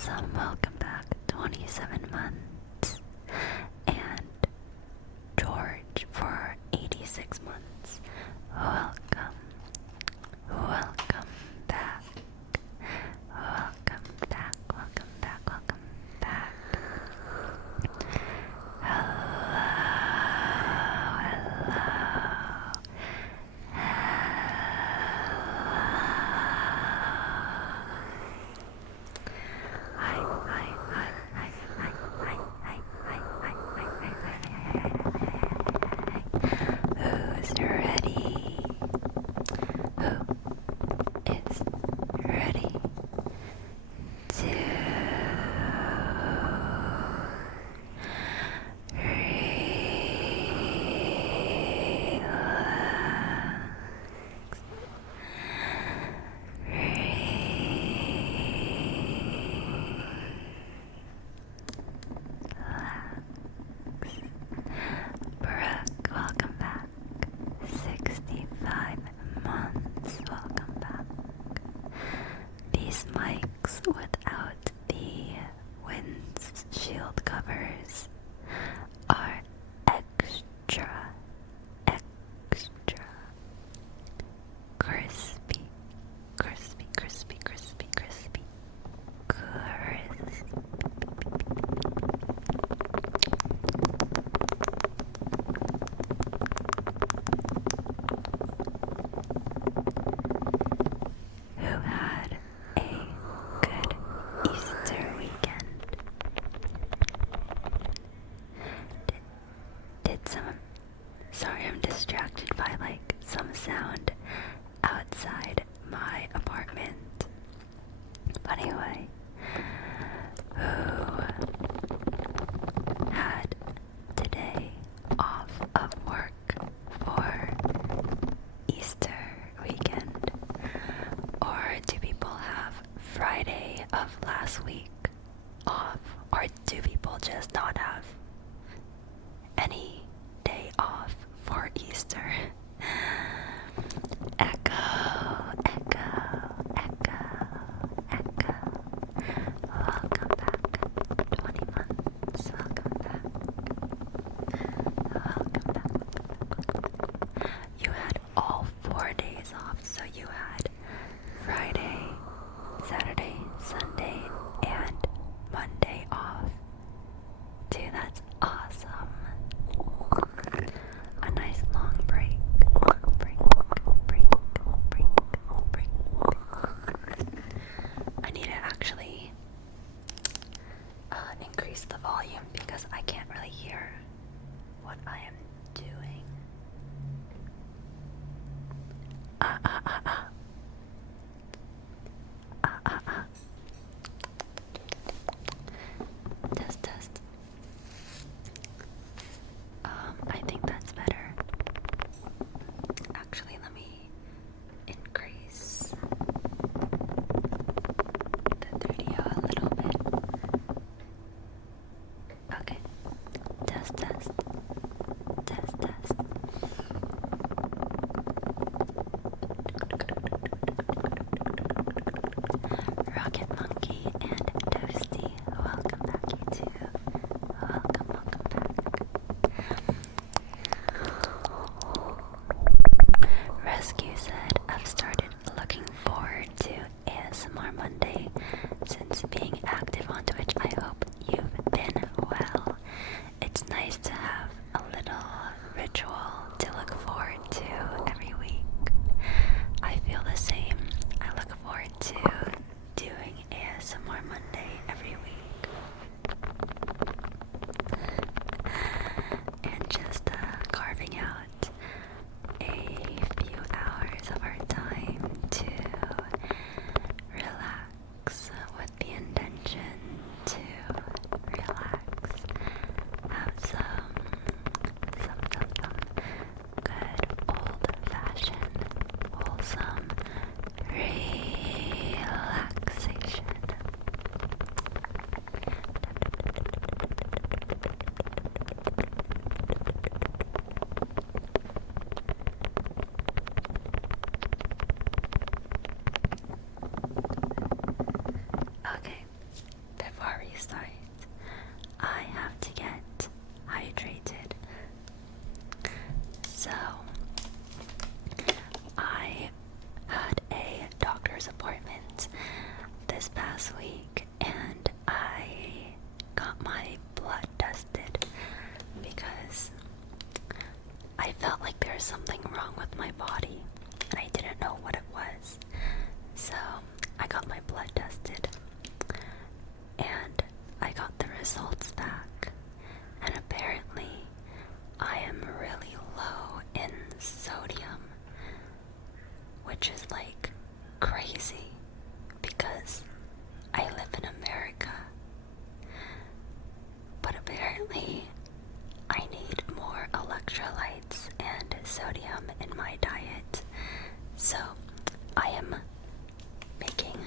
awesome. Welcome back. 27 months. And George for 86 months. Welcome. Welcome back. Welcome back. Welcome back. Welcome back. Hello. Hello. Who's ready? Who is ready to Brooke, welcome back. 65 months, welcome back. These mics without the windshield covers are extra crispy, crispy, crispy, crispy, crispy, crispy. Who had a good Easter weekend? Did someone... Sorry, I'm distracted by like some sound outside my apartment. But anyway, who had today off of work for Easter weekend? Or do people have Friday of last week off? Or do people just not have any day off for Easter? Echo, echo, echo, echo. Welcome back. 20 months. Welcome back. Welcome back. You had all 4 days off, so you had Friday, Saturday, Sunday, and Monday off. Dude, that's awesome. A nice long break. Break. I need to actually increase the volume because I can't really hear what I am doing. Test. I think that's better. Actually, let me increase the video a little bit. Okay. Test. start, I have to get hydrated. So, I had a doctor's appointment this past week and I got my blood tested because I felt like there was something wrong with my body and I didn't know what it was. So I got my blood tested and I got the results back, and apparently I am really low in sodium, which is like crazy because I live in America. But apparently I need more electrolytes and sodium in my diet. So I am making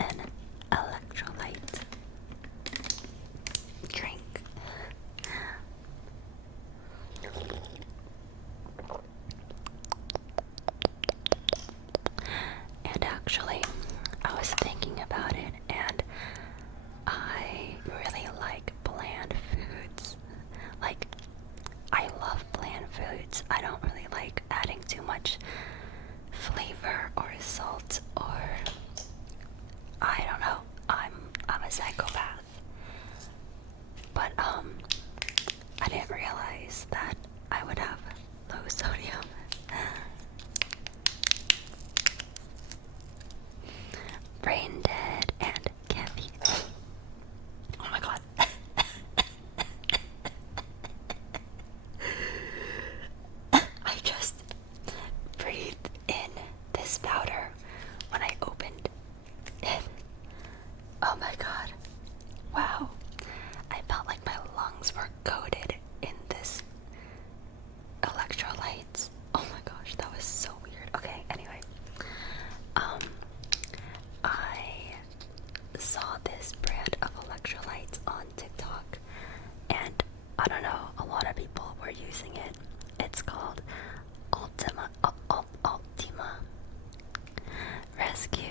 an electrolyte drink. And actually, I was thinking about it, and I really like bland foods. Like, I love bland foods. I don't really like adding too much flavor or salt, or I don't know. I'm a psychopath. But I didn't realize that I would have low sodium. Brain dead and caffeine. Oh my god. I just breathed in this powder when I opened it. Oh my god. Wow. I felt like my lungs were coated in this electrolytes. Oh my gosh, that was so weird. Okay, anyway. I saw this brand of electrolytes on TikTok, and I don't know, a lot of people were using it. It's called Ultima Rescue.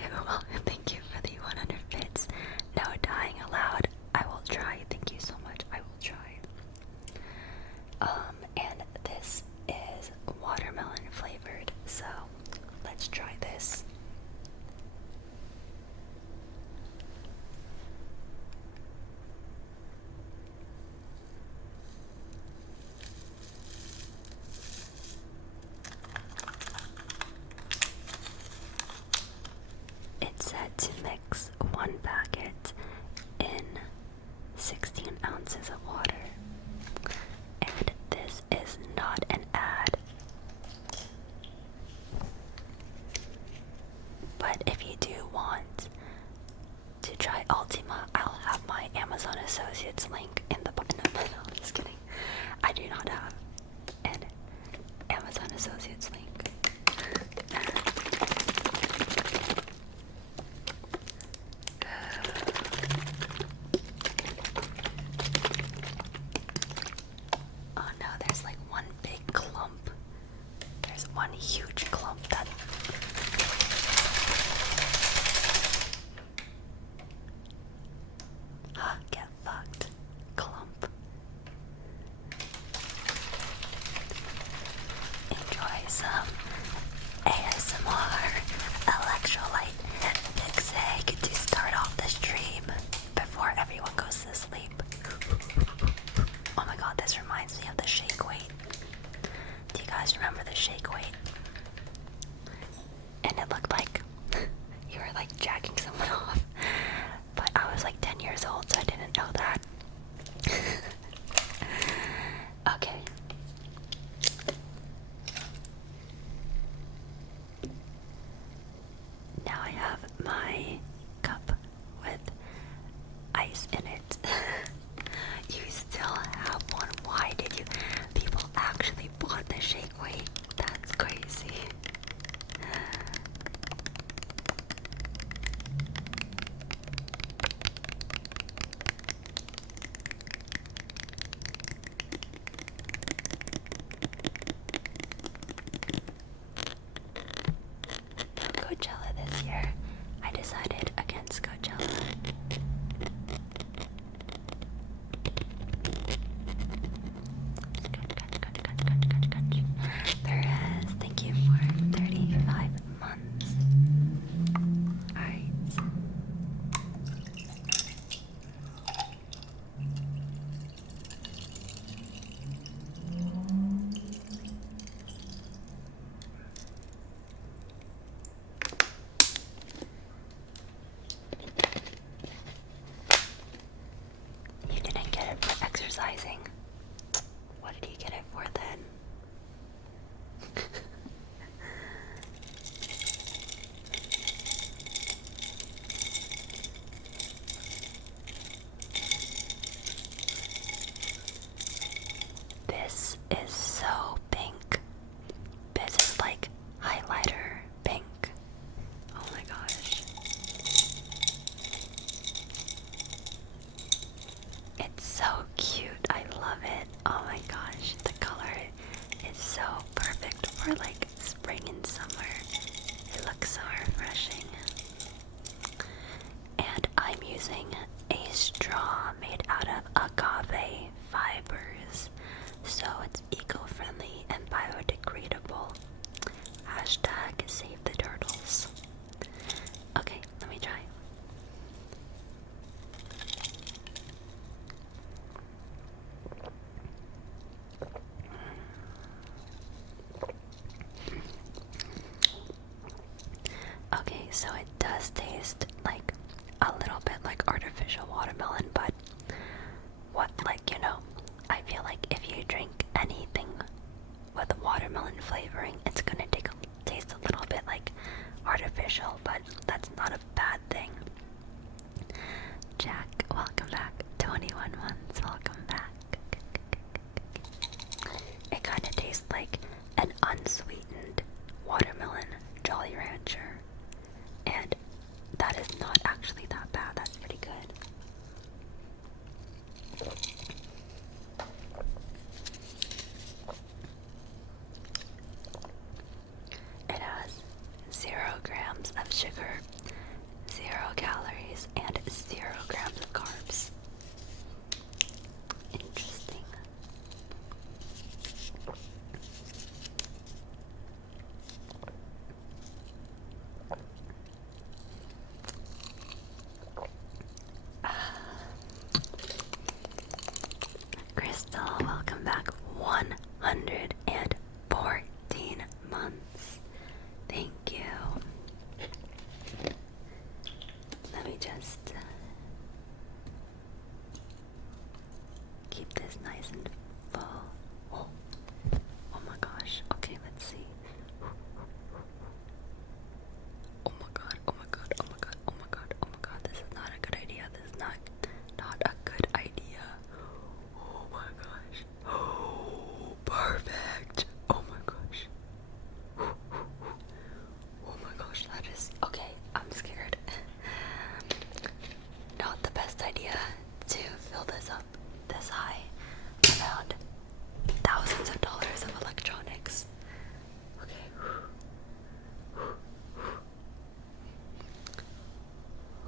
Thank you for the 100 bits. No dying allowed. I will try. Thank you so much. I will try. And this is watermelon flavored, so let's try this. It said to mix one packet in 16 ounces of water. And this is not an ad. But if you do want to try Ultima, I'll have my Amazon Associates link in the bottom. No, I'm just kidding. I do not have an Amazon Associates link. Oh no, there's like one big clump. There's one huge clump that... Get fucked. Clump. Enjoy some ASMR electrolyte Big Egg to start off the stream before everyone goes to sleep. Oh my god, this reminds me of the shake weight. Do you guys remember the shake weight? And it looked like you were like jacking someone off. But I was like 10 years old, so I didn't know that. Okay. Now I have my cup with ice in it. You still have one. Why did you? People actually bought the shake weight. That's crazy. Coachella this year. I decided against Coachella. exercising. What did he get it for then? This is so pink. This is like highlighter pink. Oh my gosh. It's so cute. I love it. Oh my gosh. The color is so perfect for like spring and summer. It looks so refreshing. And I'm using a straw made out of agave fibers, so it's eco-friendly and biodegradable. Hashtag save the turtles. Okay, let me try. Okay, so it does taste like a little bit like artificial watermelon, but I feel like if you drink anything with watermelon flavoring, it's gonna taste a little bit like artificial, but that's not a bad thing. Jack, welcome back. 21 months, welcome back. It kind of tastes like an unsweetened watermelon Jolly Rancher, and that is not actually that bad. That's pretty good. It has 0 grams of sugar, 0 calories, and 0 grams of carbs. Interesting. Crystal, welcome back. 114 months. Thank you. Let me just keep this nice and full. Oh my gosh. Okay, let's see. Oh my god, oh my god, oh my god, oh my god, oh my god. This is not a good idea. This is not a good idea. Oh my gosh. Oh, perfect. Oh my gosh. Oh my gosh, that is okay. I'm scared. Not the best idea to fill this up this high around thousands of dollars of electronics. Okay. Oh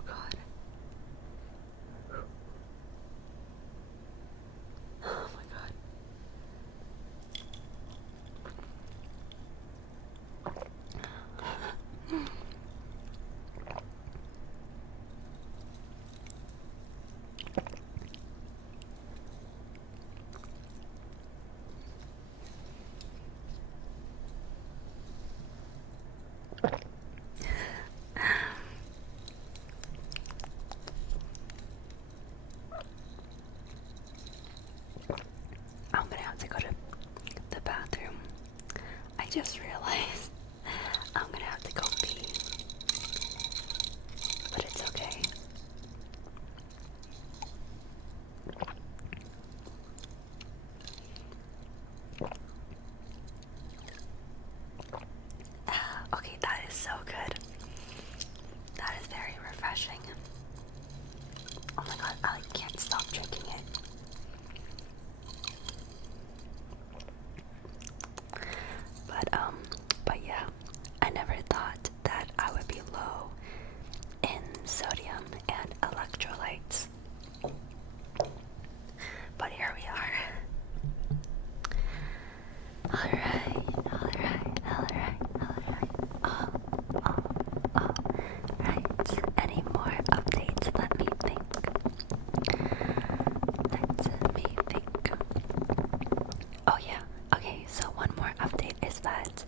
god. Oh my god. I'm gonna have to go to the bathroom. I just realized I'm gonna have to go pee. But it's okay. Okay, that is so good. That is very refreshing. Oh my god, I can't stop drinking it. But yeah, I never thought that I would be low in sodium and electrolytes. But here we are. Alright. Any more updates? Let me think. Oh yeah, okay, so one more update is that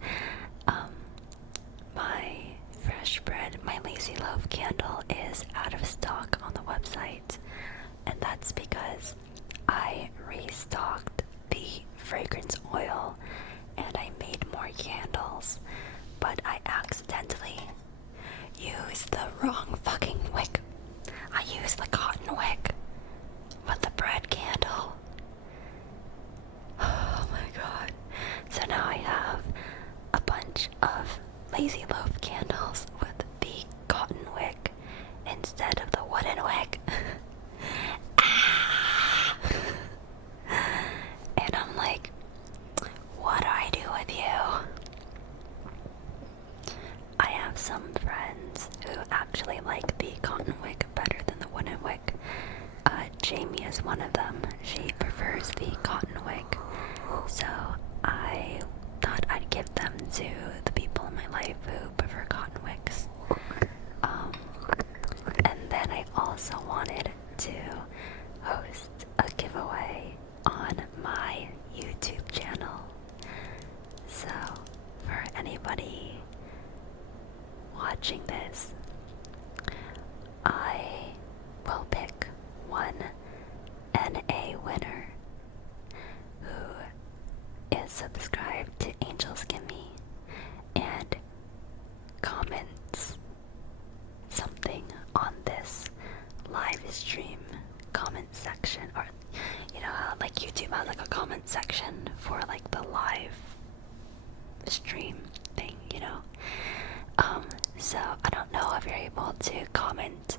my fresh bread, my Lazy Love candle is out of stock on the website, and that's because I restocked the fragrance oil and I made more candles, but I accidentally used the wrong fucking wick. I used the cotton wick with the bread candle. Oh my god. So now I have a bunch of lazy loaf candles with the cotton wick instead of the wooden wick. Ah! And I'm like, what do I do with you? I have some friends who actually like the cotton wick better than the wooden wick. Jamie is one of them. She prefers the cotton wick. So I thought I'd give them to the people in my life who prefer cotton wicks. And then I also wanted to host a giveaway on my YouTube channel. So for anybody watching this, I will pick one NA winner who is subscribed to Angelskimi and comments something on this live stream comment section, or you know how like YouTube has like a comment section for like the live stream thing, you know. So I don't know if you're able to comment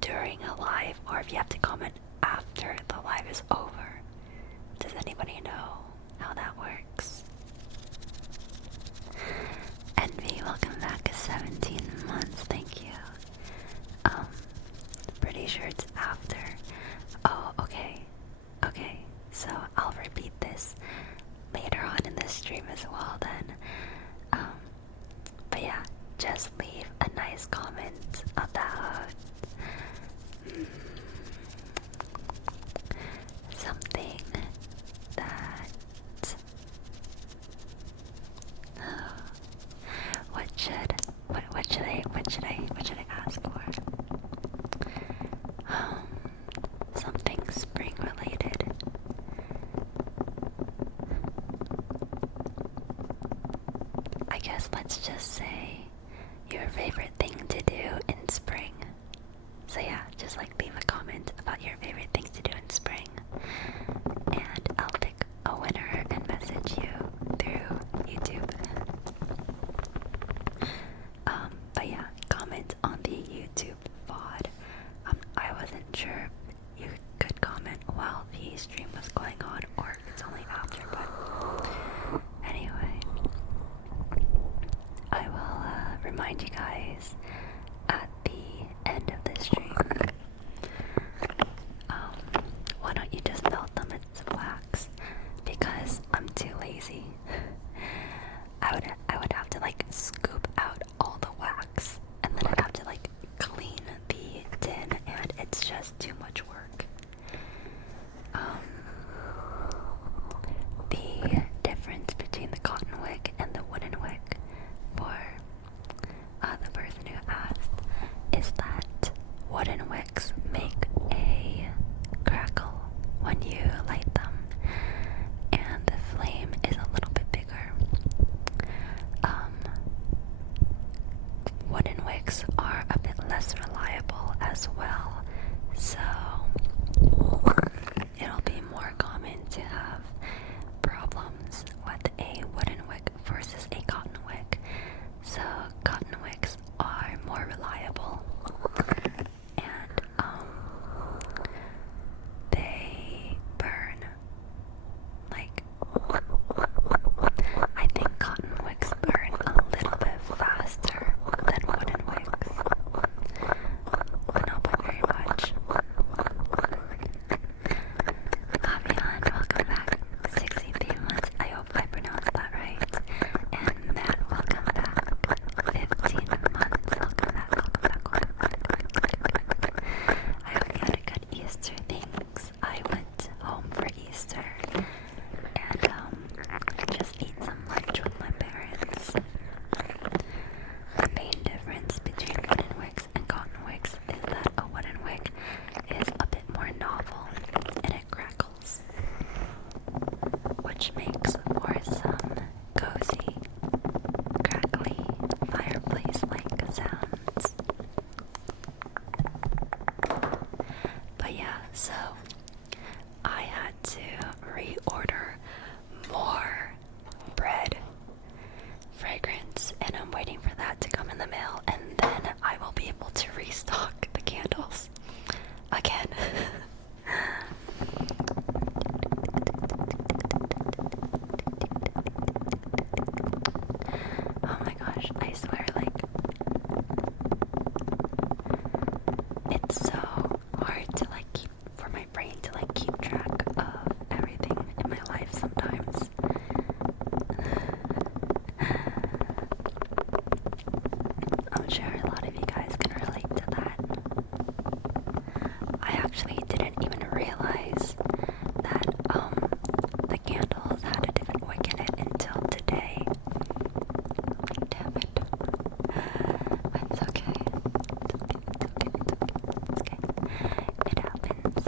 during a live or if you have to comment after the live is over. Does anybody know how that works? Envy, welcome back. 17 months, thank you. Pretty sure it's after. Oh, okay. Okay, so I'll repeat this later on in this stream as well then. But yeah, just leave a nice comment about something that what should I ask for? Something spring related. I guess let's just say your favorite thing to do in spring. So yeah, just like leave a comment about your favorite things to do in spring, and I'll pick a winner and message you through YouTube. But yeah, comment on the YouTube VOD. I wasn't sure you could comment while the stream was going on or if it's only after, but anyway, I will remind you guys at the end of the stream. Why don't you just melt them in some wax? Because I'm too lazy. I would have to like scoop out all the wax, and then I'd have to like clean the tin, and it's just too much work. The difference between the cotton wick and the wooden wick for the person who asked is that wooden wicks make a crackle when you light them, and the flame is a little bit bigger. Wooden wicks are a bit less reliable as well, so So I had to reorder more bread fragrance, and I'm waiting for that to come in the mail, and then I will be able to restock the candles again. Oh my gosh, I swear, like, it's so hard to like keep, for my brain to like keep track of everything in my life sometimes. I'm sure a lot of you guys can relate to that. I actually didn't even realize that the candles had a different wick in it until today. Like, damn it. It's okay. It's okay. It happens.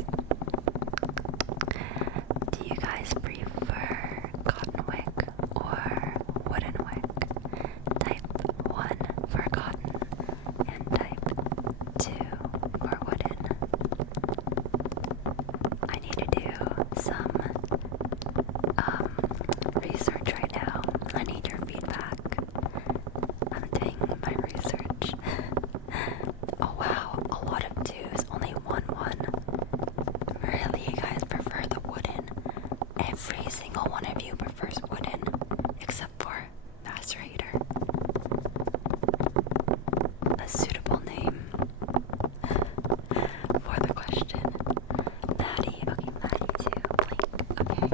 Do you guys prefer cotton wick or wooden wick? Type 1 for cotton and type 2 for wooden. I need to do some research right now. I need your feedback. I'm doing my research. Oh wow, a lot of 2s, only 1. Really, you guys prefer the wooden? Every single one of you prefers wooden, except for Macerator. A suitable name for the question. Maddie, okay, Maddie too. Like, okay.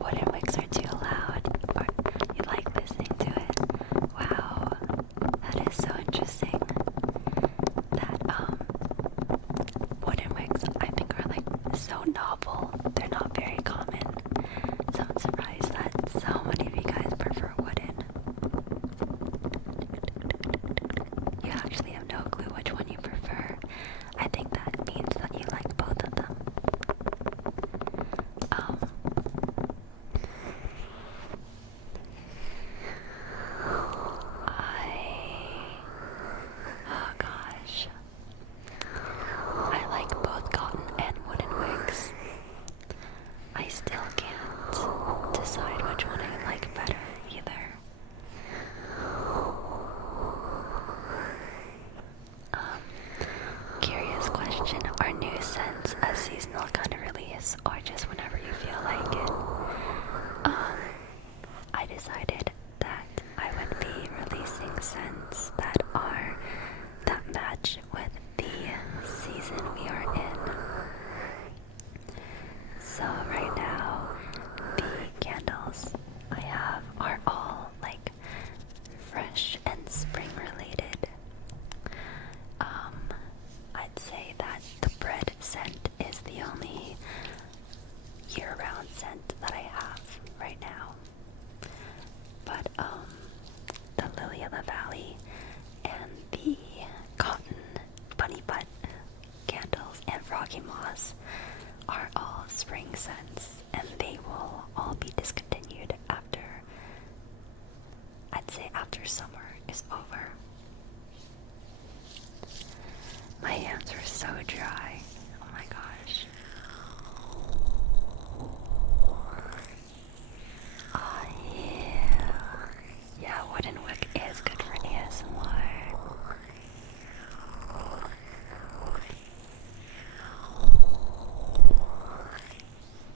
Wooden wicks are too loud, or you like listening to it. Wow, that is so interesting. That wooden wicks I think are like so novel. They're not very common. So I'm surprised that so many of you guys prefer wooden. You actually have no clue which one you prefer. I think that means that you like both of them. Oh gosh. I like both cotton and wooden wigs. I still can't decide which one I like better either. Curious question, are new scents a seasonal kind of release or just whenever you feel like it? I decided that I would be releasing scents that match with the season we are in. So right now, the candles I have are all like fresh and spring related. I'd say that the bread scent is the only year-round scent that I have right now. But the Lily of the Valley and the cotton bunny butt candles and froggy moss are all spring scents, and they will all be discontinued after, I'd say after summer is over. My hands are so dry. Oh my gosh. Oh yeah. Yeah, wooden wick is good for ASMR.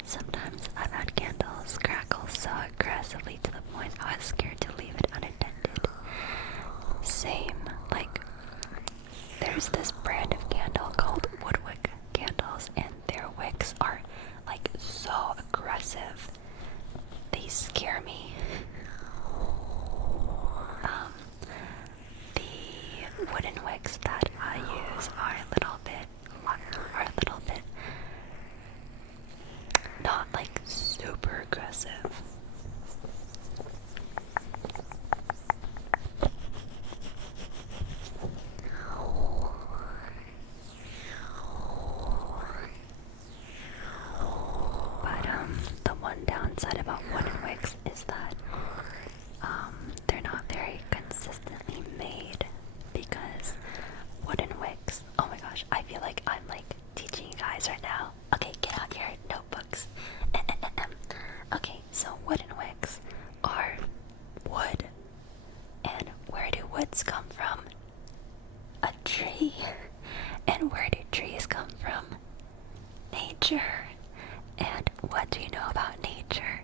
Sometimes I've had candles crackle so aggressively to the point I was scared to leave it unattended. Same, like, there's this brand of candle called Woodwick candles, and their wicks are like so aggressive. They scare me. The wooden wicks that I use are a little bit not like super aggressive. nature. And what do you know about nature?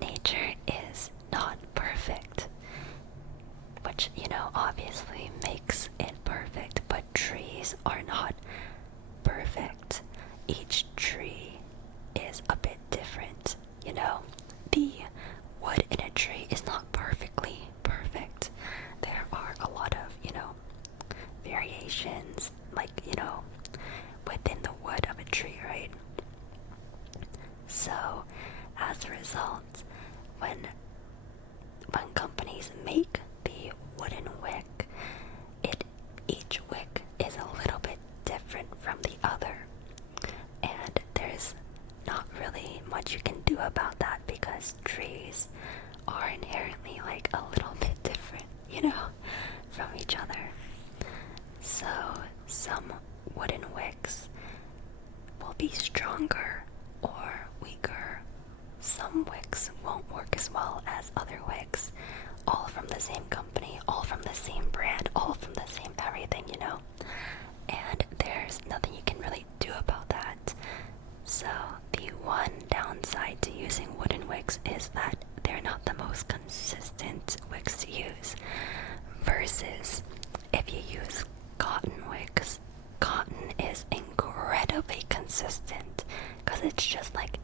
Nature is not perfect, which, obviously makes it perfect, but trees are not perfect. Each tree is a bit different, The wood in a tree is not perfectly perfect. There are a lot of, variations, like, within the wood of a tree, right? So, as a result, when companies make the wooden wick, each wick is a little bit different from the other, and there's not really much you can do about that because trees are inherently like a little bit different, from each other. So some wooden wicks will be stronger or weaker. Some wicks won't work as well as other wicks, all from the same company, all from the same brand, all from the same everything, and there's nothing you can really do about that. So the one downside to using wooden wicks is that they're not the most consistent wicks to use, versus if you use cotton wicks. Cotton is incredibly consistent because it's just like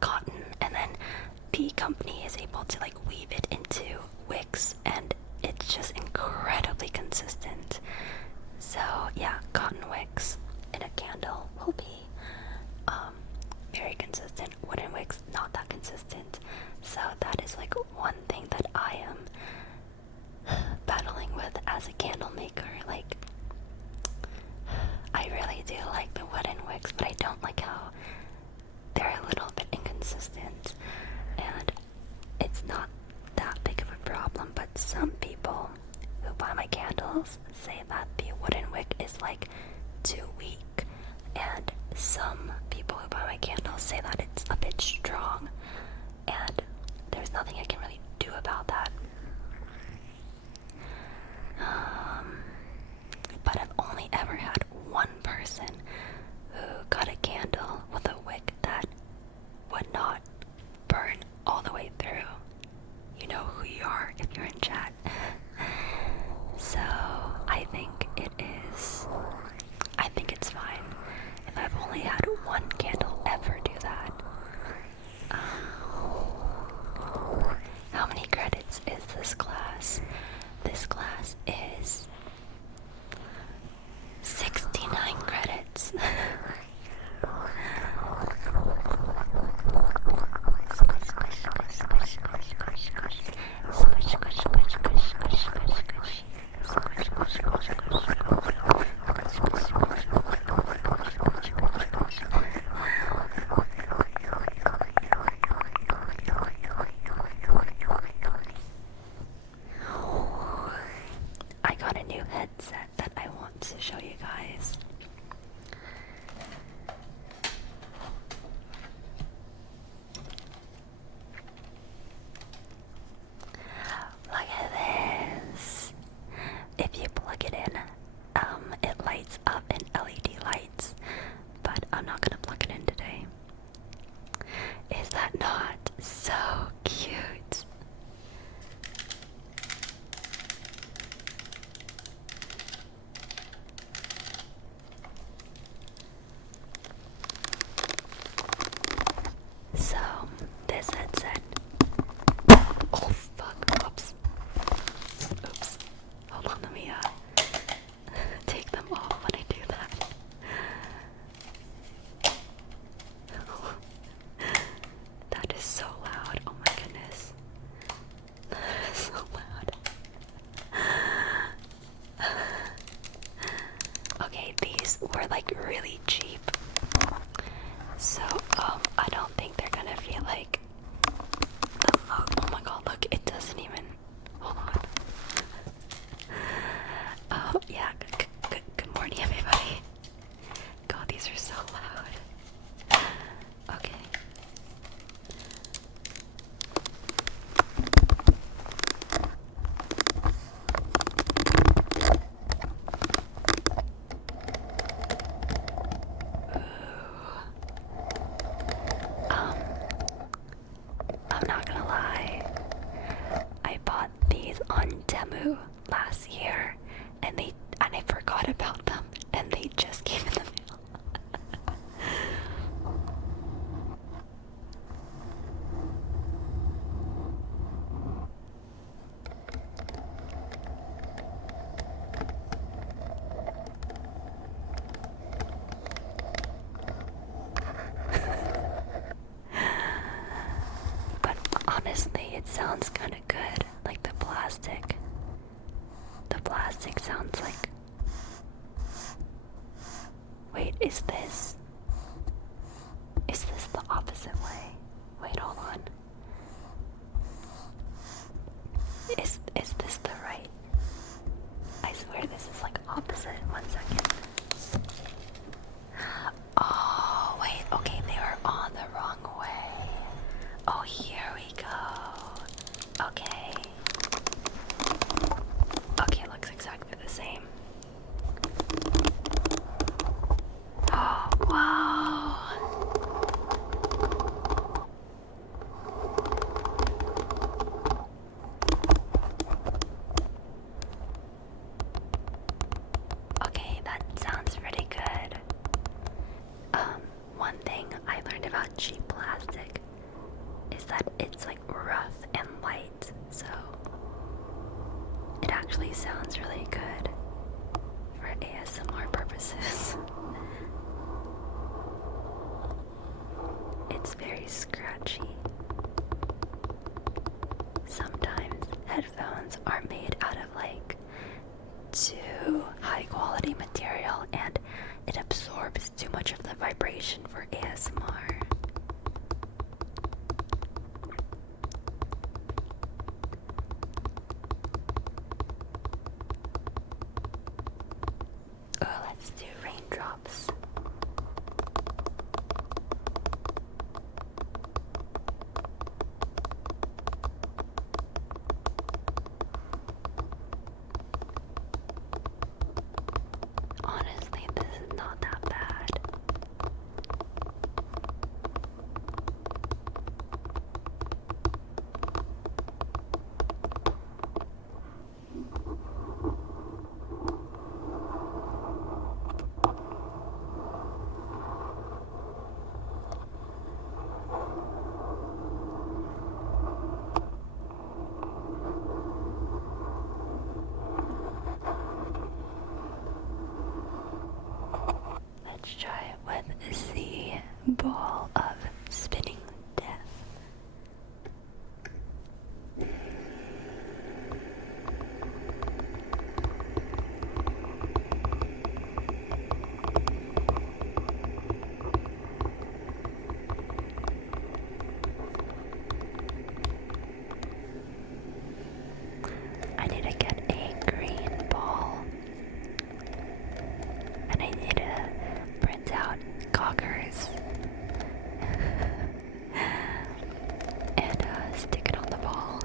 cotton, and then the company is able to like weave it into wicks, and it's just incredibly consistent. So yeah, cotton wicks in a candle will be very consistent. Wooden wicks, not that consistent. So that is like one thing that I am battling with as a candle maker. Like, I really do like the wooden wicks, but I don't like how they're a little bit inconsistent, and it's not that big of a problem. But some people who buy my candles say that the wooden wick is like too weak, and some people who buy my candles say that it's a bit strong, and there's nothing I can really do about that. But I've only ever had one person who got a candle with a wick that would not burn all the way through. You know who you are if you're in chat. So I think it's fine if I've only had one candle ever do that. How many credits is this class? This class is 69 credits. I got a new headset that I want to show you guys. Look at this. If you plug it in, it lights up in LED lights, but I'm not gonna plug it in today. Is that not so cute? So, this headset. Oh fuck, oops. Oops. Hold on, let me take them off when I do that. That is so loud, oh my goodness. That is so loud. Okay, these were like really cheap. So, I don't think they're gonna feel like oh my god, look, it doesn't even, hold on. Oh, yeah, good morning, everybody. God, these are so loud. Okay. about them and they just came in the mail. But honestly, it sounds kind of good. Like the plastic. The plastic sounds like. Wait, is this the opposite way? Wait, hold on. Is this the right? I swear this is like opposite. 1 second. Oh, wait, okay, they were on the wrong way. Oh, here we go. Okay. Okay, looks exactly the same. Oh, wow. Okay, that sounds pretty good. One thing I learned about cheap plastic is that it's like rough and light, so it actually sounds really good for ASMR purposes. It's very scratchy. Sometimes headphones are made out of like too high quality material and it absorbs too much of the vibration for ASMR. Oh, let's do raindrops. Honestly, this is not that bad. Let's try it with the ball of spinning death. I need to get a green ball. And I need to print out cockers and stick it on the ball.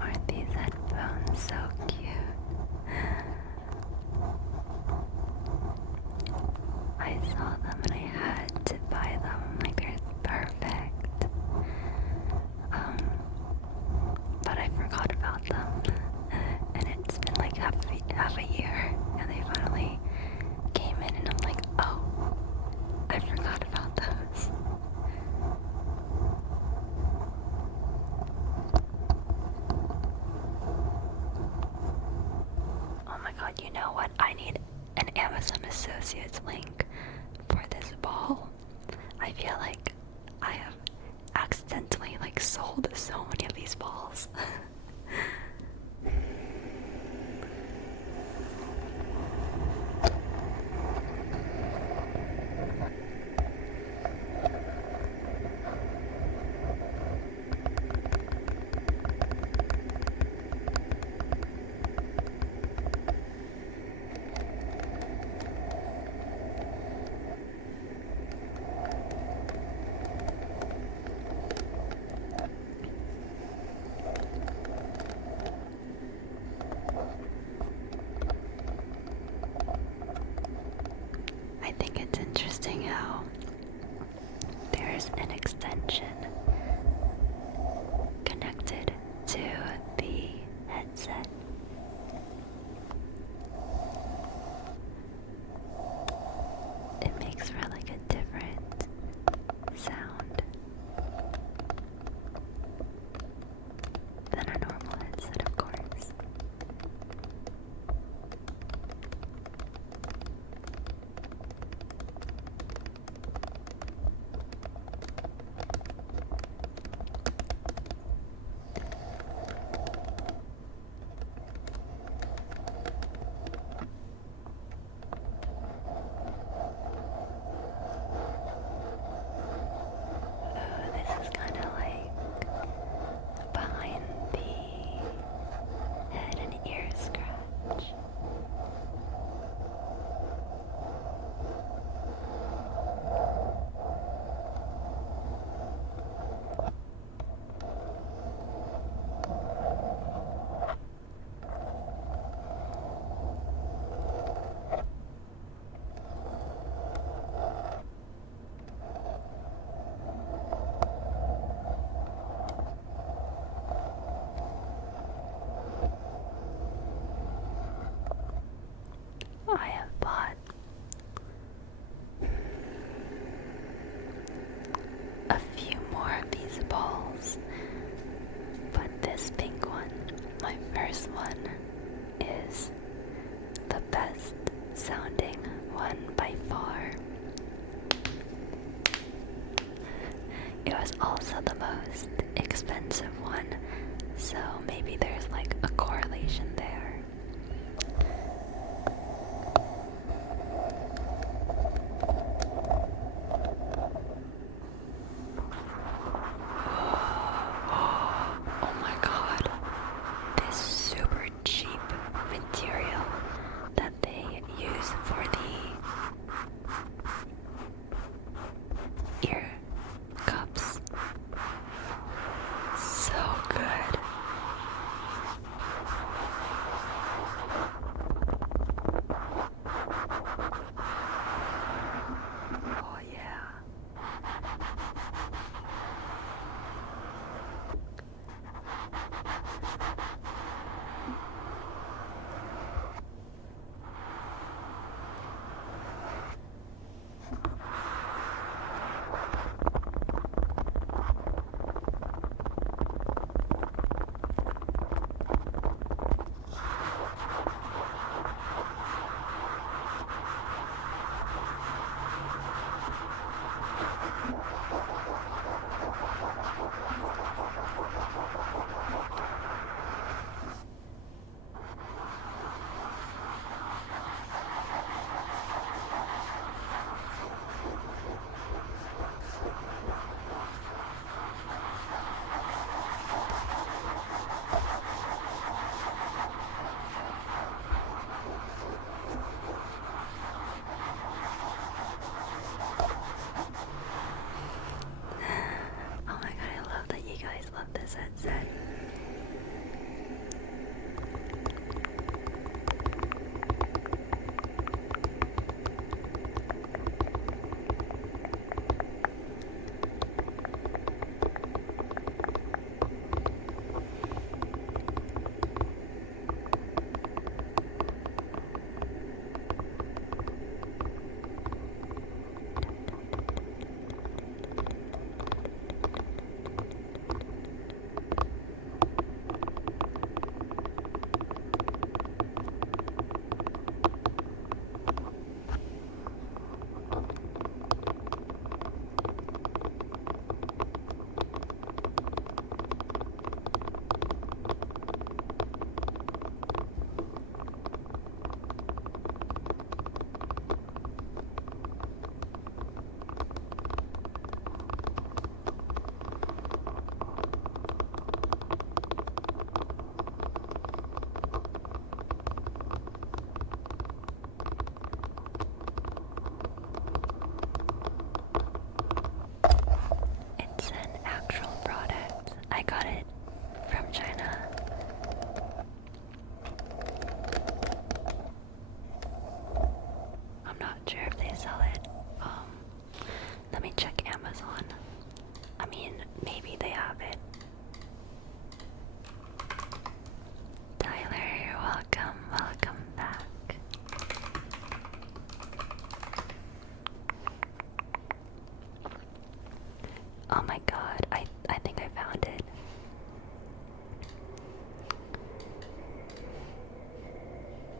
Aren't these headphones so cute? I saw them and I had to buy them. Like they're perfect. But I forgot about them. And it's been like half a year and they finally came in and I'm like, oh, I forgot about those. Oh my god, you know what? I need an Amazon Associates link for this ball. I feel like I have accidentally like sold so many of these balls.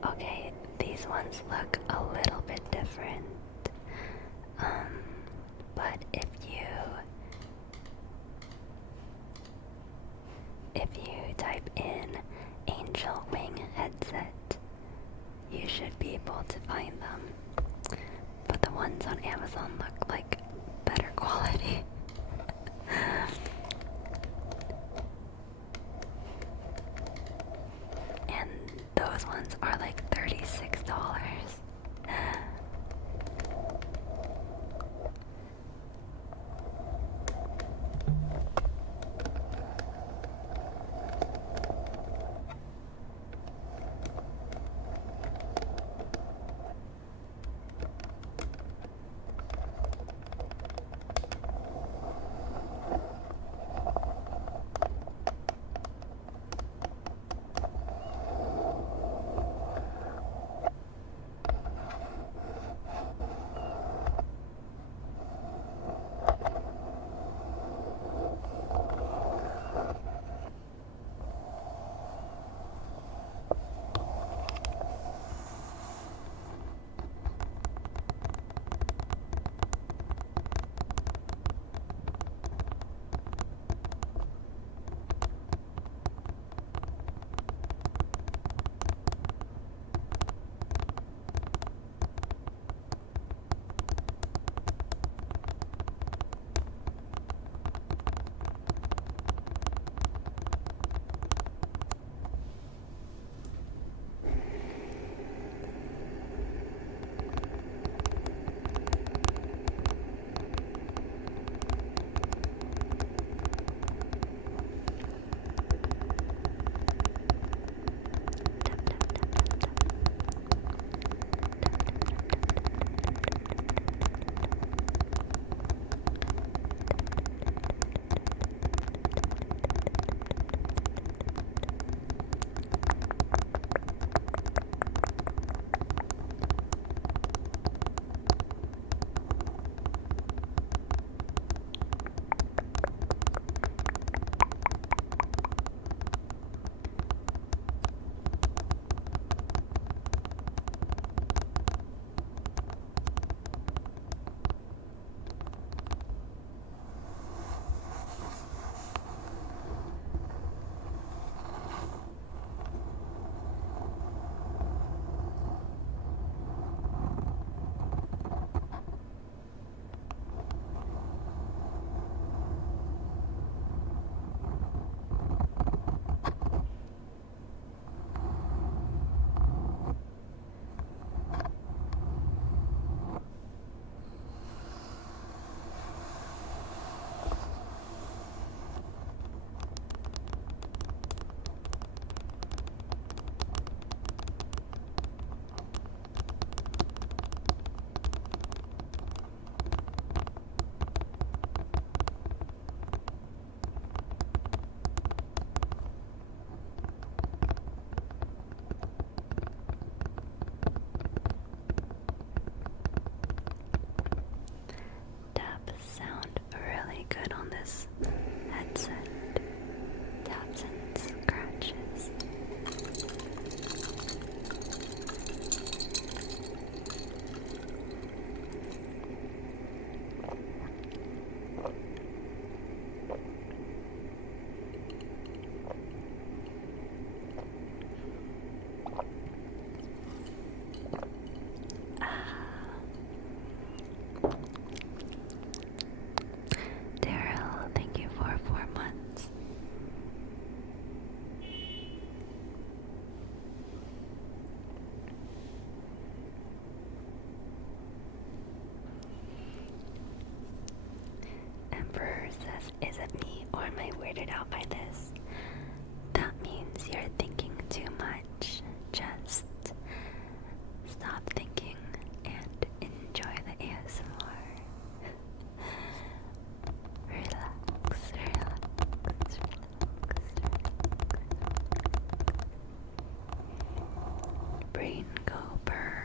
Okay, these ones look a little bit different. But if you type in Angel Wing headset, you should be able to find them. But the ones on Amazon look like better quality. And those ones are like $36. Sound really good on this headset. Taps and scratches. Daryl, thank you for 4 months. Emperor says, is it me or am I weirded out by this? That means you're thinking too much. Just stop thinking and enjoy the ASMR. Relax, relax, relax. Brain go burr.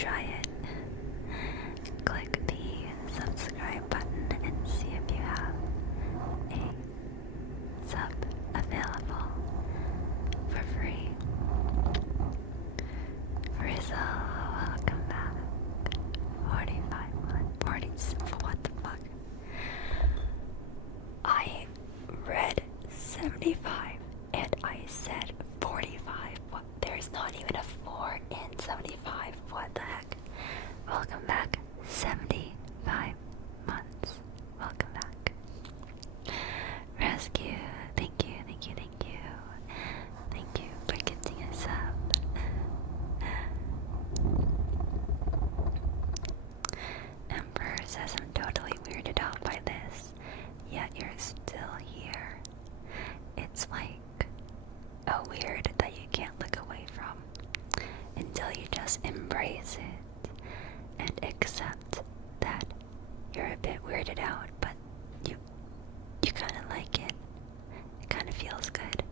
try it. Click the subscribe button and see if you have a sub available for free. Rizzo, welcome back. 45, what the fuck? I read 75 and I said 45. What? There's not even a 4 in 75. What the heck? Welcome back. 75 months. Welcome back. Rescue. Thank you, thank you, thank you. Thank you for getting us up. Emperor says I'm totally weirded out by this, yet you're still here. It's like a weird that you can't look away from until you just embrace it and accept that you're a bit weirded out, but you kind of like it. It kind of feels good.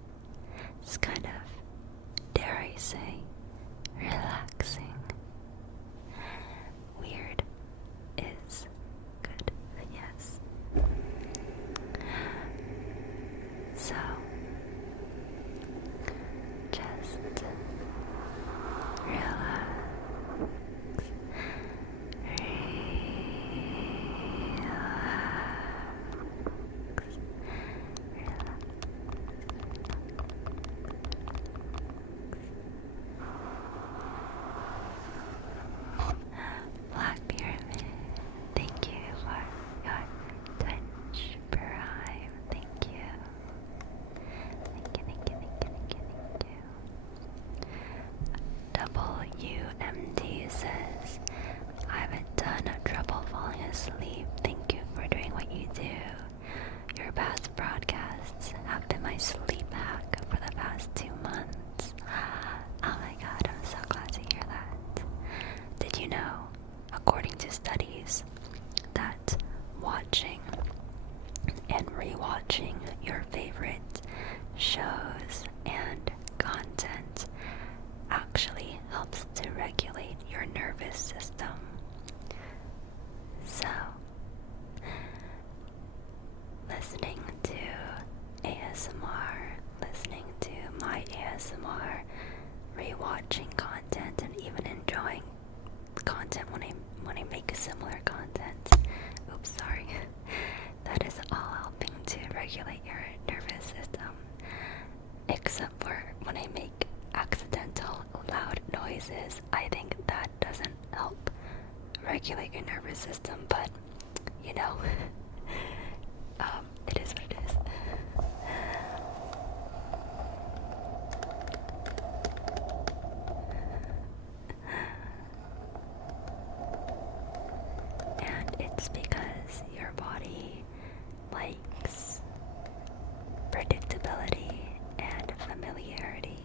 It's kind of, dare I say, relaxing. Weird is good, yes. So, just relax. Black Pyramid, thank you for your Twitch Prime. Thank you. WMD says, I have a ton of trouble falling asleep. Thank you for doing what you do. Your past broadcasts have been my sleep hack for the past 2 months. Oh my god, I'm so glad to hear that. Did you know, according to studies, that watching and rewatching your favorite shows and content actually helps to regulate your nervous system? So, listening to ASMR, listening to my ASMR, rewatching content, and even enjoying content when I make similar content. Oops, sorry. That is all helping to regulate your nervous system. Except for when I make accidental loud noises. I think that doesn't help regulate your nervous system, but you know, it is what it is. And it's because your body likes predictability and familiarity.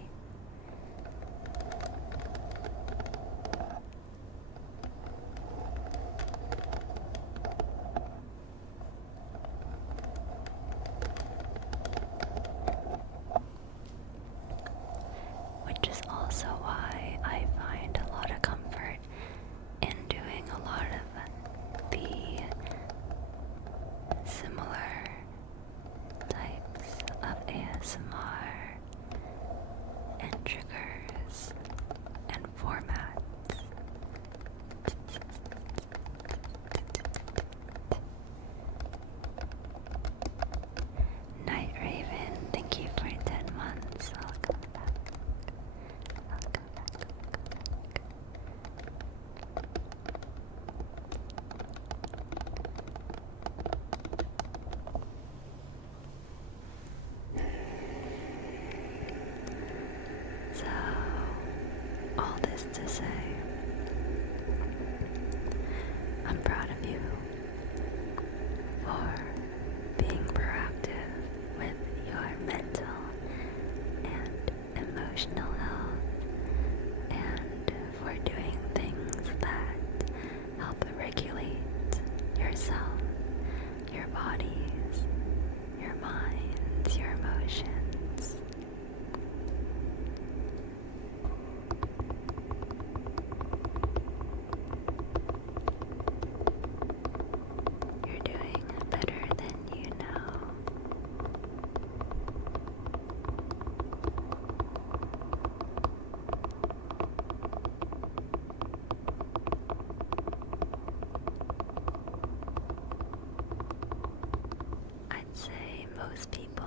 most people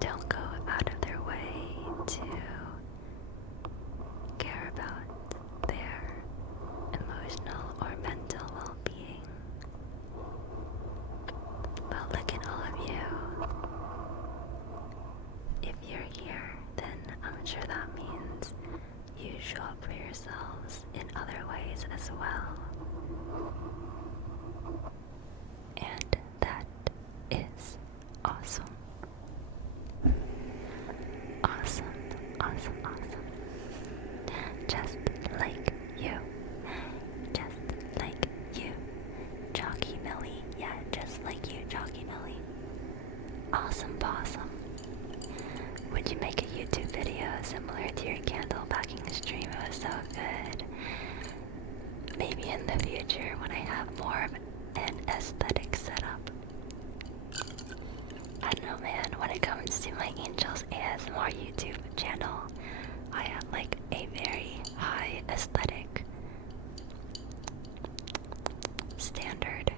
don't go out of their way to care about their emotional or mental well-being. But look at all of you. If you're here, then I'm sure that means you show up for yourselves in other ways as well. And that is awesome. Awesome, awesome, awesome. Just like you. Just like you. Chalky Millie. Yeah, just like you, Chalky Millie. Awesome possum. Would you make a YouTube video similar to your candle packing stream? It was so good. Maybe in the future when I have more of an aesthetic setup. I don't know, man, when it comes to my Angel's ASMR YouTube channel, I have like a very high aesthetic standard.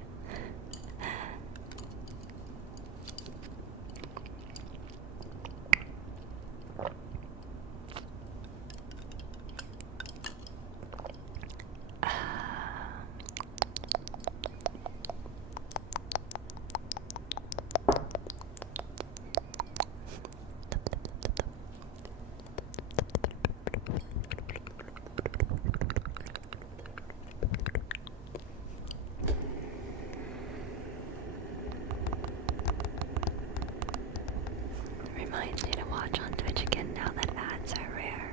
Reminds me to watch on Twitch again now that ads are rare.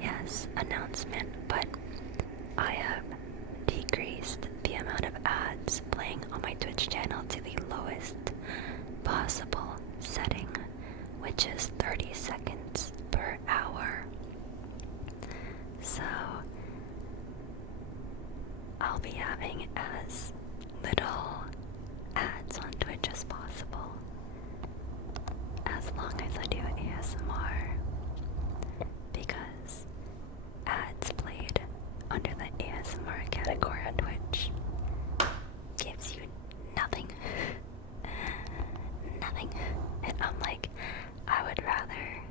Yes, announcement, but I have decreased the amount of ads playing on my Twitch channel to the lowest possible setting, which is 30 seconds per hour. So I'll be having as little ads on Twitch as possible, as long as I do ASMR, because ads played under the ASMR category on Twitch gives you nothing. Nothing. And I'm like, I would rather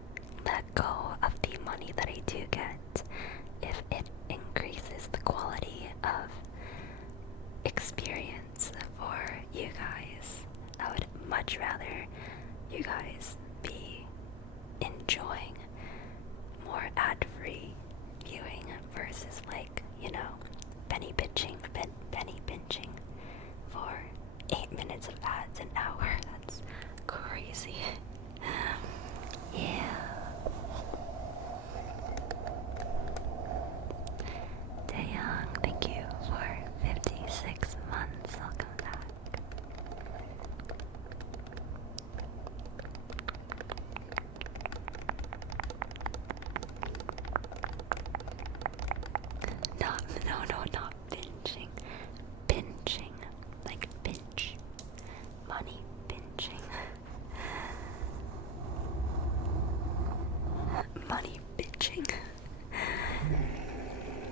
let go of the money that I do get if it increases the quality of experience for you guys. I would much rather you guys be enjoying more ad-free viewing versus like, you know, penny pinching for 8 minutes of ads an hour. That's crazy. Yeah. Daeyoung, thank you for 56 months. Welcome back. Not pinching. Pinching. Like pinch. Money pinching. Money bitching.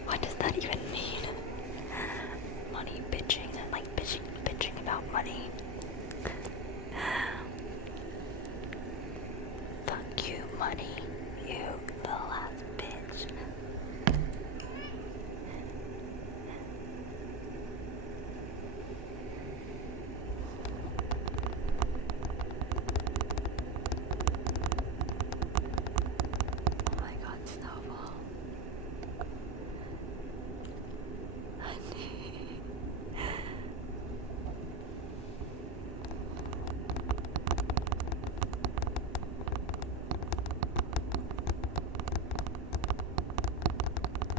What does that even mean? Money bitching. Like bitching about money. Fuck you, money. You little ass bitch. Oh my god, Snowball. Honey.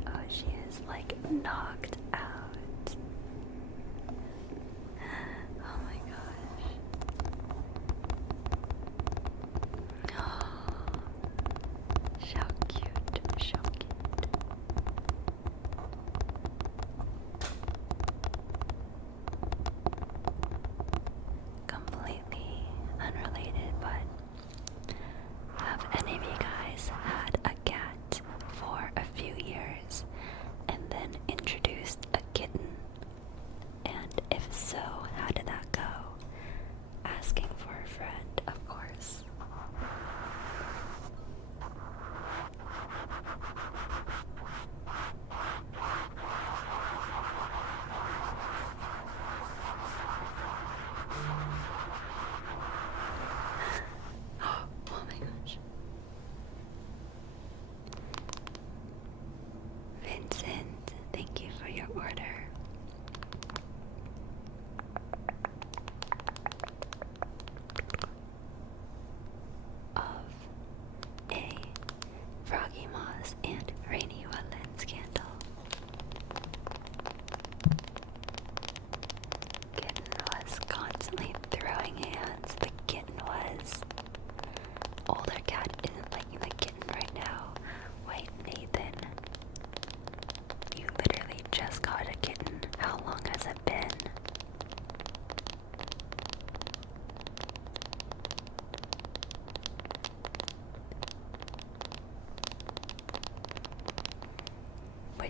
Oh, she is like knocked out. Oh my gosh. Oh, so cute, so cute. Completely unrelated, but have any of you guys had a cat for a few years and then introduced a kitten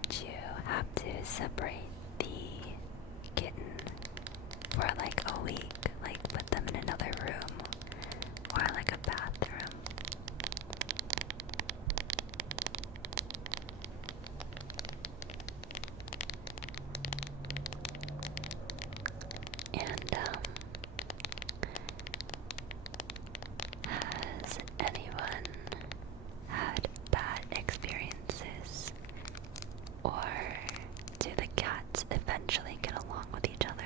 Would you have to separate the kitten for like a week? Like put them in another room or like a bathroom? And has anyone had bad experiences, or do the cats eventually get along with each other?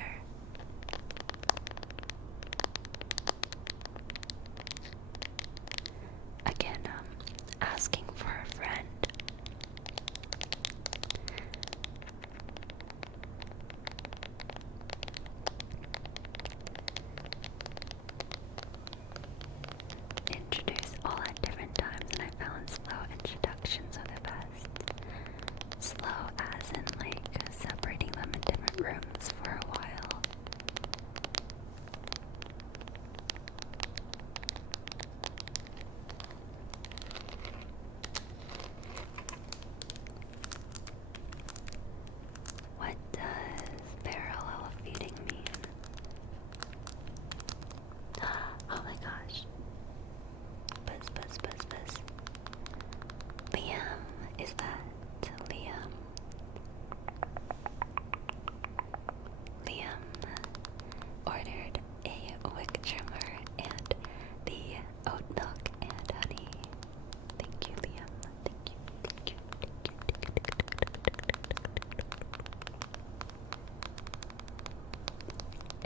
Again, asking for a friend. Introduce all at different times, and I found slow introductions are the best. Slow as in like separating them in different rooms for a while. What does parallel feeding mean? Oh my gosh. Buzz, buzz, buzz, buzz. Liam, is that Liam? Liam ordered a wick trimmer and the oat milk and honey. Thank you, Liam. Thank you, thank you, thank you,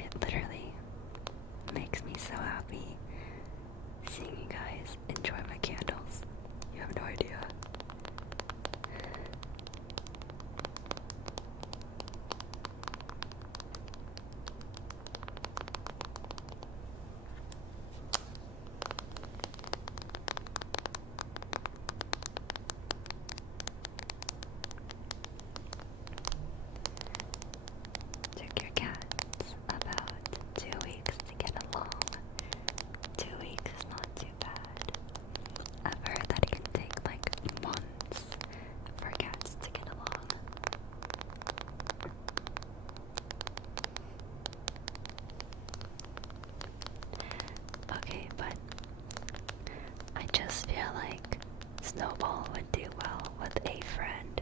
It literally makes me so happy seeing you guys enjoy my candles. You have no idea. Took your cats about 2 weeks to get along. 2 weeks is not too bad. I've heard that it can take like months for cats to get along. Okay, but I just feel like Snowball would do well with a friend.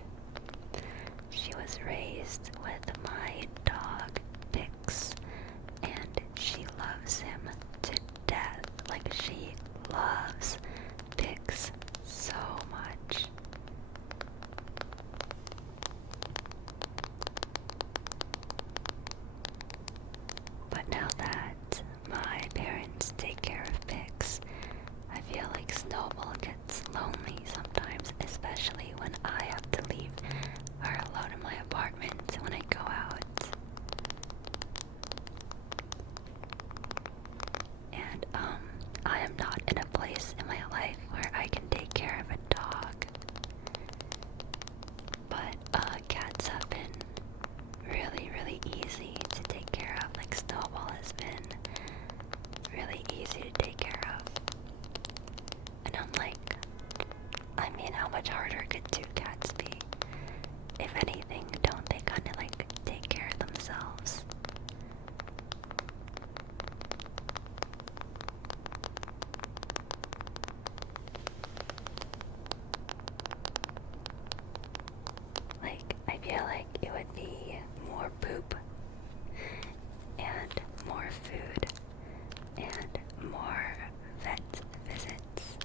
She was raised with my dog, Pix, and she loves him to death. Like, she loves Pix so much. But now that my parents take care of Pix, I feel like Snowball gets lonely sometimes, especially when I have to leave her alone in my apartment when I go out. And I am not in a place in my life where I can take care of a dog. But cats have been really, really easy to take care of. Like Snowball has been really easy to take care of. And I'm like, I mean, how much harder could 2 cats be? If anything, don't they kind of like take care of themselves? Like, I feel like it would be more poop and more food and more vet visits.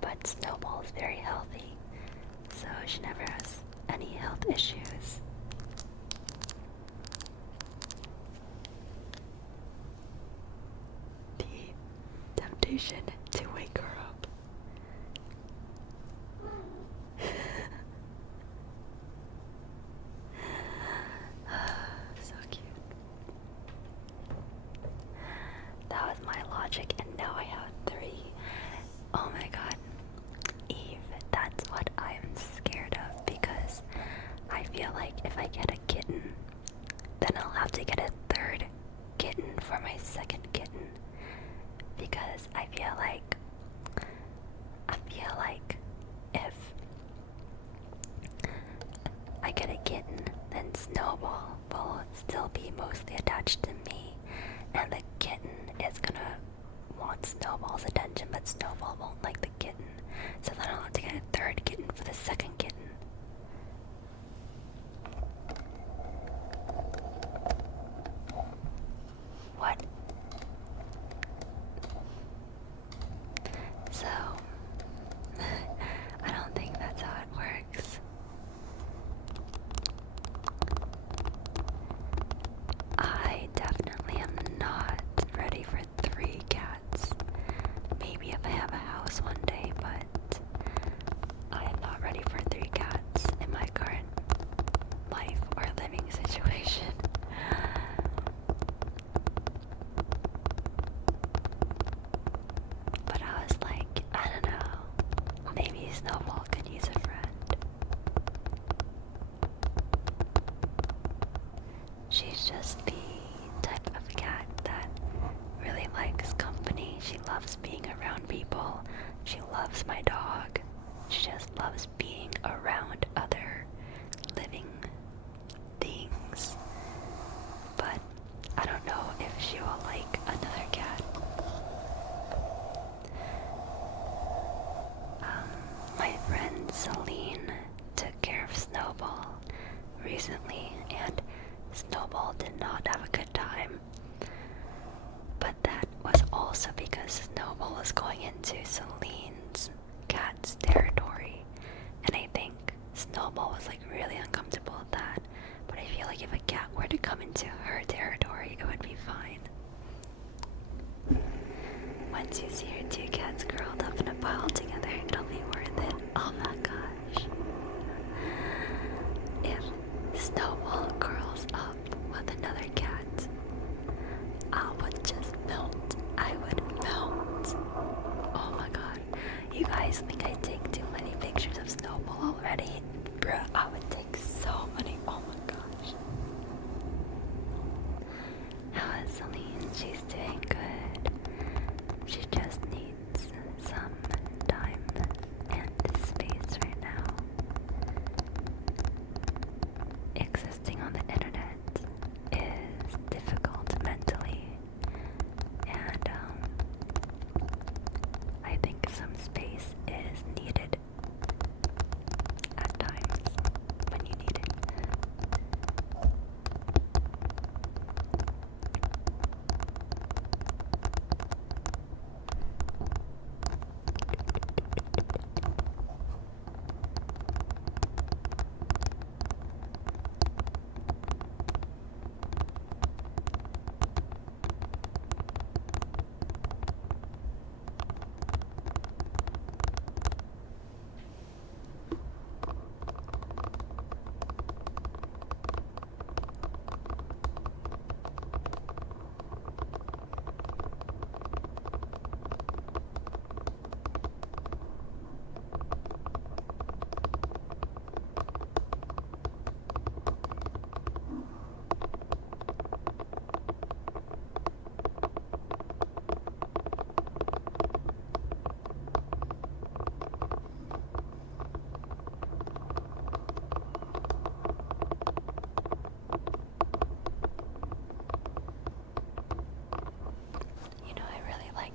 But Snowball's very healthy, so she never has any health issues. The temptation to wake her up. So cute. That was my logic, and now I have 3. Oh my god. Eve, that's what I'm scared of, because I feel like if I get a kitten, then I'll have to get a 3rd kitten for my 2nd kitten, because I feel like if still be mostly attached to me, and the kitten is gonna want Snowball's attention, but Snowball won't like the kitten. So then I'll have to get a third kitten for the second kitten. What? So, I don't think that's how it works. I definitely am not ready for 3 cats. Maybe if I have a house one day, but I am not ready for 3 cats in my current life or living situation. But I was like, I don't know, maybe Snowball could use a friend. She's just the type of cat that really likes company. She loves being around people. She loves my dog. She just loves being around other living things. But I don't know if she will like another cat. My friend Celine took care of Snowball recently, and Snowball did not have a good time. But that was also because Snowball was going into Celine's cat's territory, and I think Snowball was like really uncomfortable with that. But I feel like if a cat were to come into her territory, it would be fine. Once you see your 2 cats curled up in a pile together, it'll be worth it. Oh my gosh. If Snowball curls up with another cat, I would just melt. I would melt. Oh my god. You guys think I take too many pictures of Snowball already? Bruh, I would take so many. Oh my gosh. How is Celine? She's doing good. She just needs some time and space right now. Existing on the internet is difficult mentally, and I think some space is needed at times when you need it.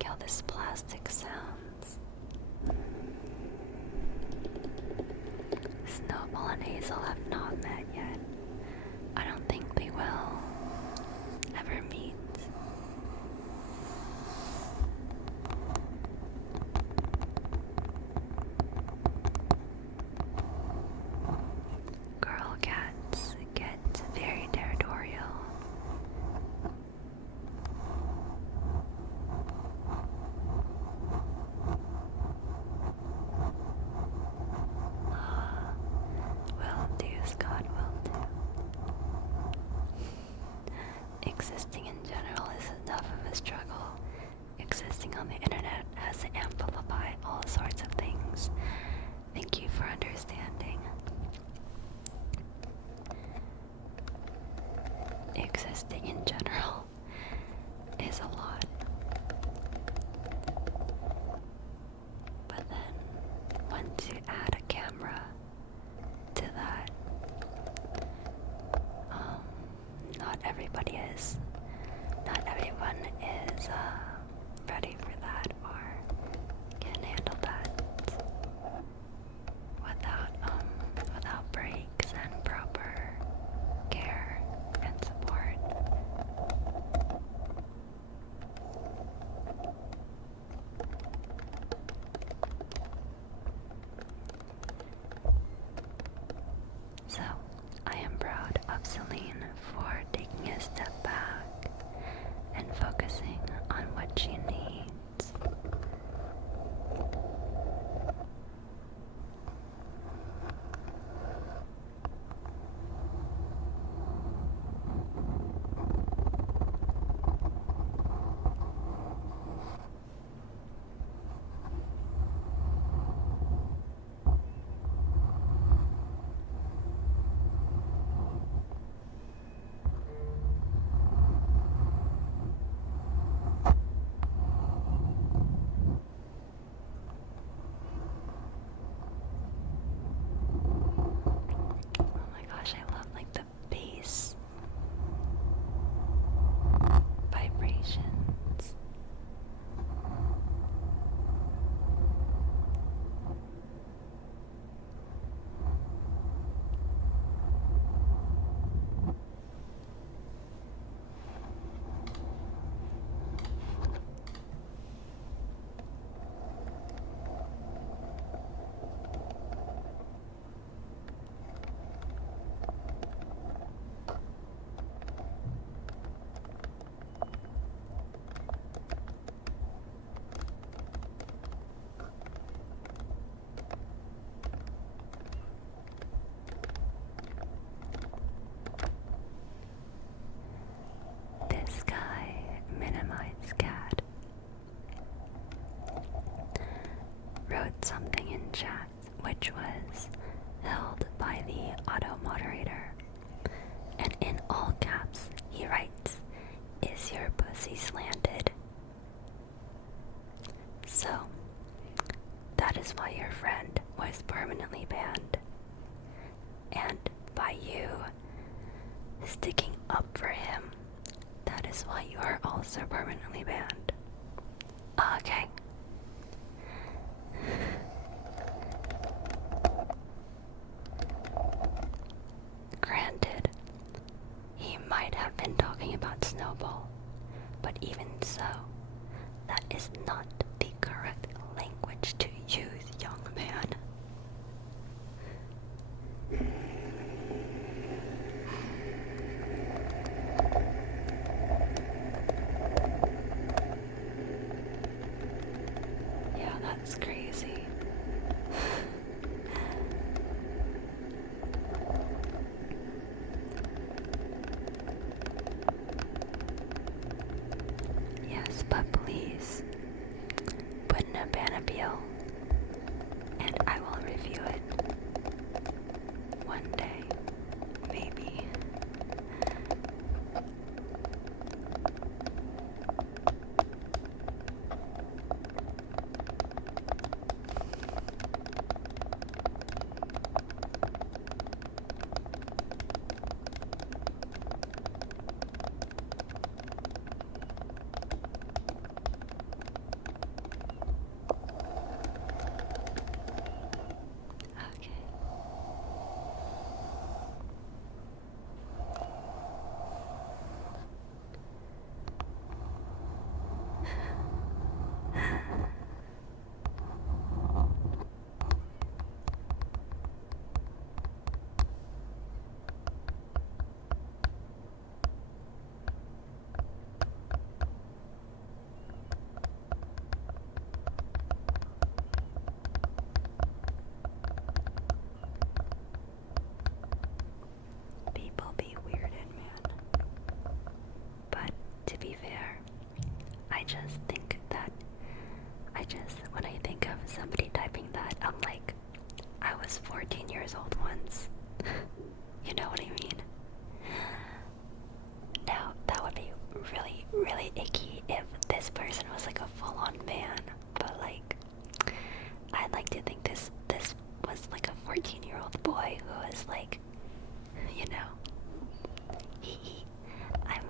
How this plastic sounds. Snowball and Hazel have not met yet. I don't think they will ever meet. Girl cats get very territorial. Will do, Scott, will do. Existing in general is enough of a struggle. Existing on the internet has to amplify all sorts of things. Thank you for understanding. Existing in general is a lot. But then, once you add a camera to that, not everybody is. Not everyone is ready for that or can handle that without breaks and proper care and support. So, I am proud of Celine for taking a step back and focusing on what she needs. Oh my gosh, I love like the bass vibrations. This guy, Minimized Cat, wrote something in chat which was held by the auto moderator, and in all caps he writes, "Is your pussy slanted?" So, that is why your friend was permanently banned. And by you sticking up for him, that is why you are also permanently banned. Okay. Granted, he might have been talking about Snowball, but even so, that is not the correct language to use, young man. Yeah, that's crazy. Yes, but please put in a ban appeal and I will review it one day, maybe. Okay. People be weirded, man. But to be fair, when I think of somebody typing that, I'm like, I was 14 years old once. You know what I mean? Now, that would be really, really icky if this person was like a full-on man, but like, I'd like to think this was like a 14-year-old boy who was like, you know, I'm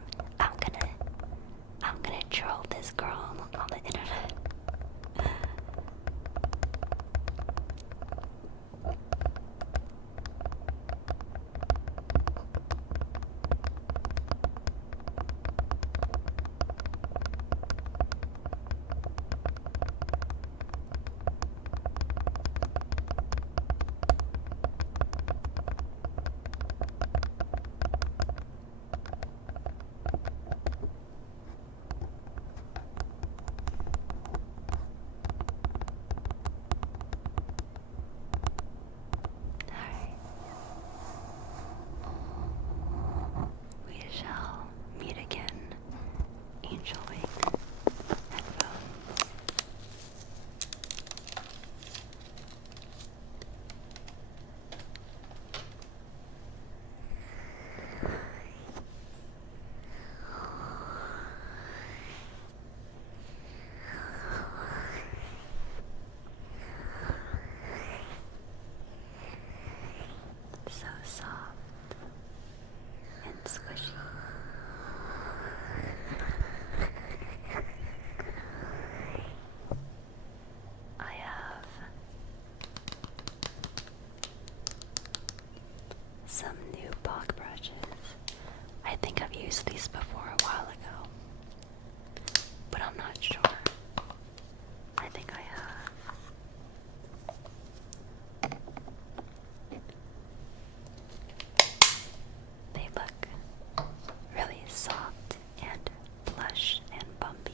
troll this girl on the internet. We shall meet again, Angel Wing headphones. So soft and squishy. I have some new bog brushes. I think I've used these before a while ago, but I'm not sure. I think I have. They look really soft and plush and bumpy.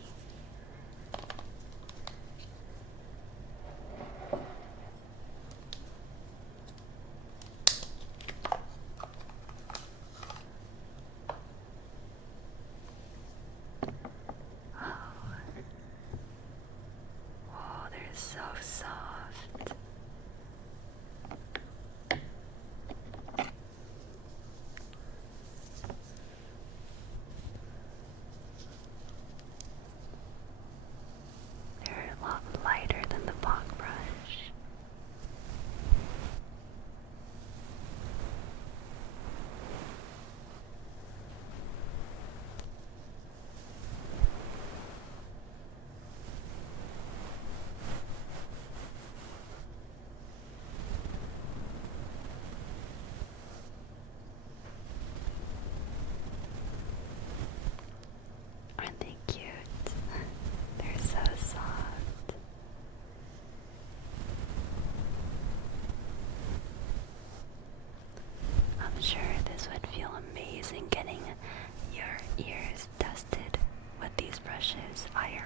Oh, they're so soft. They're a lot lighter than the bog brush. Aren't they cute? They're so soft. I'm sure this would feel amazing getting your ears dusted with these brushes IRL.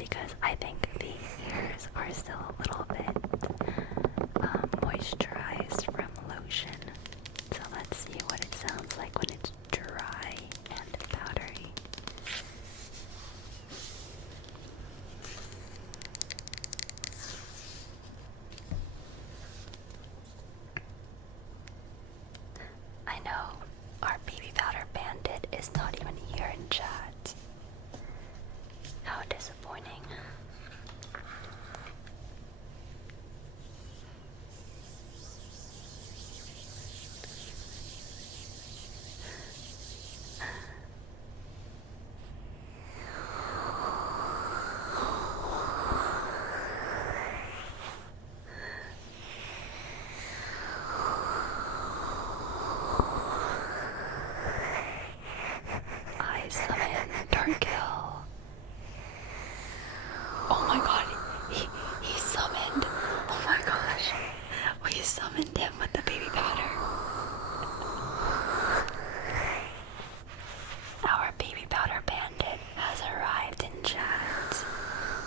because I think the ears are still a little bit moisturized from lotion. So let's see what it sounds like when it's dry and powdery. I know our baby powder bandit is not even here in chat. How disappointing. I summon Darkill. Oh my god, he summoned. Oh my gosh, we summoned him with the baby powder. Our baby powder bandit has arrived in chat.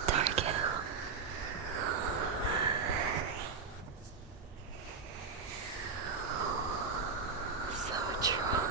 Darkill. So true.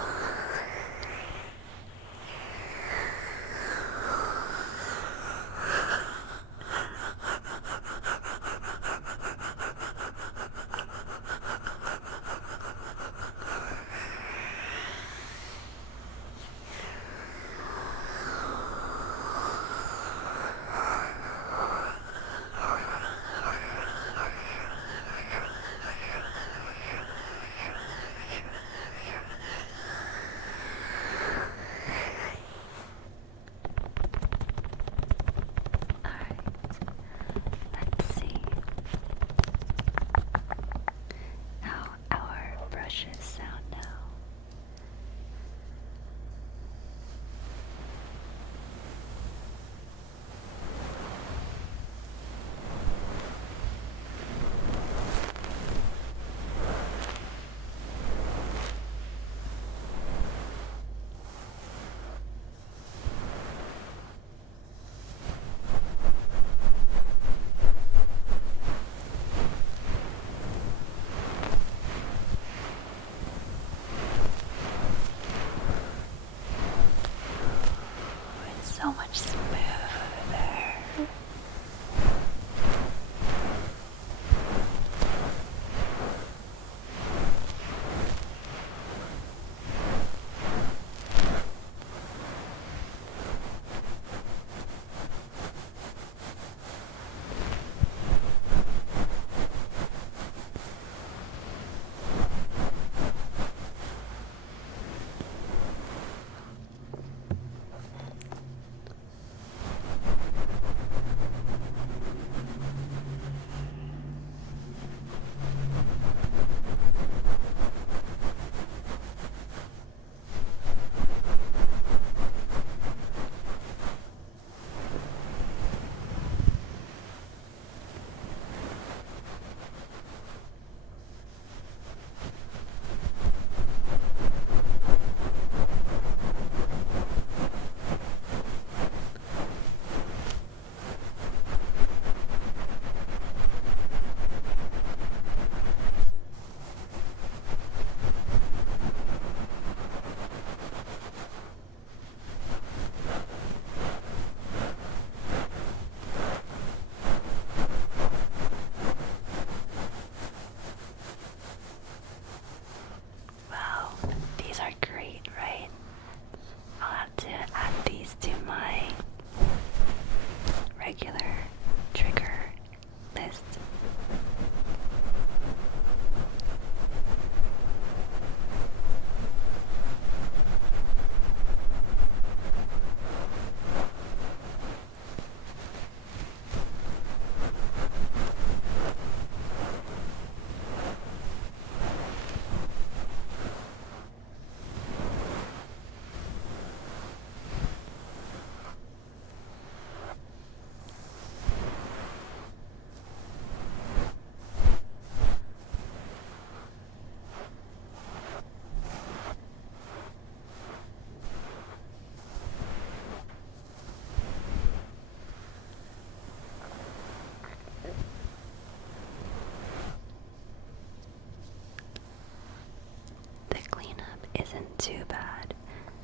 too bad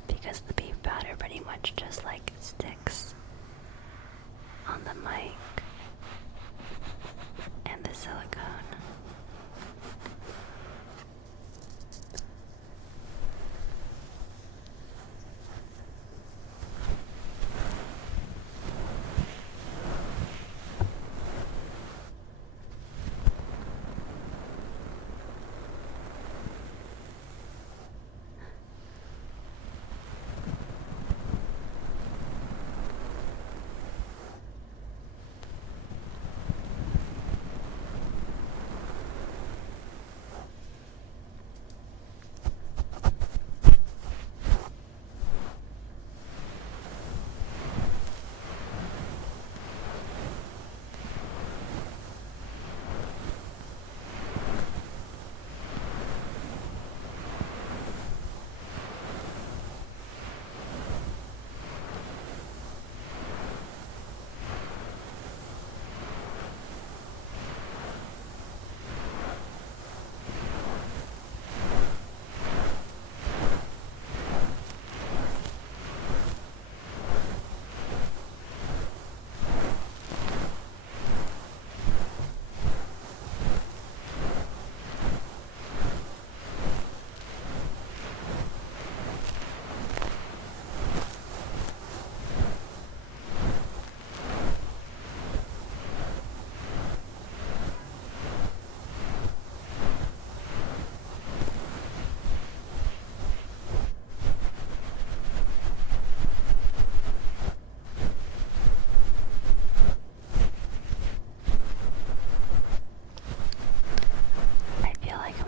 because the beef batter pretty much just like sticks on the mic and the silicone.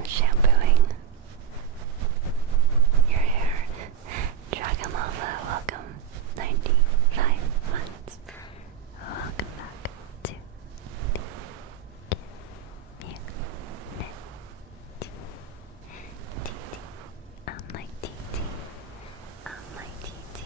Shampooing your hair. Dragon Lava, welcome. 95 months. Welcome back to the community. TT. I'm like TT. I'm like TT.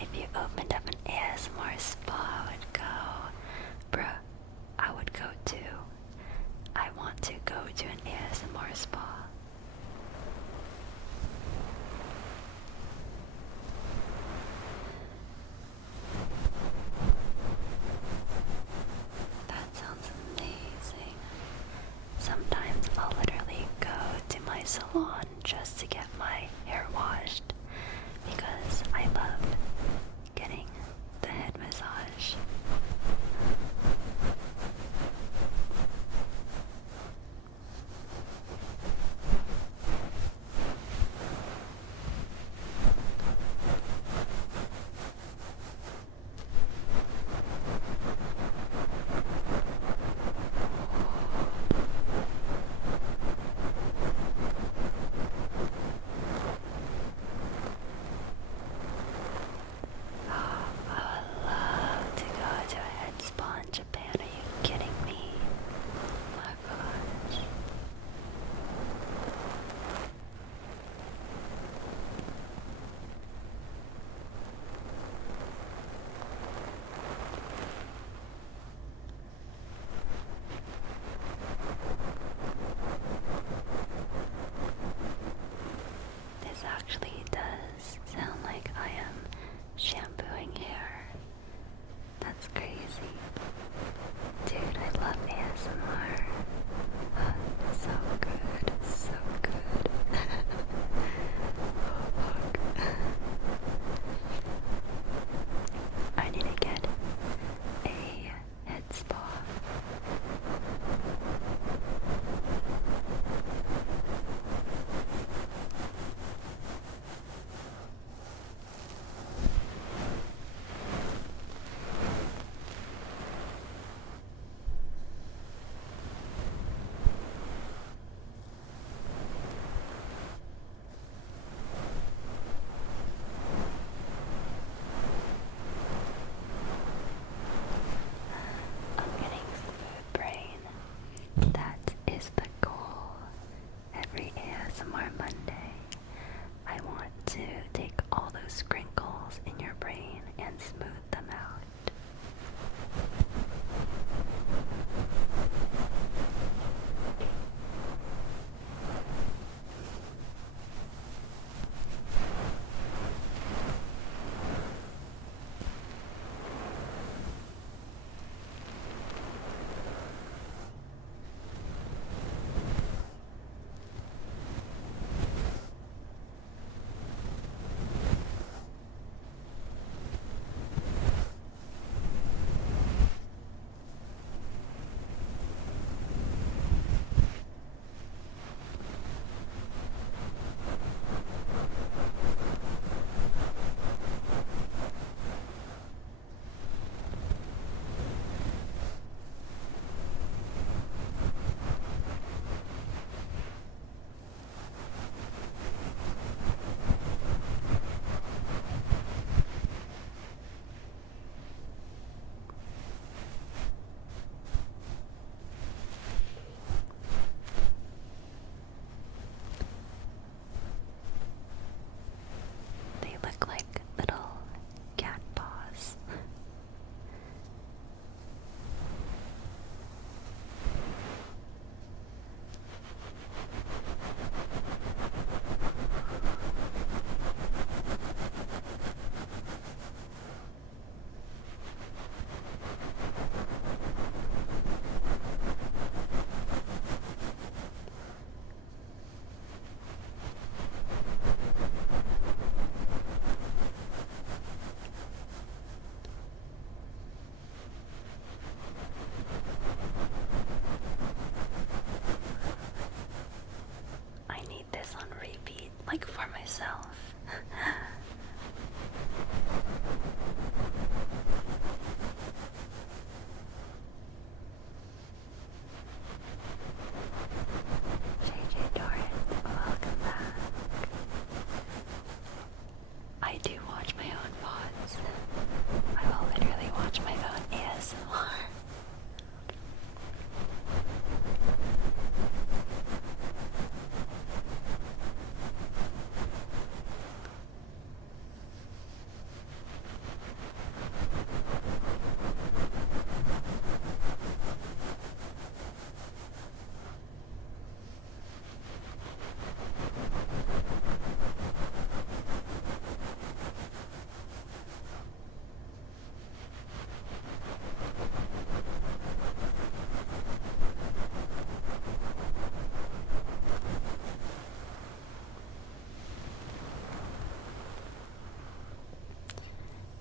If you opened up an ASMR spa, I would go. Bruh, I would go too. I want to go to an ASMR spa. That sounds amazing. Sometimes I'll literally go to my salon just to get my hair washed because I love getting the head massage. Actually does sound like I am shampooing hair. That's crazy. Dude, I love ASMR. So good, so good. I need to get a head spa. Monday, I want to take all those crinkles in your brain and smooth them out. like for myself. JJ Dorrance, welcome back. I do watch my own VODs. I will literally watch my own ASMR.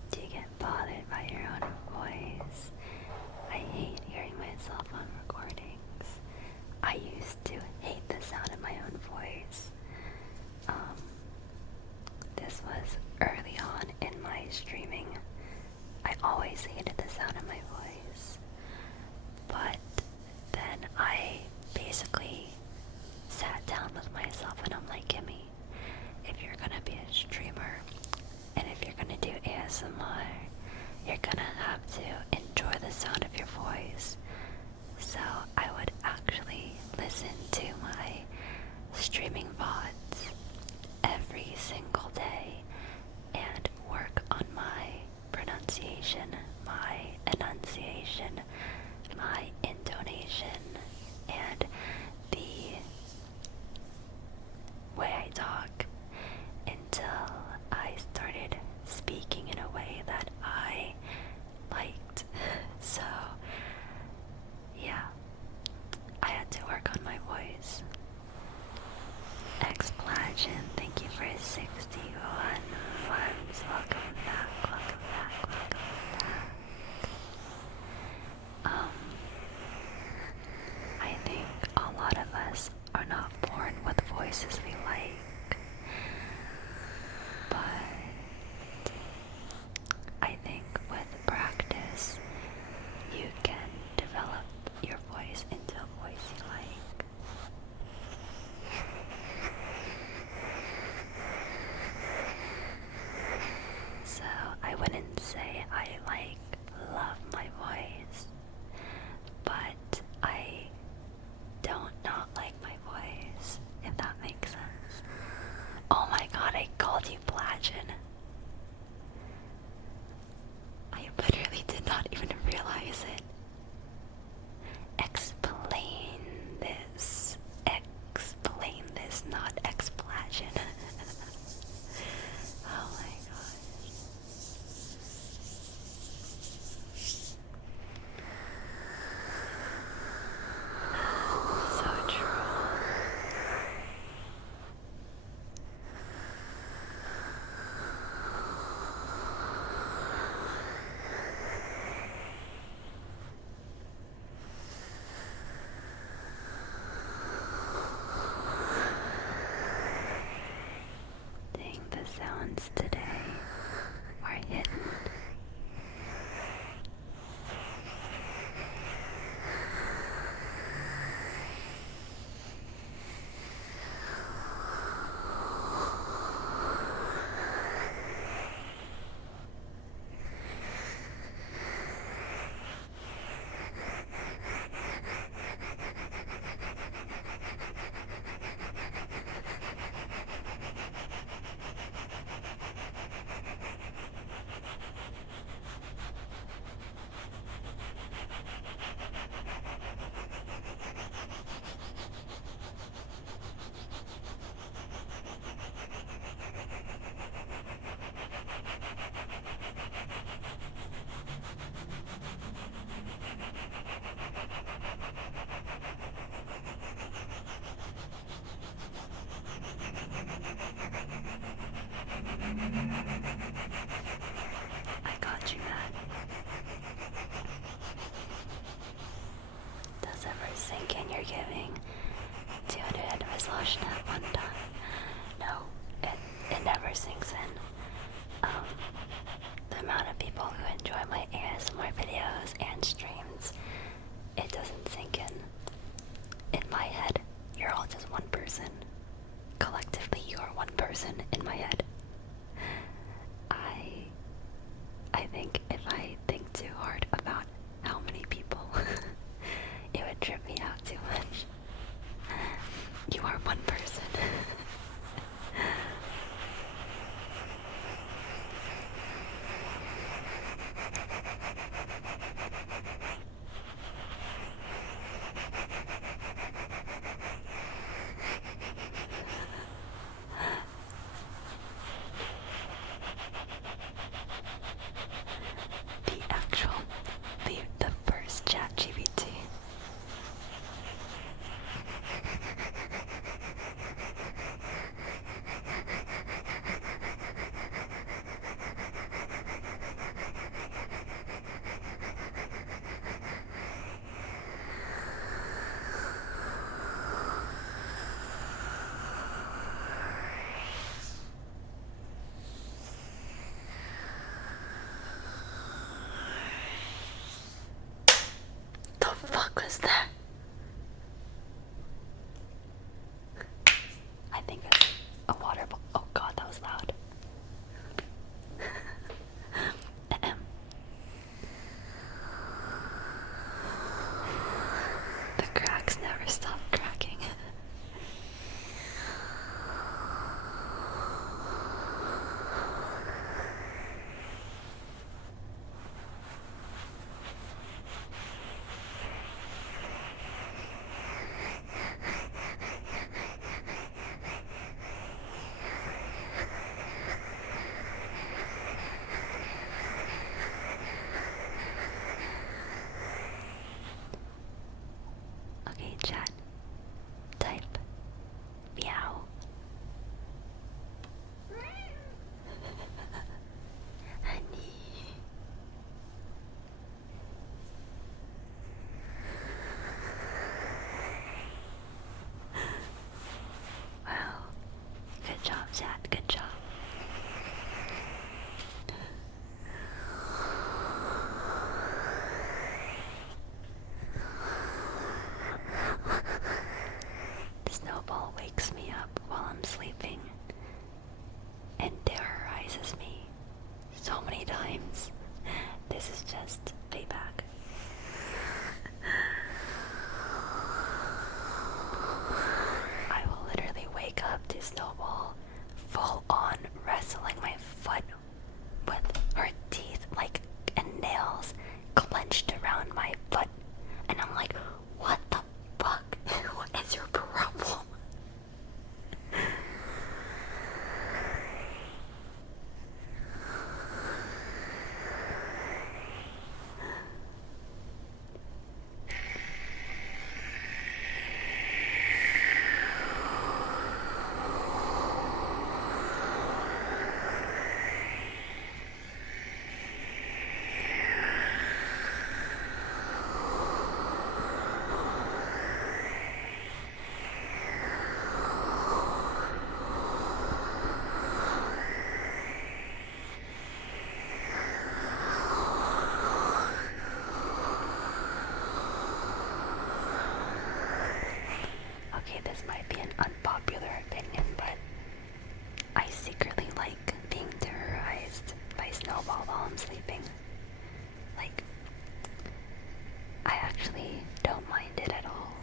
Do you get bothered by your own voice? I hate hearing myself on recordings. I used to hate the sound of my own voice. This was early on in my streaming. I always hated the sound of my voice. But then I basically sat down with myself and I'm like, Kimmy, if you're gonna be a streamer and if you're gonna do ASMR, you're gonna have to enjoy the sound of your voice. So I would actually listen to my streaming VODs every single day and work on my pronunciation, my enunciation, my intonation, and the way I talk until I started speaking in a way that I liked. So, yeah, I had to work on my voice. Explosion, thank you for 61 months. Welcome back, welcome back, welcome back. I think a lot of us are not born with voices we like, but I think with practice you can develop your voice into a voice you like. So I wouldn't say I love my voice, but I don't not like my voice, if that makes sense. Oh my god, I called you Blagin. I literally did not even realize it. Explain this. Explain this, not Explagin. Oh my gosh. So true. Dang, the sounds today are hitting. one person in my head. I think if I think too hard about how many people, it would trip me out too much. You are one person. The first ChatGPT. The fuck was that? I think it's a water bottle. Oh god, that was loud. The cracks never stop cracking. Okay, chat. Type meow. Honey. Wow. Good job, chat. Good job. Snowball wakes me up while I'm sleeping and terrorizes me so many times. This is just payback. I will literally wake up to Snowball full on wrestling my foot with her teeth and nails clenched around my foot, and I'm like, what the fuck? What is your problem? Okay, this might be an unpopular opinion, but I secretly like being terrorized by Snowball while I'm sleeping. Like, I actually don't mind it at all.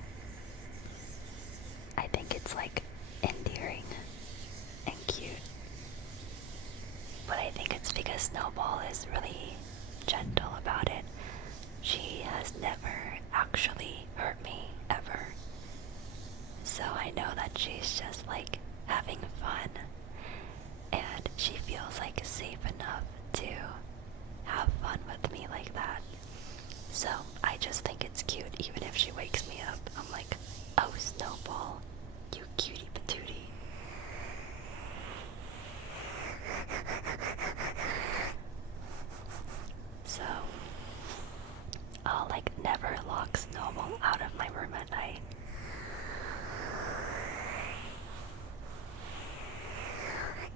I think it's endearing and cute. But I think it's because Snowball is really gentle about it. She has never actually hurt me, ever. So I know that she's just having fun, and she feels safe enough to have fun with me like that. So I just think it's cute, even if she wakes me up. I'm like, oh, Snowball, you cutie patootie. So I'll never lock Snowball out of my room at night.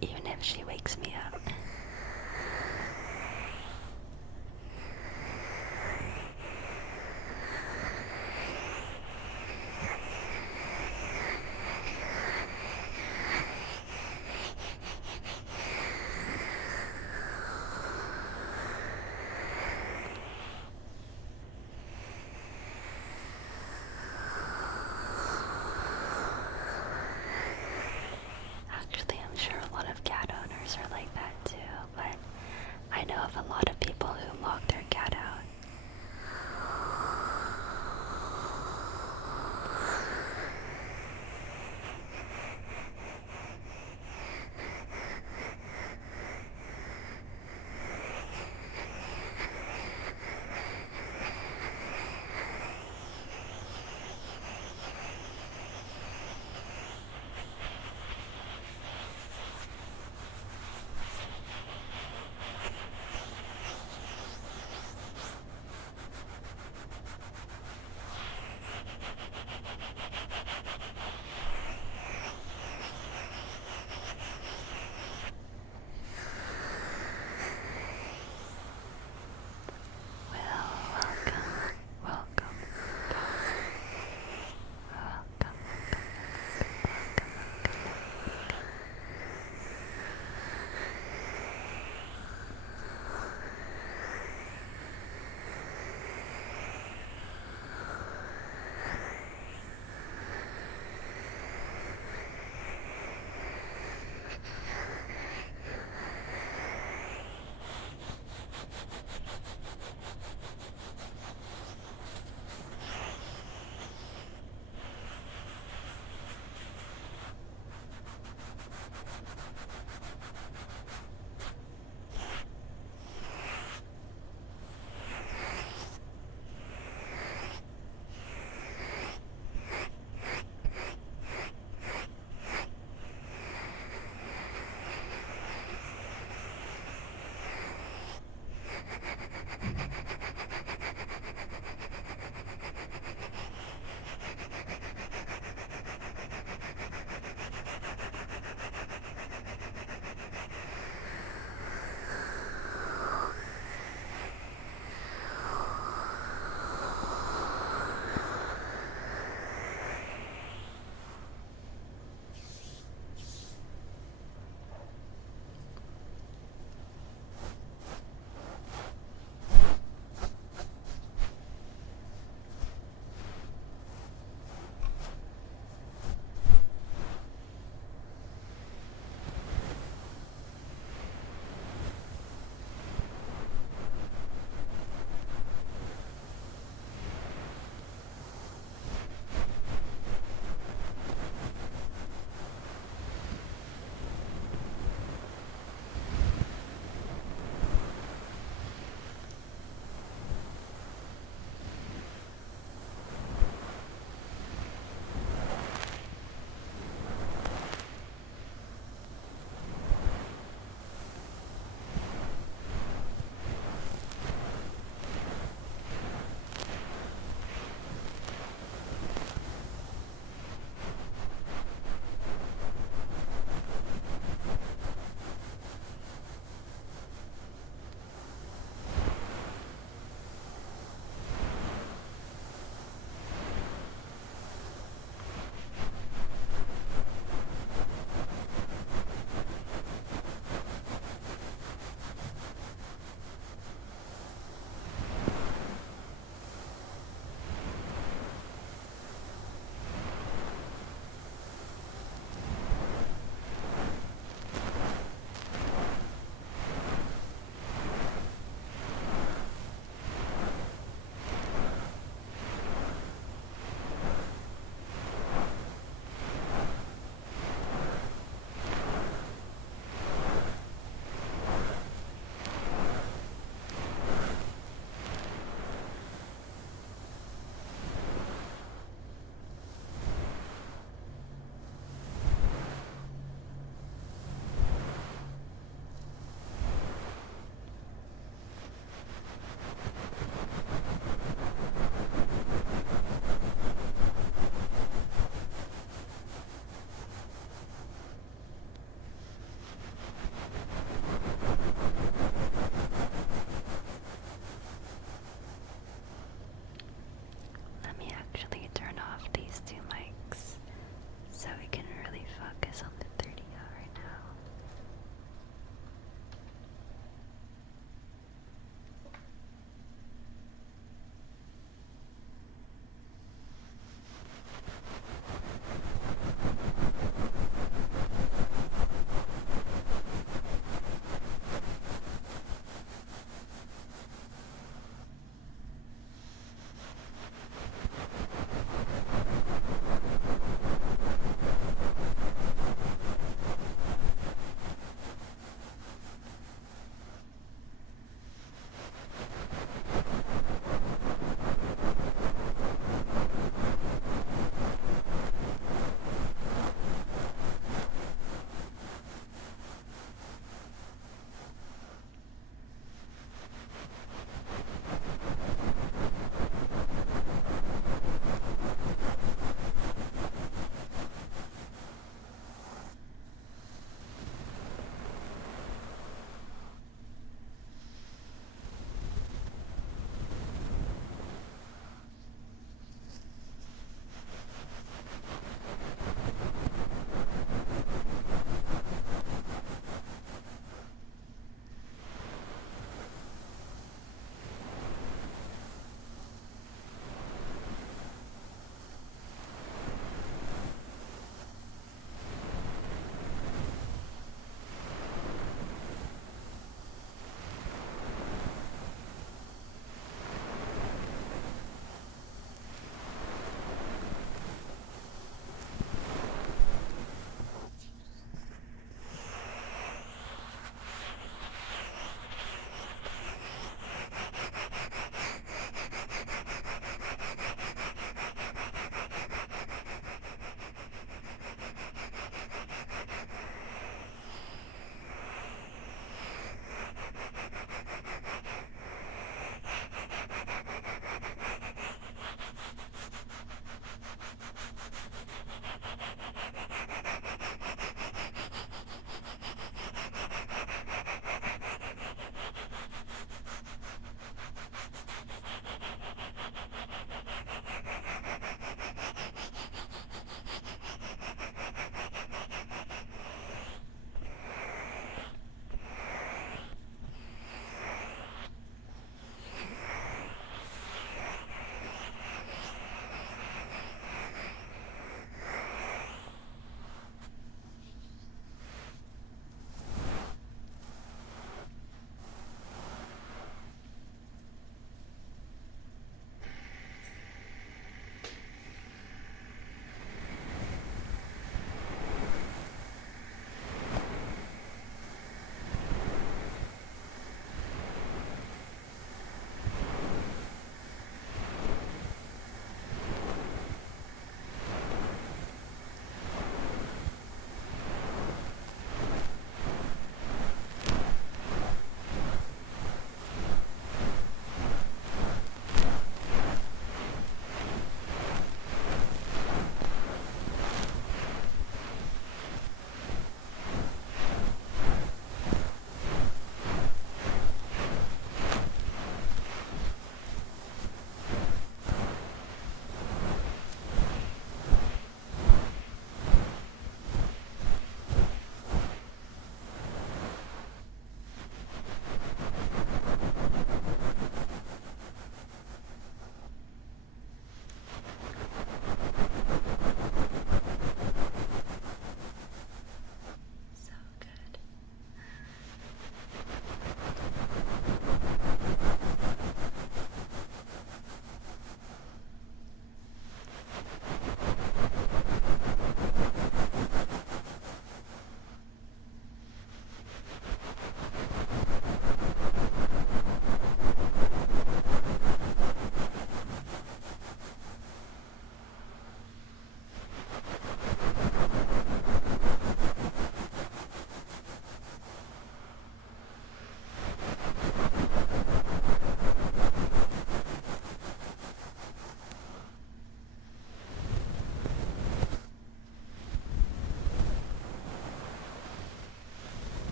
Even if she wakes me up. of a lot of people who lock their cat out.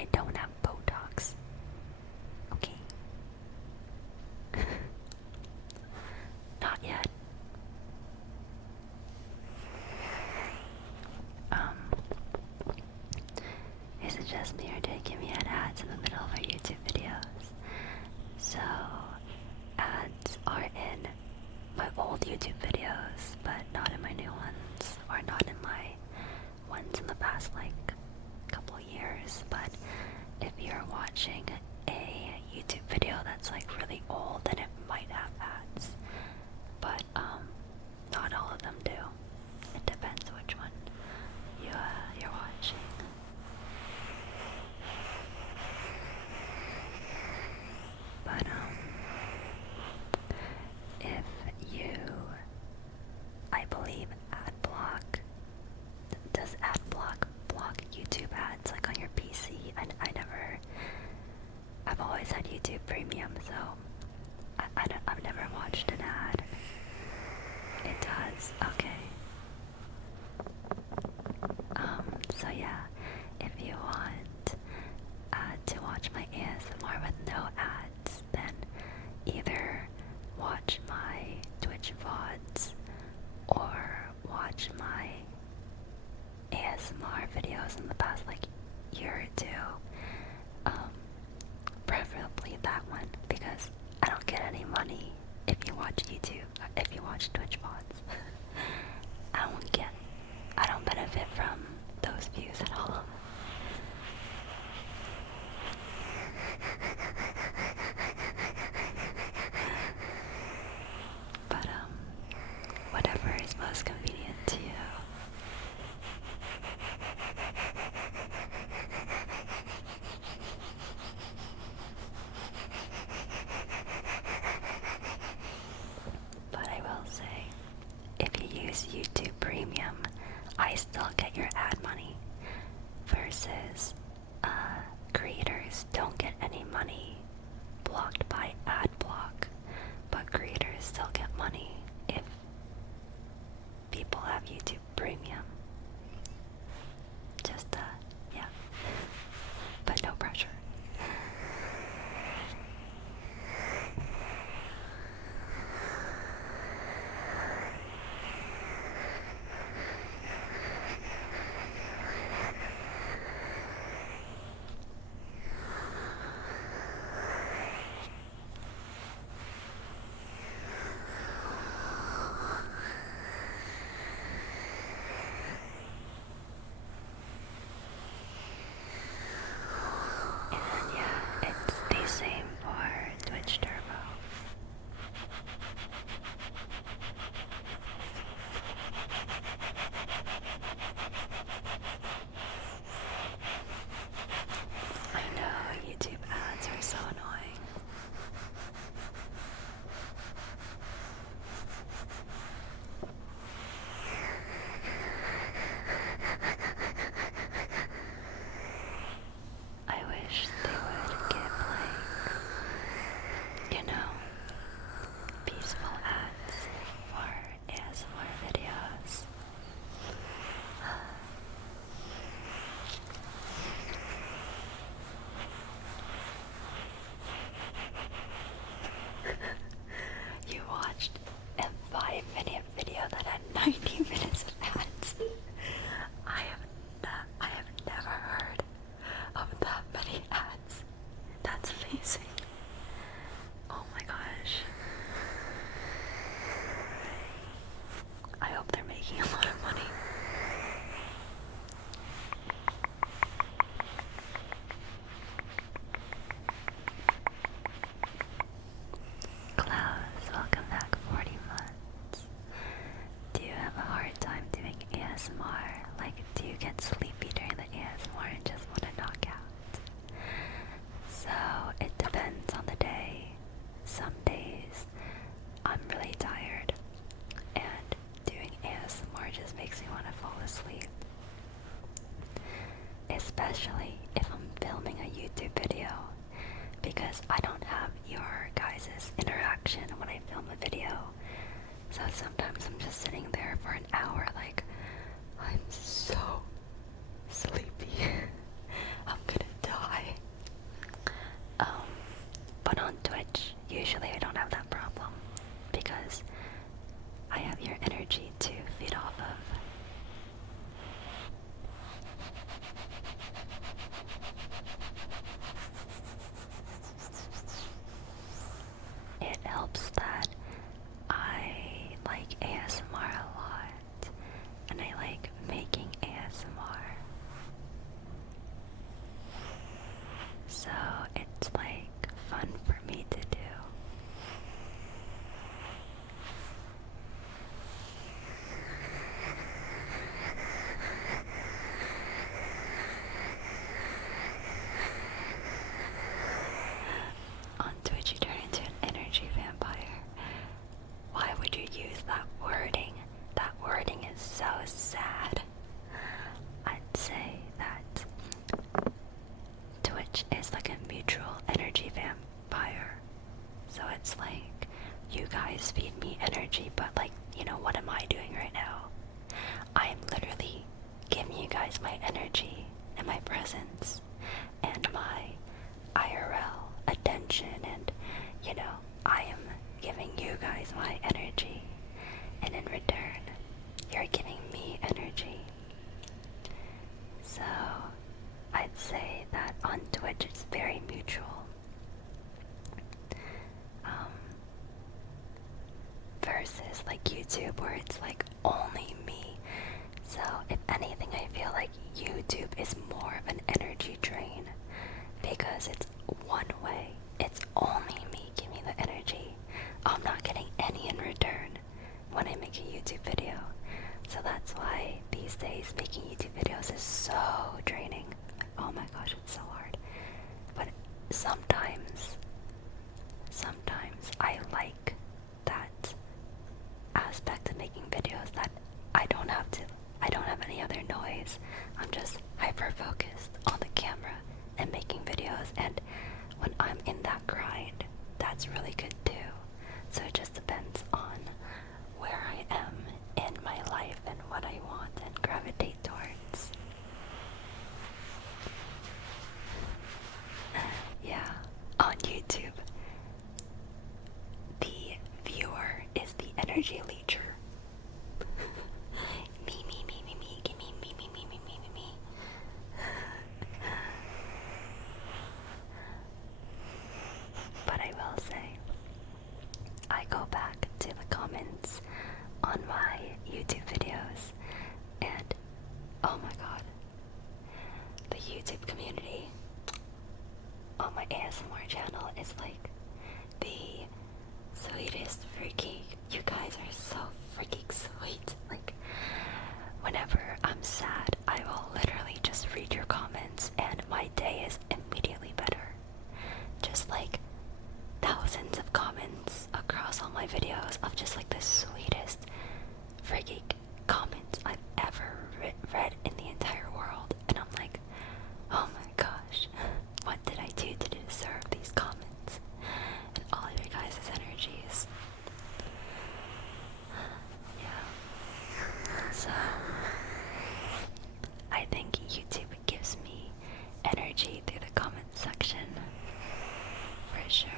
I don't have Botox. Okay. Not yet. Is it just me or did it give me ads in the middle of our YouTube videos? So, ads are in my old YouTube videos, but not in my new ones, or not in my ones in the past, like, couple years. But if you're watching a YouTube video that's, like, really old, then it might have ads. But, not all of them do. It depends which one you're watching. But, if you, I believe AdBlock, does AdBlock block YouTube ads, like, on your PC? I've always had YouTube Premium, so I've never watched an ad. It does, okay. So yeah, if you want to watch my ASMR with no ads, then either watch my Twitch VODs or watch my ASMR videos in the past, like, year or two. Preferably that one, because I don't get any money if you watch YouTube, if you watch Twitch VODs. I don't benefit from those views at all. But, whatever is most convenient to you. But I will say, if you use YouTube Premium, I still get your ad money, versus creators don't get any money blocked by AdBlock, but creators still get money if people have YouTube Premium. Just, yeah. But no pressure. And yeah, it's the same for Twitch Turbo. I know, YouTube ads are so annoying. I wish they would give, like, peaceful ads for ASMR videos. You watched a 5-minute video that had 90 minutes of ads. I have never heard of that many ads. That's amazing. Oh my gosh. I hope they're making a lot of money. Klaus, welcome back 40 months. Do you have a hard time doing ASMR? Like, do you get sleepy during the ASMR and just want to knock out? So, it depends on the day. Some days, I'm really tired, and doing ASMR just makes me want to fall asleep. Especially if I'm filming a YouTube video, because I don't have your guys' interaction when I film a video. So sometimes I'm just sitting there for an hour like, I'm so sleepy. I'm gonna die. But on Twitch, usually I don't have that problem because I have your energy to feed off of. It helps that I like ASMR a lot, and I like making ASMR. So it's like fun for me to do. On Twitch, you turn into an energy vampire. Why would you use that wording? That wording is so sad. I'd say that Twitch is like a mutual energy vampire. So it's like, you guys feed me energy, but like, what am I doing right now? I'm literally giving you guys my energy and my presence and my IRL attention, and I am giving you guys my energy, and in return you're giving me energy. So I'd say that on Twitch it's very mutual. Versus like YouTube, where it's like only me. So if anything, I feel like YouTube is more of an energy drain because it's one way. It's only me giving the energy. I'm not getting any in return when I make a YouTube video. So that's why these days making YouTube videos is so draining. Oh my gosh, it's so hard. But sometimes I like that aspect of making videos, that I don't have any other noise. I'm just hyper focused on the camera and making videos, and when I'm in that grind, that's really good too. So it just depends on where I am in my life and what I want and gravitate towards. Yeah, on YouTube, the viewer is the energy leecher. me, give me, me. But I will say, I go back to the comments on my YouTube videos, and oh my god, the YouTube community on my ASMR channel is like the sweetest freaking. You guys are so freaking sweet. Like, whenever I'm sad, I will literally just read your comments and my day is immediately better. Just like thousands of comments across all my videos of just like the sweetest freaking comments I've ever read in the entire world. And I'm like, oh my gosh, what did I do to deserve these comments and all of your guys' energies? Yeah. So I think YouTube gives me energy through the comment section for sure.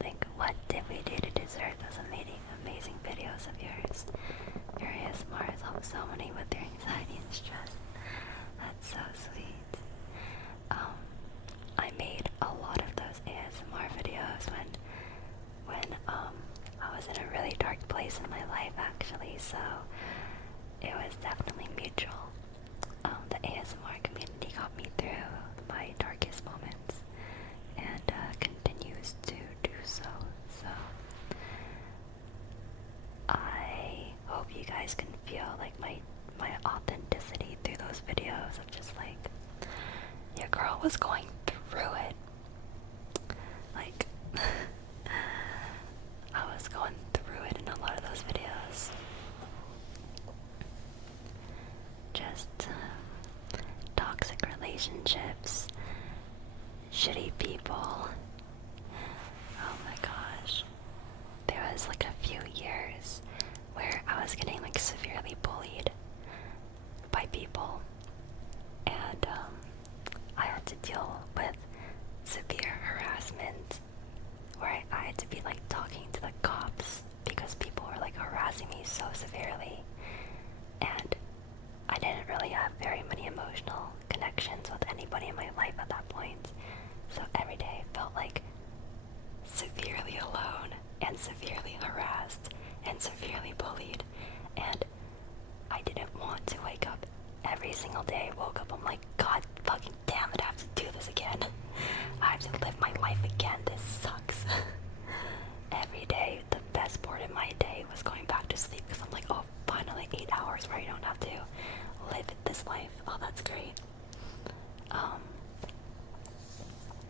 Think, what did we do to deserve those amazing videos of yours? Your ASMR has helped so many with their anxiety and stress. That's so sweet. I made a lot of those ASMR videos when I was in a really dark place in my life, actually, so it was definitely mutual. The ASMR community got me through my darkest moments, and continues to do so. So guys can feel like my authenticity through those videos of just like, your girl was going through it. Like, I was going through it in a lot of those videos. Just toxic relationships, shitty people. Oh my gosh. There was like a few years where I was getting like severely bullied by people, and I had to deal with severe harassment where I had to be like talking to the cops because people were like harassing me so severely, and I didn't really have very many emotional connections with anybody in my life at that point, so every day I felt like severely alone and severely harassed and severely bullied, and I didn't want to wake up every single day. I woke up, I'm like, God fucking damn it, I have to do this again. I have to live my life again. This sucks. Every day, the best part of my day was going back to sleep because I'm like, oh, finally 8 hours where I don't have to live this life. Oh, that's great.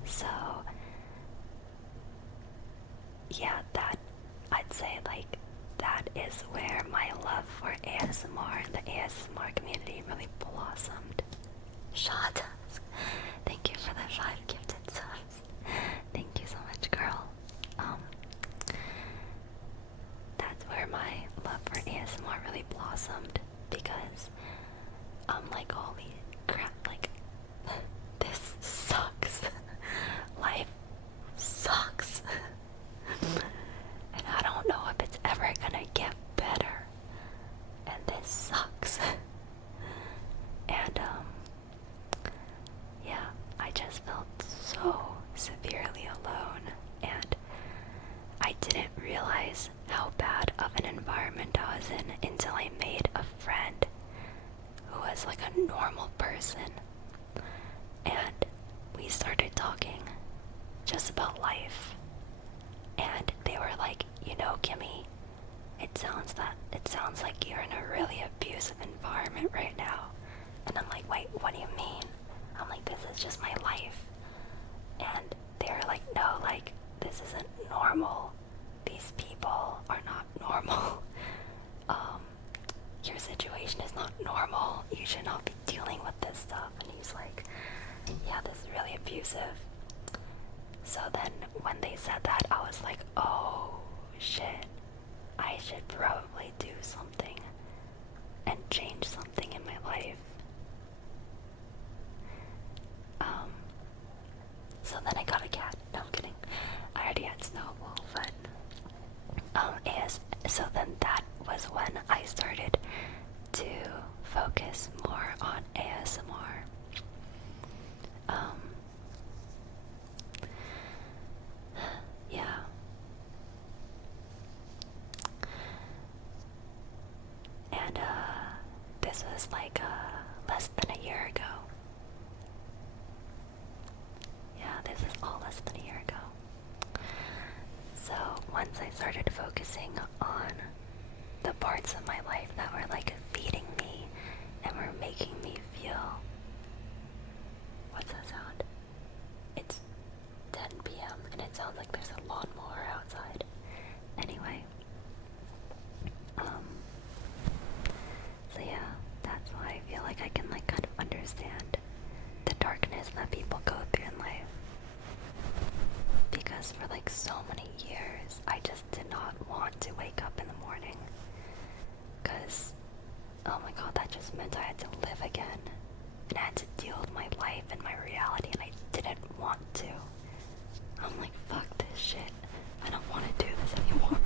So yeah, that, I'd say like that is where my love for ASMR and the ASMR community really blossomed. Shot. Thank you for the 5 gifted subs. Thank you so much, girl. That's where my love for ASMR really blossomed, because I'm like, holy crap, like, this sucks. Life sucks. And I don't know if it's ever gonna get better. And this sucks. And, yeah, I just felt so severely alone, and I didn't realize how bad of an environment I was in until I made a friend who was like a normal person, and we started talking just about life, and they were like, you know, Kimmy, it sounds like you're in a really abusive environment right now. And I'm like, wait, what do you mean? I'm like, this is just my life. And they were like, no, like, this isn't normal. These people are not normal. Your situation is not normal. You should not be dealing with this stuff. And he's like, yeah, this is really abusive. So then when they said that, I was like, oh shit, I should probably do something and change something in my life. So then I got a cat. No, I'm kidding. I already had Snowball, but so then that was when I started to focus more on ASMR. Yeah. And this was like less than a year ago. Yeah, this is all less than a year ago. So once I started focusing on the parts of my life that were like feeding me and were making me feel, what's that sound? It's 10 p.m. and it sounds like there's a lawnmower outside. Anyway, so yeah, that's why I feel like I can like kind of understand the darkness that people go through in life. Because for like so many years, I just did not want to wake up in the morning. Because, oh my god, that just meant I had to live again. And I had to deal with my life and my reality, and I didn't want to. I'm like, fuck this shit. I don't want to do this anymore.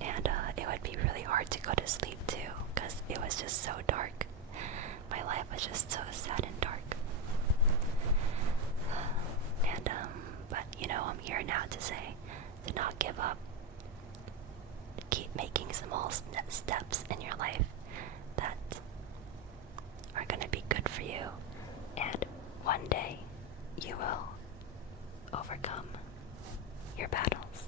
And it would be really hard to go to sleep too, because it was just so dark. My life was just so sad and dark. And but you know, I'm here now to say, to not give up. Keep making small steps in your life that are gonna be good for you, and one day you will overcome your battles.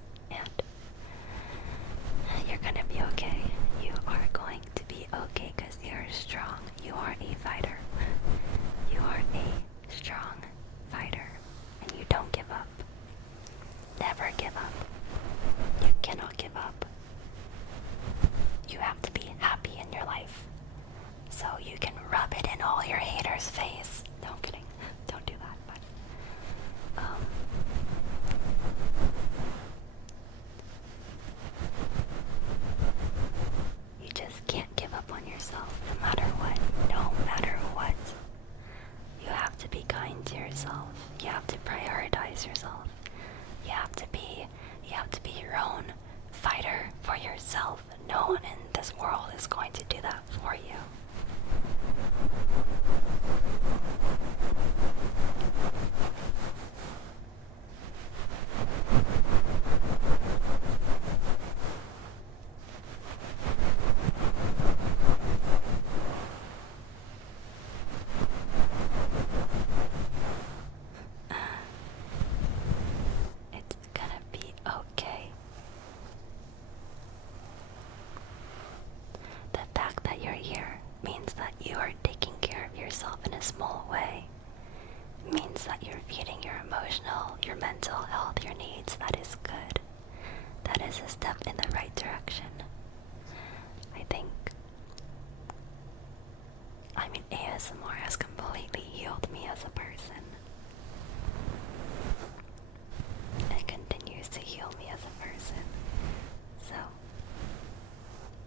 yourself. You have to be your own fighter for yourself. No one in this world is going to do that for you. It's gonna be okay. The fact that you're here means that you are taking care of yourself in a small way. It means that you're feeding your emotional, your mental health, your needs. That is good. That is a step in the right direction. ASMR has completely healed me as a person. It continues to heal me as a person. So,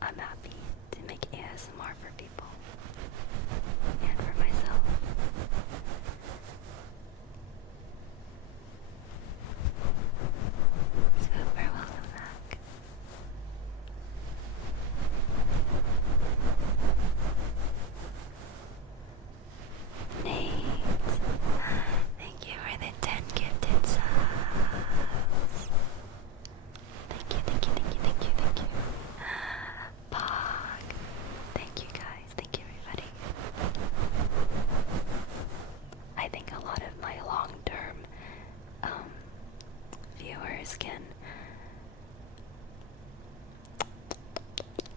I'm happy to make ASMR for people and for myself. Super welcome back. Nate, thank you for the 10 gifted subs. Thank you, thank you, thank you, thank you, thank you. Pog, thank you guys, thank you everybody. I think a lot of my long-term viewers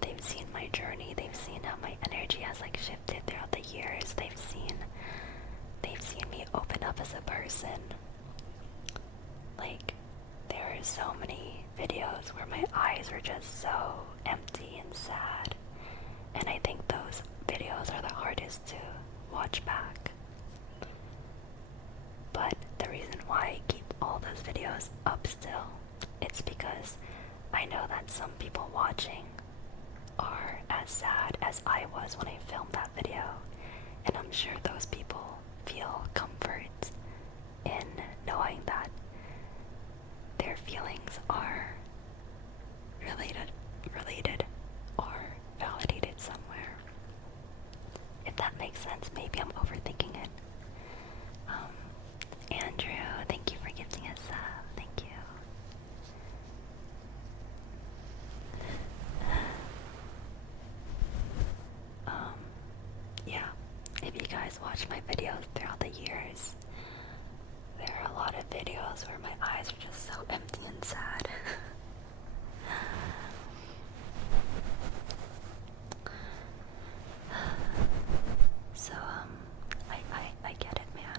they've seen my journey, they've seen how my energy has like shifted throughout the years, they've seen me open up as a person. Like, there are so many videos where my eyes were just so empty and sad, and I think those videos are the hardest to watch back. But the reason why I keep all those videos up still, it's because I know that some people watching are as sad as I was when I filmed that video, and I'm sure those people feel comfort in knowing that their feelings are related or validated somewhere. If that makes sense, maybe I'm overthinking it. Andrew, thank you for gifting us up. Thank you. Yeah, if you guys watch my videos throughout the years, there are a lot of videos where my eyes are just so empty and sad. So, I get it, man.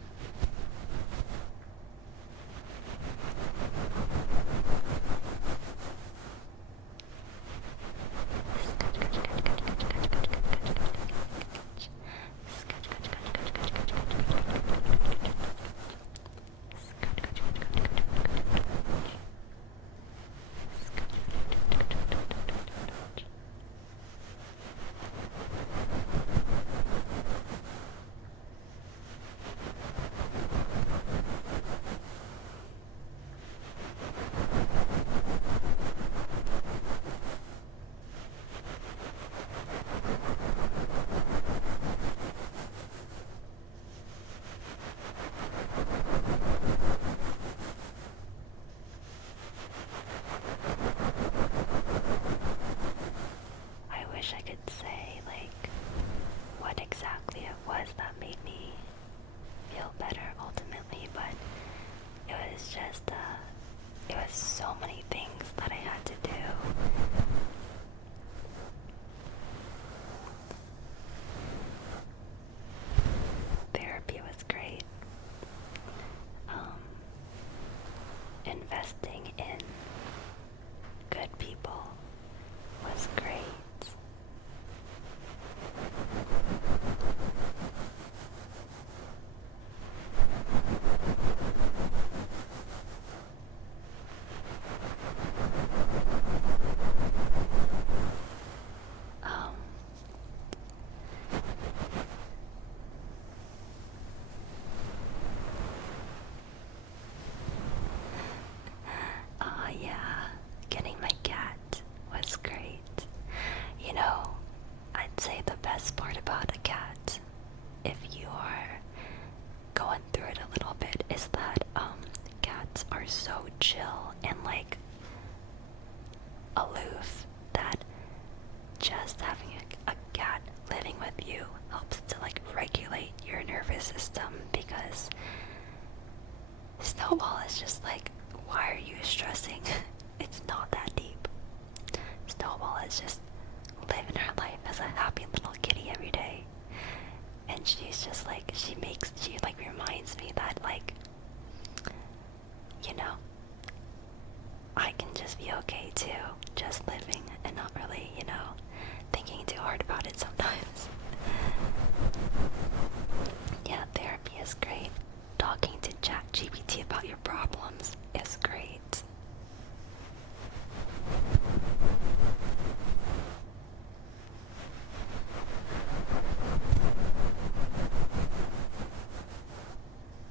I wish I could say, like, what exactly it was that made me feel better ultimately, but it was just, it was so many things that I had to do. Therapy was great. Investing in good people was great. is just like, why are you stressing? It's not that deep. Snowball is just living her life as a happy little kitty every day. And she's just like, she like reminds me that, like, you know, I can just be okay too, just living and not really, you know, thinking too hard about it sometimes. Yeah, therapy is great. Talking to ChatGPT about your problems is great.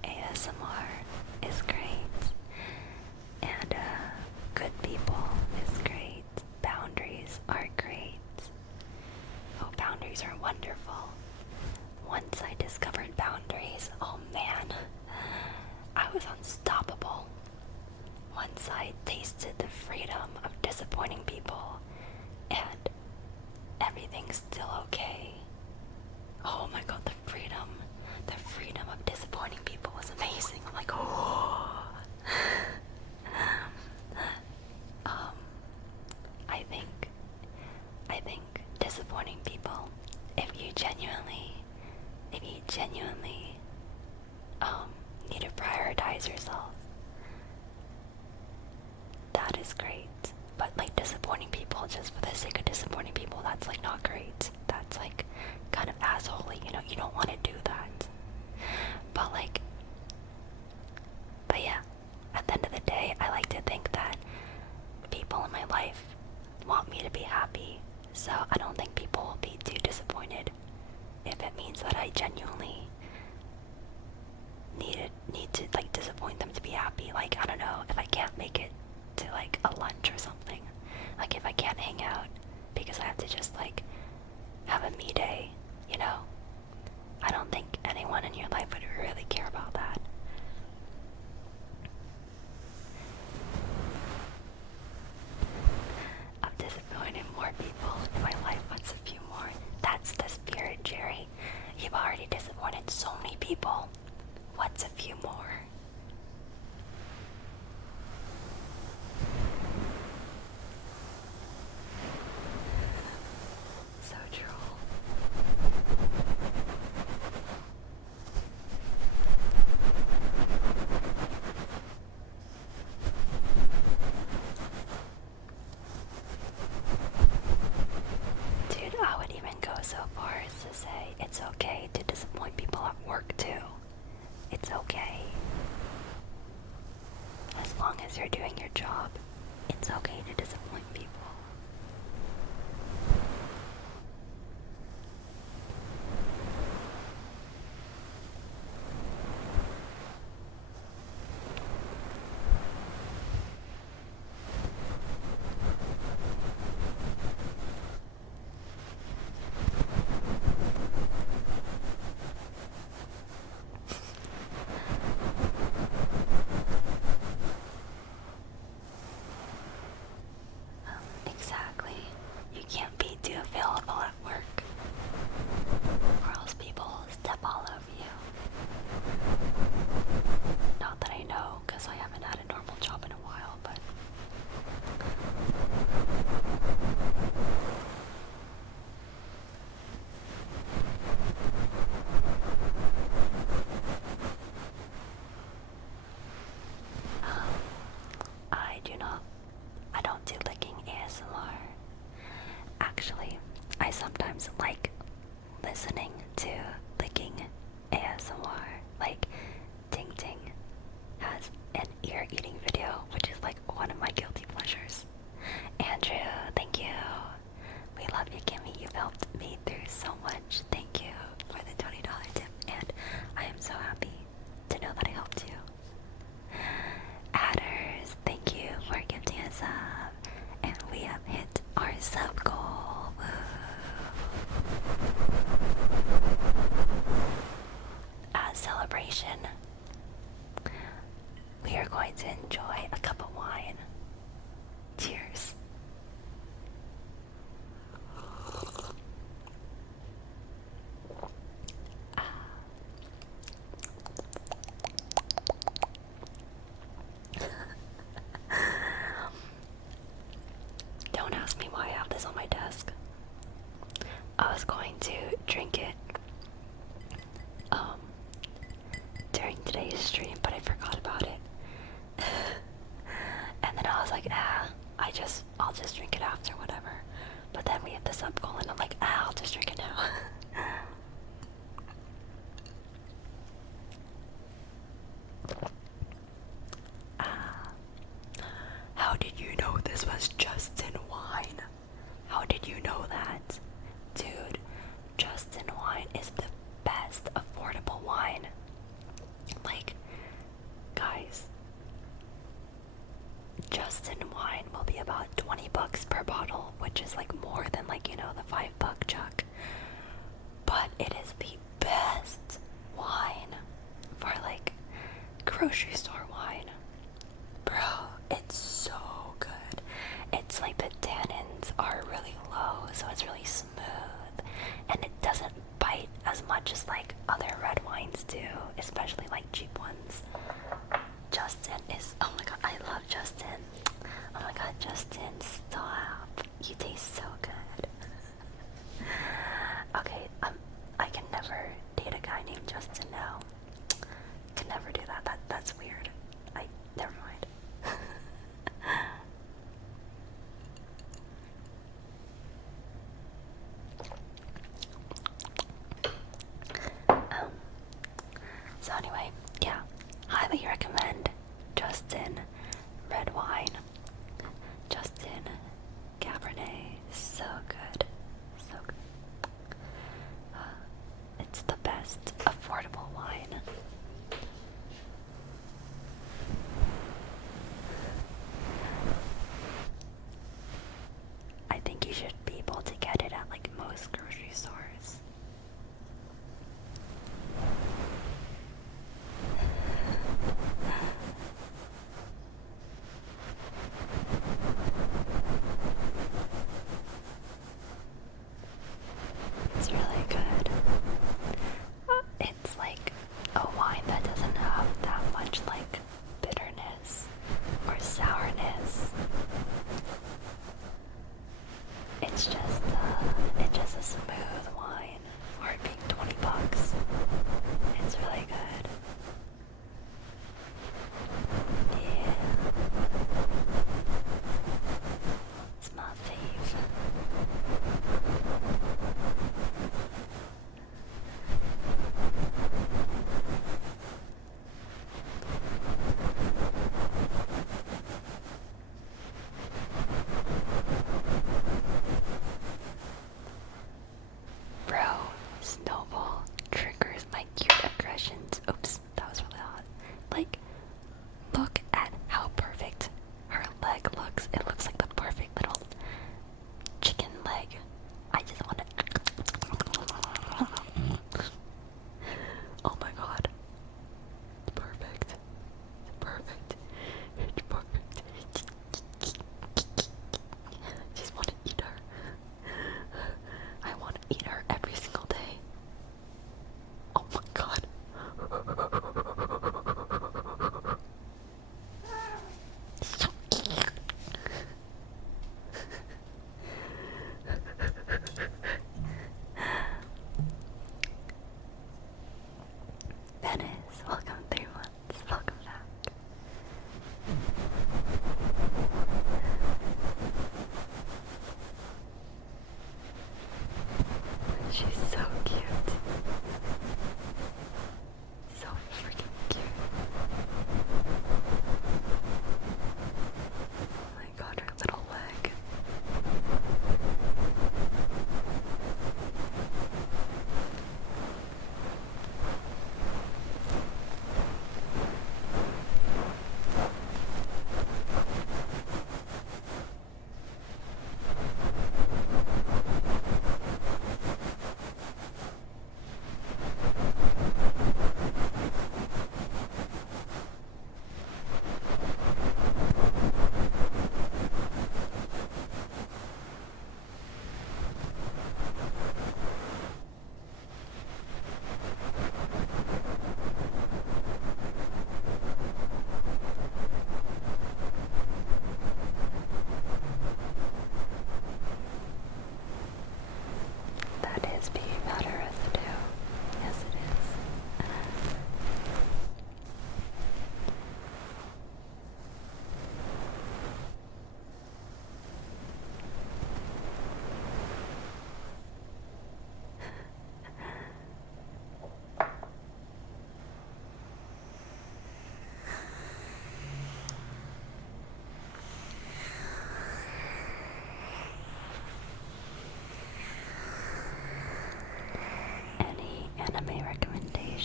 ASMR is great. And good people is great. Boundaries are great. Oh, boundaries are wonderful. Once I discovered boundaries, oh man, I was unstoppable. Once I tasted the freedom of disappointing people and everything's still okay. Oh my god, the freedom of disappointing people was amazing. I'm like, oh. I think disappointing people, if you genuinely need to prioritize yourself, that is great. But like disappointing people just for the sake of disappointing people, that's like not great. That's like kind of assholey, you know, you don't want to do that. But yeah, at the end of the day, I like to think that people in my life want me to be happy, so I don't think people will be too disappointed if it means that I genuinely need to like disappoint them to be happy. Like, I don't know, if I can't make it to like a lunch or something, like if I can't hang out because I have to just like have a me day, you know, I don't think anyone in your life would really care about that. I've disappointed more people in my life. What's a few more? That's the spirit, Jerry. You've already disappointed so many people. What's a few more? So true. Dude, I would even go so far as to say it's okay to disappoint people at work too. It's okay. As long as you're doing your job, it's okay to disappoint people. Exactly. You can't be too available at work, or else people will step all over you. Not that I know, because I haven't had a normal job in a while, but I don't do licking ASMR. Actually, I sometimes like listening to licking ASMR. Like, Ting Ting has an ear eating video, which is like one of my guilty pleasures. Andrew, thank you. We love you, Kimmy. You've helped me through so much. Thank you for the $20 tip, and I am so happy to know that I helped you. Adders, thank you for gifting us up, and we have hit our sub goal. Woo. As celebration, we are going to enjoy a cup of wine. Cheers. You know that. Dude, Justin wine is the best affordable wine. Like, guys, Justin wine will be about $20 per bottle, which is like more than like, you know, the $5 jug. But it is the best wine for like grocery store wine. Bro, it's so good. It's like the tannins are really low, so it's really smooth, and it doesn't bite as much as like other red wines do, especially like cheap ones. Justin is, oh my god, I love Justin. Oh my god, Justin, stop. You taste so good. Okay, I can never date a guy named Justin now. Can never do that. That's weird.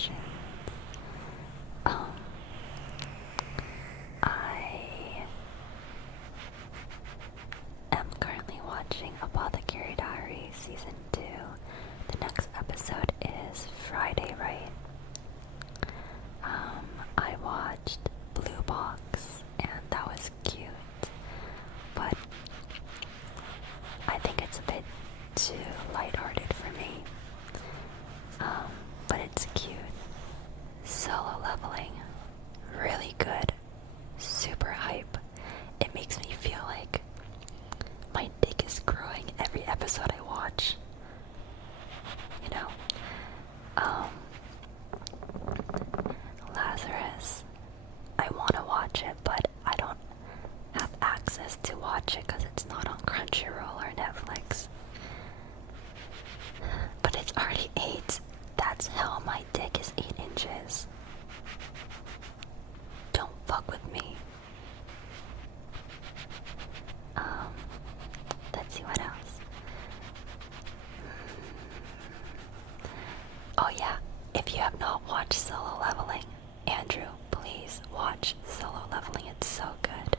recommendations. I am currently watching Apothecary Diaries Season 2. The next episode is Friday, right? I watched Blue Box, and that was cute, but I think it's a bit too lighthearted for me. But it's cute. Solo Leveling, really good, super hype. It makes me feel like my dick is growing every episode I watch. You know? Lazarus, I want to watch it, but I don't have access to watch it because it's not on Crunchyroll or Netflix. But it's already 8. That's how my dick is 8 inches. Don't fuck with me. Let's see what else. Oh yeah, if you have not watched Solo Leveling, Andrew, please watch Solo Leveling. It's so good.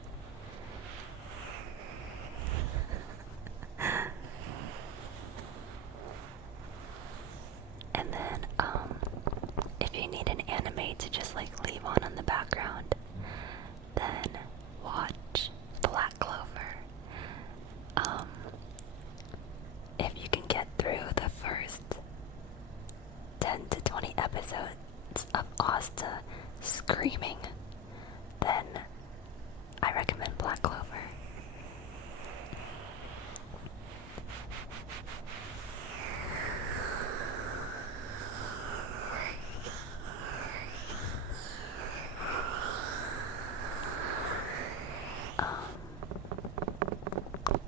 And then, if you need an anime to just like leave on in the background, then watch Black Clover. If you can get through the first 10 to 20 episodes of Asta screaming, then I recommend Black Clover.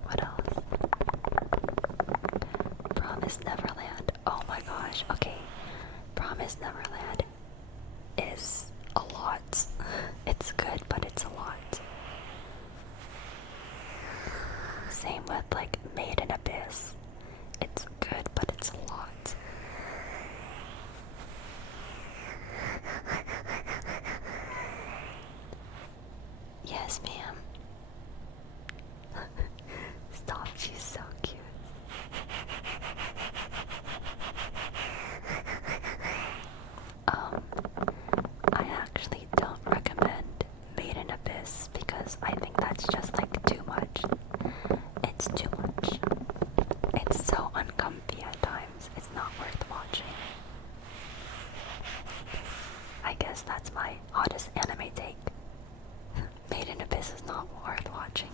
What else? Promise Neverland. Oh my gosh. Okay. Promise Neverland is a lot. It's good, but it's a lot. Same with like Made in Abyss. It's good, but it's a lot. Yes, ma'am. Stop, she's so cute. I actually don't recommend Made in Abyss because I think that's just like too much. It's too much. It's so uncomfy at times. It's not worth watching. I guess that's my hottest anime take. Made in Abyss is not worth watching.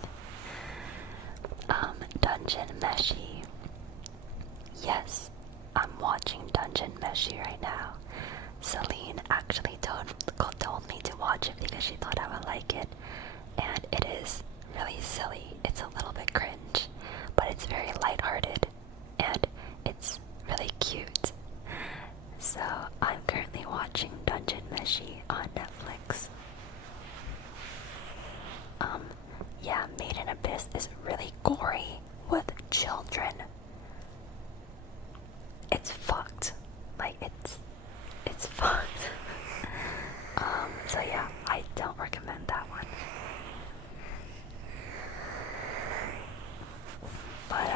Dungeon Meshi. Yes, I'm watching Dungeon Meshi right now. Celine actually told me to watch it because she thought I would like it, and it is really silly. It's a little bit cringe, but it's very lighthearted, and it's really cute. So I'm currently watching Dungeon Meshi on Netflix. Yeah, Made in Abyss is really gory with children. It's fucked. Like, it's fucked. So yeah, I don't recommend that one. But,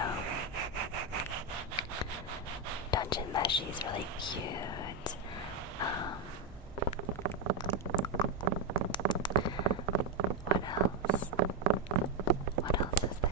Dungeon Meshi is really cute. What else? What else is there?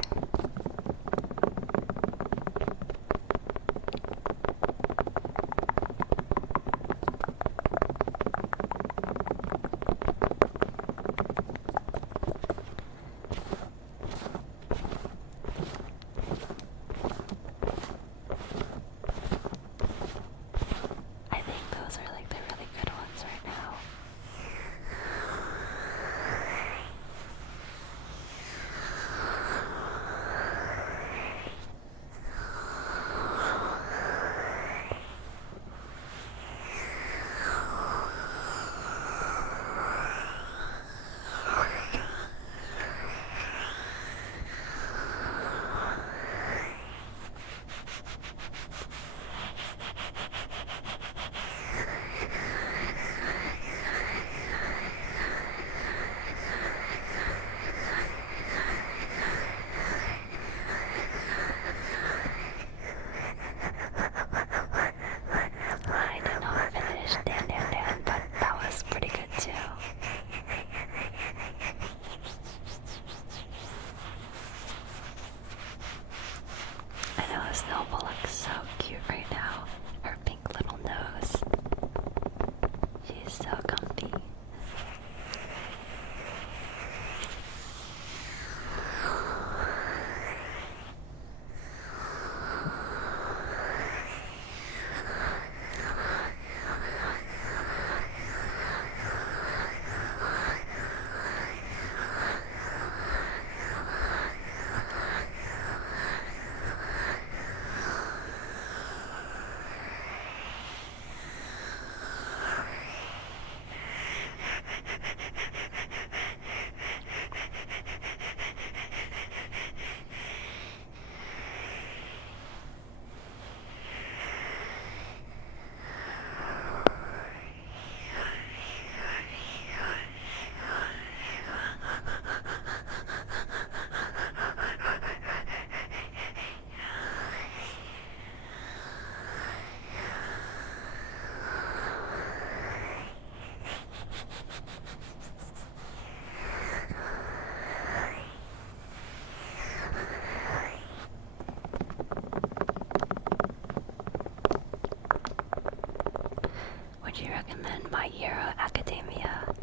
recommend My Hero Academia.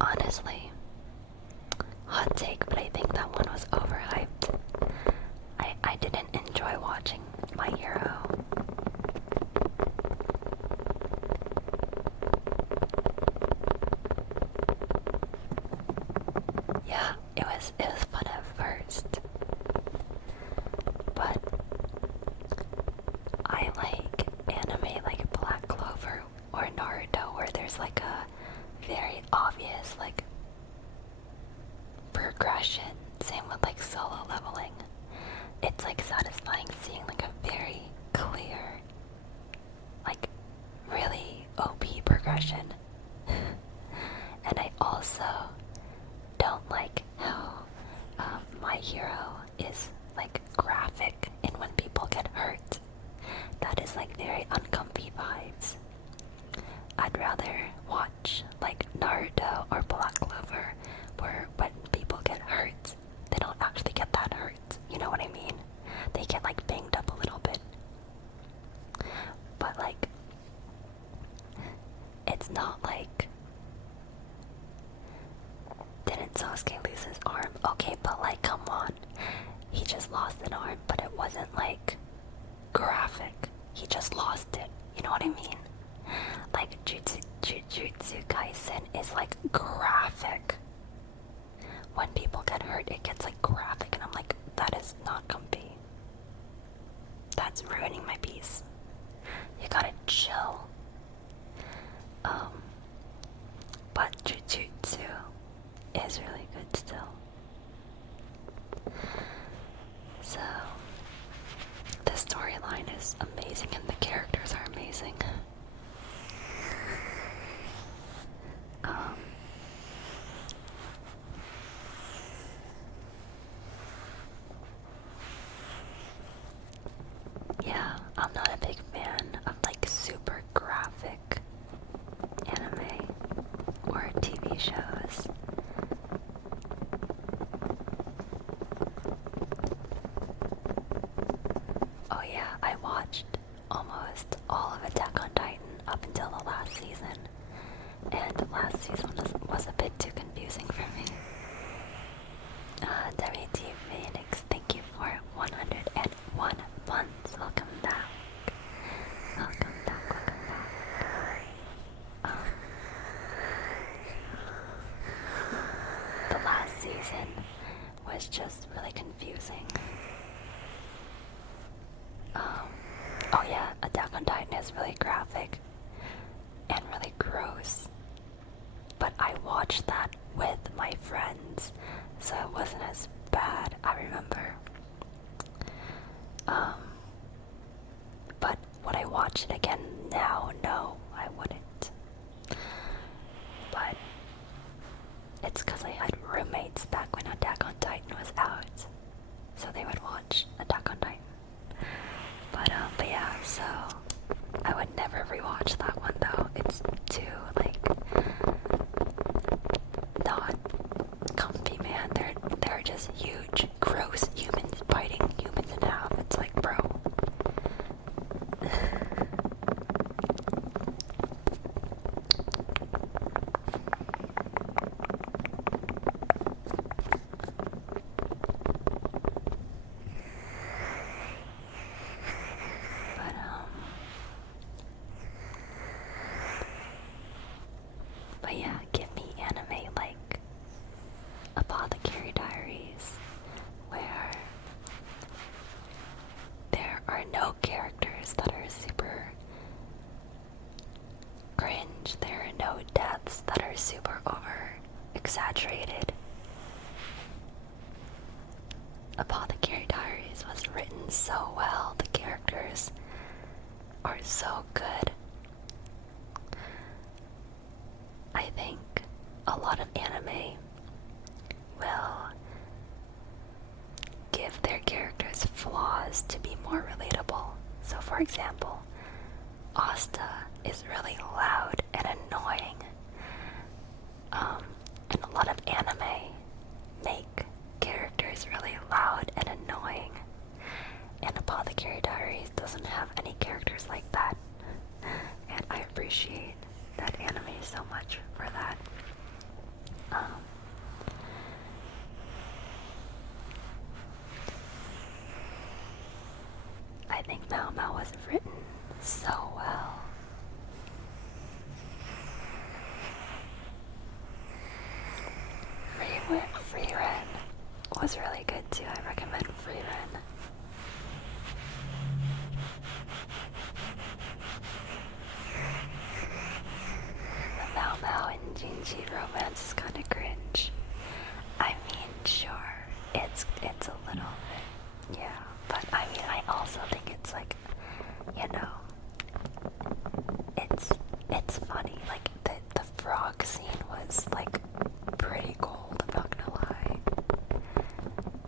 Honestly, hot take, but I think that one was overhyped. I didn't enjoy watching My Hero. Yeah, it was fun at first, but I like anime like Black Clover or Naruto where there's like a very obvious like progression. Same with like Solo Leveling. It's like satisfying seeing like a very clear, like really OP progression. And I also don't like how My Hero is like graphic and when people get hurt. That is like very uncomfy vibes. I'd rather watch like Naruto or Black Clover where when people get hurt, they don't actually get that hurt. You know what I mean? They get like banged up a little bit. But like, it's not like, didn't Sasuke lose his arm? Okay, but like, come on. He just lost an arm, but it wasn't like graphic. He just lost it. You know what I mean? Like, Jujutsu Kaisen is like graphic. When people get hurt, it gets like graphic, and I'm like, that is not comfy. That's ruining my peace. You gotta chill. But Jujutsu is really good still. So, the storyline is amazing and the characters are amazing. Yeah, I'm not a big fan of like super graphic anime or TV shows. Oh yeah, I watched almost all of Attack on Titan up until the last season, and the last season was a bit too confusing for me. WT Phoenix, thank you for 101 months. Welcome back. Welcome back, welcome back. The last season was just really confusing. Oh yeah, Attack on Titan is really graphic and really gross. But I watched that with my friends, so it wasn't as bad, I remember. But would I watch it again now? No, I wouldn't. But it's because I had roommates back when Attack on Titan was out, so they would watch Attack on Titan. But yeah, so I would never rewatch that one though. It's too like not comfy, man. They're just huge, gross humans biting humans in half. It's like, bro. But yeah, give me anime like Apothecary Diaries, where there are no characters that are super cringe. There are no deaths that are super over exaggerated. Apothecary Diaries was written so well. The characters are so good. I think a lot of anime will give their characters flaws to be more relatable. So for example, Asta is really loud and annoying. And a lot of anime make characters really loud and annoying. And Apothecary Diaries doesn't have any characters like that. was written so well. Free Ren was really good too. I recommend Free Ren. The Mao Mao and Jinji romance is kind of cringe. I mean, sure, it's a little bit, yeah. But I mean, I also think it's like, you know, it's funny. Like the frog scene was like pretty cold. I'm not gonna lie.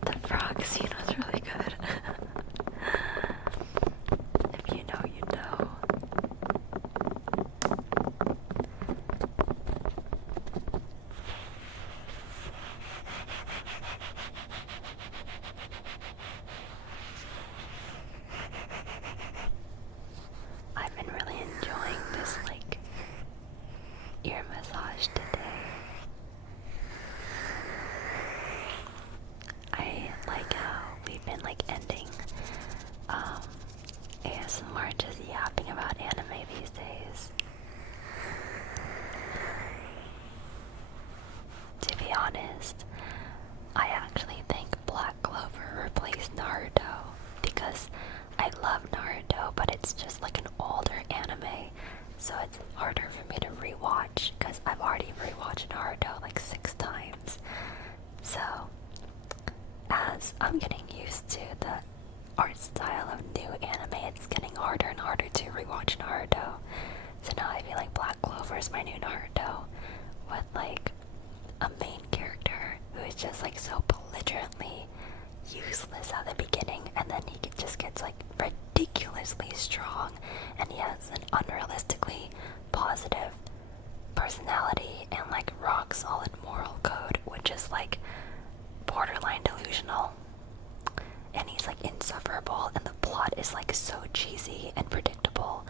The frog scene was really good. If you know, you know. I've been really enjoying this like ear massage today. I like how we've been like ending ASMR just yapping about anime these days. To be honest, I actually think Black Clover replaced Naruto because I love Naruto, but it's just like an older anime, so it's harder for me to rewatch because I've already rewatched Naruto like 6 times. So, as I'm getting used to the art style of new anime, it's getting harder and harder to rewatch Naruto. So now I feel like Black Clover is my new Naruto, with like a main character who is just like so belligerently useless at the beginning, and then he just gets like ridiculously strong, and he has an unrealistically positive personality and like rock solid moral code, which is like borderline delusional. And he's like insufferable, and the plot is like so cheesy and predictable,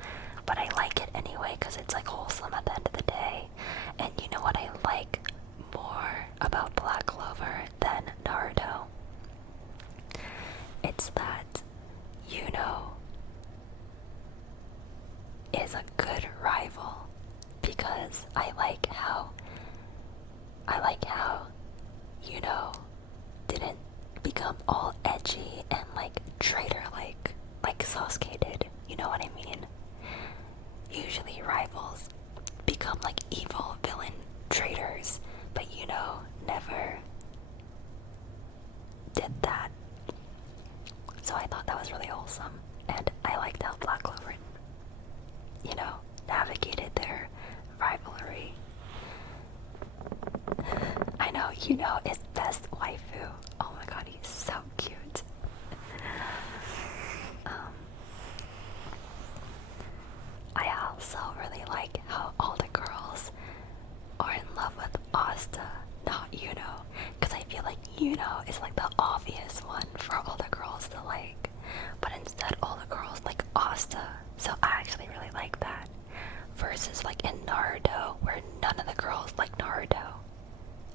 but I like it anyway because it's like wholesome at the end of the day. And you know what I like more about Black Clover than Naruto? It's that Yuno is a good rival, because I like how Yuno didn't become all edgy and like traitor like Sasuke did. You know what I mean? Usually rivals become like evil villain traitors, but Yuno never did that. So I thought that was really wholesome, and I liked how Black Clover, you know, navigated their rivalry. I know, is best waifu. Oh my god, he's so cute. I also really like how all the girls are in love with Asta, not Yuno, because I feel like Yuno is like the obvious one for all the girls to like, but instead all the girls like Asta, so I actually really like that, versus like in Naruto, where none of the girls like Naruto.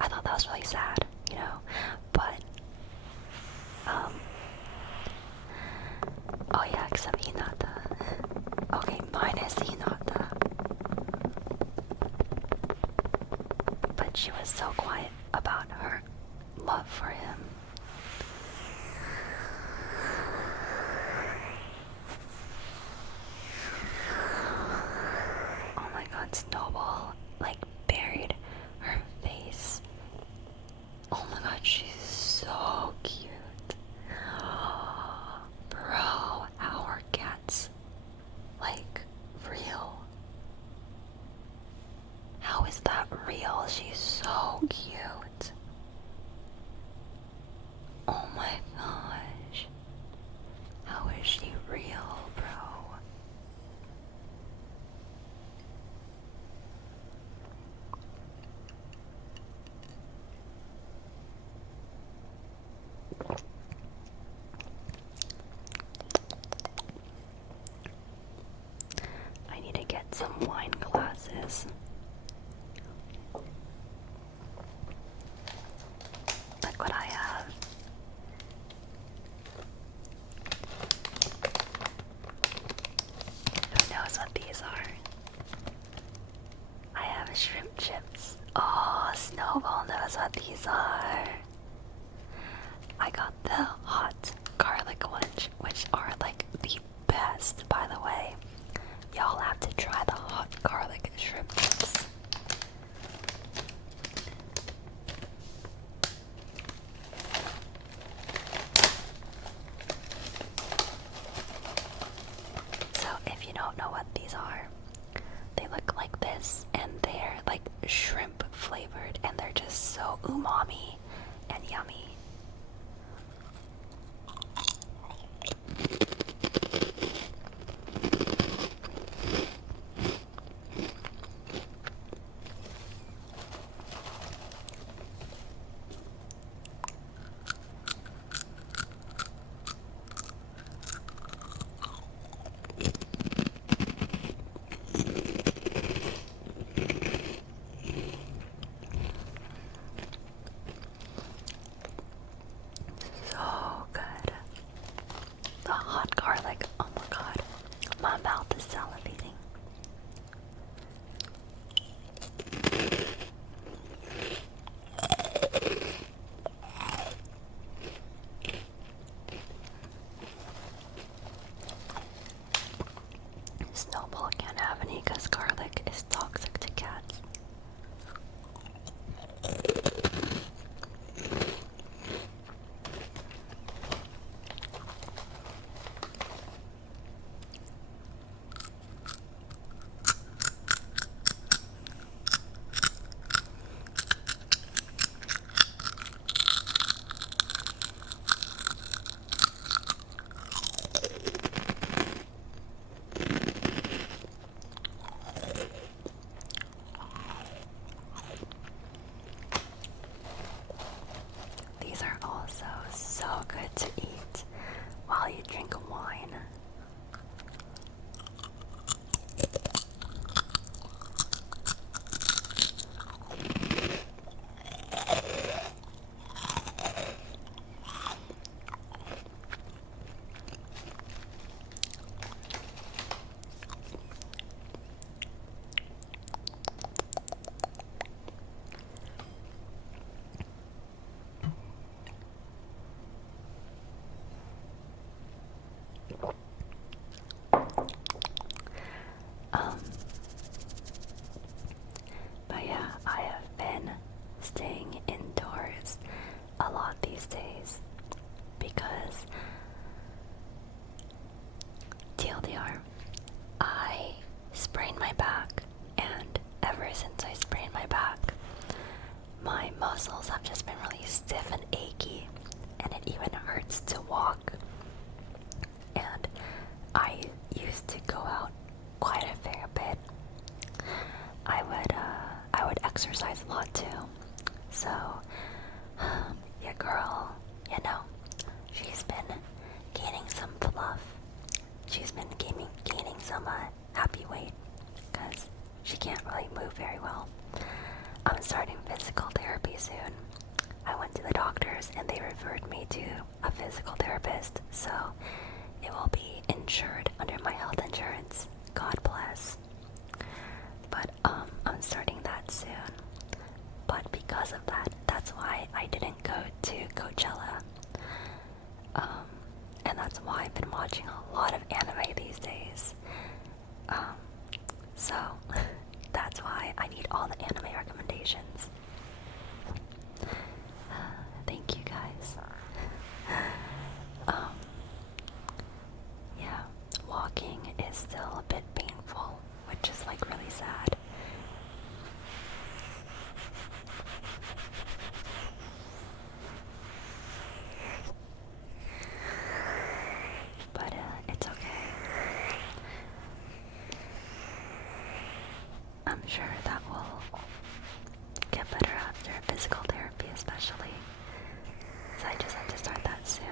I thought that was really sad, but oh yeah, except Hinata. Okay, minus Hinata. But she was so quiet about her love for him. Oh my god, Snowball like buried her face. Oh my god, she's so cute. Bro, how are cats like real? How is that real? She's so cute. Oh my gosh. How is she real, bro? I need to get some wine glasses. Like what I have. That's what these are. I got the hot garlic ones, which are like the best, by the way. Y'all have to try the hot garlic shrimp chips. So, if you don't know what these are, they look like this, and they're like shrimp flavored, and they're just so umami and yummy. So good. The hot garlic, oh my god. My mouth is salivating. Snowball can't have any because garlic is toxic to cats. These are also so good to eat while you drink wine. Um, but yeah, I have been staying indoors a lot these days because TLDR, I sprained my back, and ever since I sprained my back, my muscles have just been really stiff and achy, and it even hurts to walk. And I used to go out quite a fair bit. I would exercise a lot too. So, your girl, she's been gaining some fluff. She's been gaining some happy weight because she can't really move very well. I'm starting physical therapy soon. I went to the doctors and they referred me to a physical therapist, so it will be insured under my health insurance. God bless. But I'm starting that soon. But because of that, that's why I didn't go to Coachella. And that's why I've been watching a lot of anime these days. So that's why I need all the anime recommendations. Thank you guys. Yeah, walking is still a bit painful, which is like really sad. But it's okay. I'm sure that will get better after physical therapy, especially. So I just have to start that soon.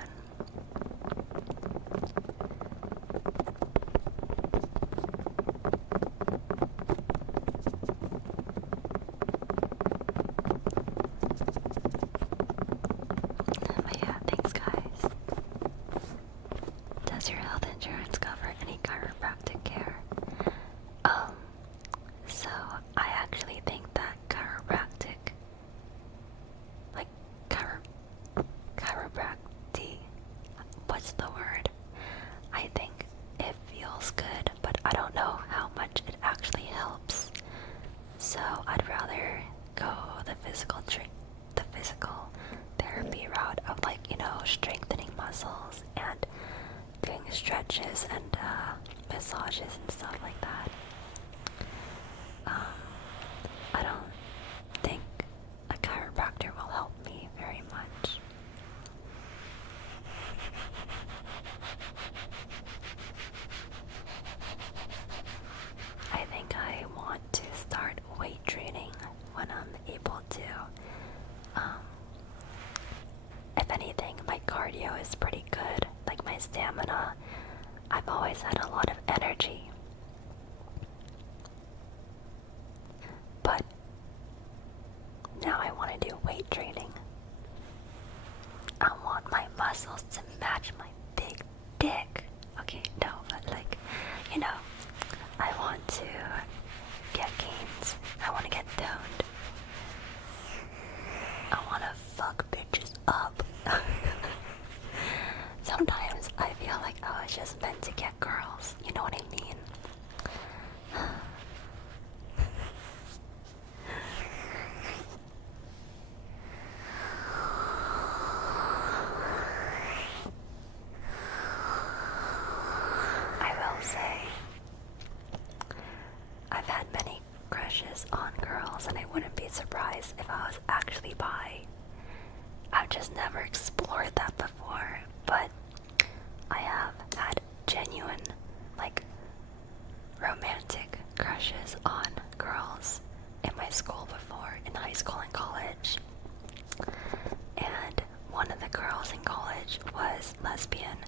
But yeah, thanks guys. Does your health insurance cover any chiropractic care? So I actually think that chiropractic cardio is pretty good. Like my stamina, I've always had a lot of energy. But now I want to do weight training. I want my muscles to match my big dick. Okay, no, but like, you know, I want to get gains. I want to get toned. I want to fuck bitches up. Sometimes I feel like I was just meant to get girls. You know what I mean? I will say, I've had many crushes on girls, and I wouldn't be surprised if I was actually bi. I've just never explored that before, but I have had genuine, like, romantic crushes on girls in my school before, in high school and college. And one of the girls in college was lesbian,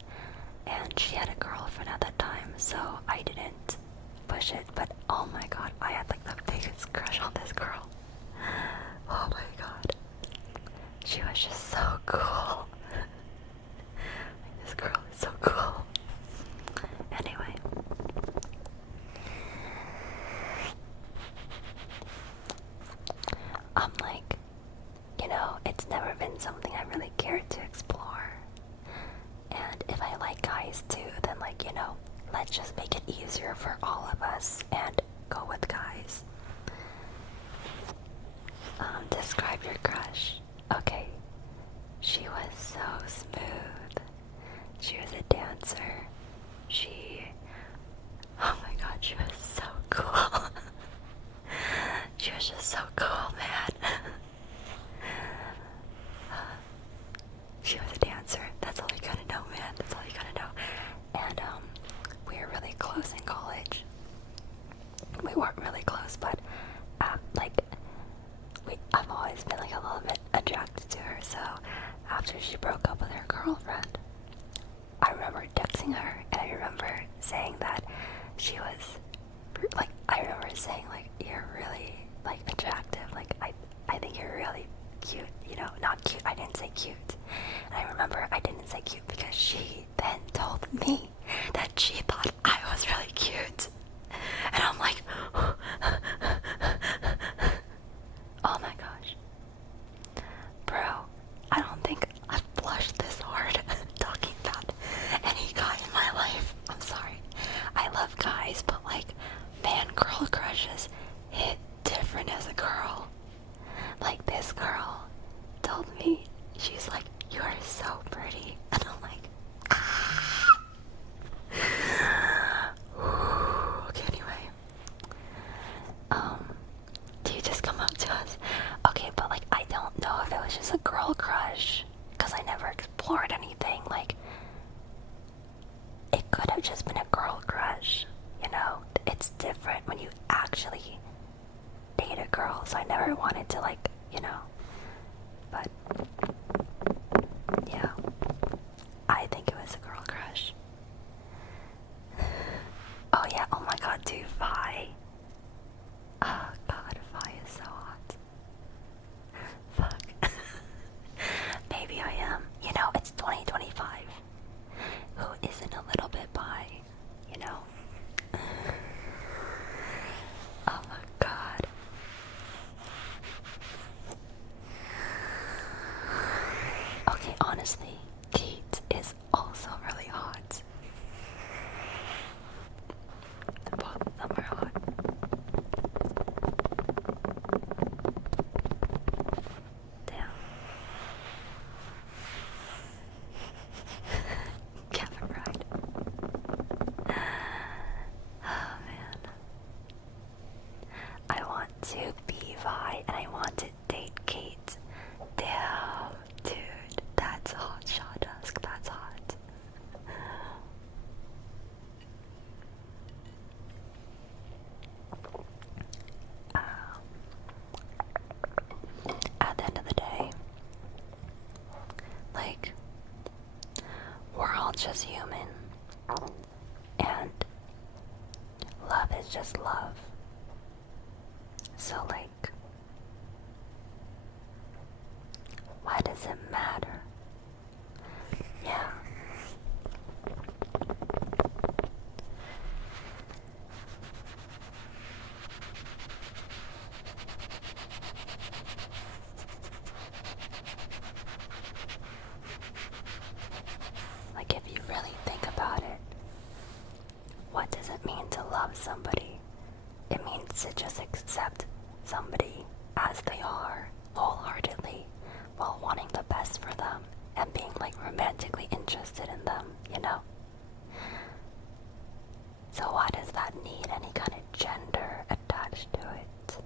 and she had a girlfriend at that time, so I didn't push it. But oh my god, I had like the biggest crush on this girl. Oh my god, she was just so cool. Like, this girl is so cool. Anyway, I'm like, you know, it's never been something I really cared to explore. And if I like guys too, then like, you know, let's just make it easier for all of us and go with guys. Describe your crush. Okay. She was so smooth. She was a dancer. Oh my god, she was so cool. She was just so cool, man. She was a dancer. That's all you gotta know, man. That's all you gotta know. And we were really close in college. We weren't really close, but I've always been like a little bit attracted to her. So after she broke up with her girlfriend, I remember texting her, and I remember saying that she was like, I remember saying like, you're really like attractive. Like I think you're really cute. You know, not cute. I didn't say cute. And I remember I didn't say cute because she then told me that she thought I was really cute. And I'm like, oh my gosh. Bro, I don't think I've blushed this hard talking about any guy in my life. I'm sorry. I love guys, but like, man-girl crushes hit different as a girl. Like, this girl told me, she's like, you are so pretty. And I'm like, ah. Okay, anyway. Do you just come up to us? Okay, but like, I don't know if it was just a girl crush, because I never explored anything. Like, it could have just been a girl crush, you know? It's different when you actually date a girl, so I never wanted to, like, you know, but yeah, I think it was a girl crush. Oh yeah, oh my god, dude, Vi. Oh god, Vi is so hot. Fuck. Maybe I am. You know, it's 2025. Who isn't a little bit bi, you know? Oh my god. Okay, honestly, Kate is also really hot. Both of them are hot. Damn. Kevin Ride. Oh man. I want to be Vi and I want to date Kate. Damn, dude, that's hot. Shawdusk, that's hot. just human. And love is just love. So, like, why does it matter? Yeah. Like, if you really think about it, what does it mean to love somebody? It means to just accept somebody as they are, wholeheartedly, while wanting the best for them and being like romantically interested in them, you know? So why does that need any kind of gender attached to it?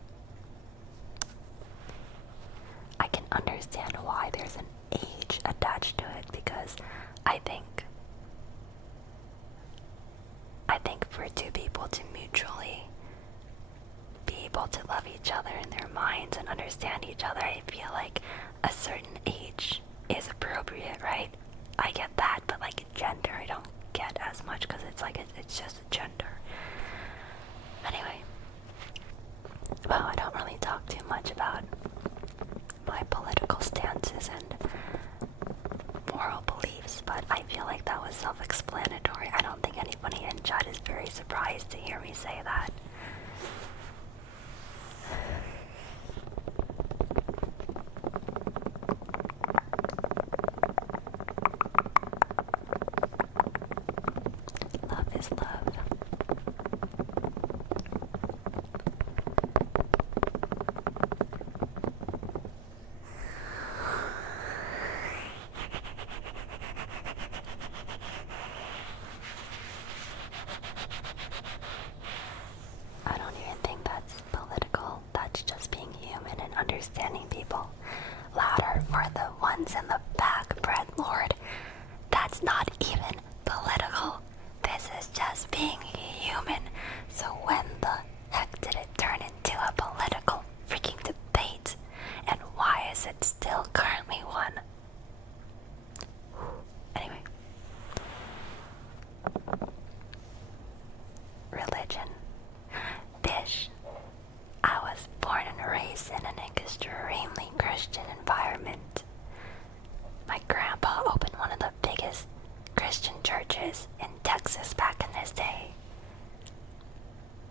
I can understand why there's an age attached to it, because I think for two people to mutually be able to love each other in their minds and understand each other, I feel like a certain age is appropriate, right? I get that, but like gender, I don't get as much, because it's like it's just a gender. Anyway, well, I don't really talk too much about my political stances and moral beliefs, but I feel like that was self-explanatory. I don't think anybody in chat is very surprised to hear me say that. Love is love. I don't even think that's political. That's just being human and understanding people. Louder for the ones in the back, Bread Lord. That's not even political. This is just being human. So when the heck did it turn into a political freaking debate? And why is it still currently one? Anyway. Religion. Bish. I was born and raised in an extremely Christian environment. My grandpa opened one of the biggest Christian churches in Texas back in his day.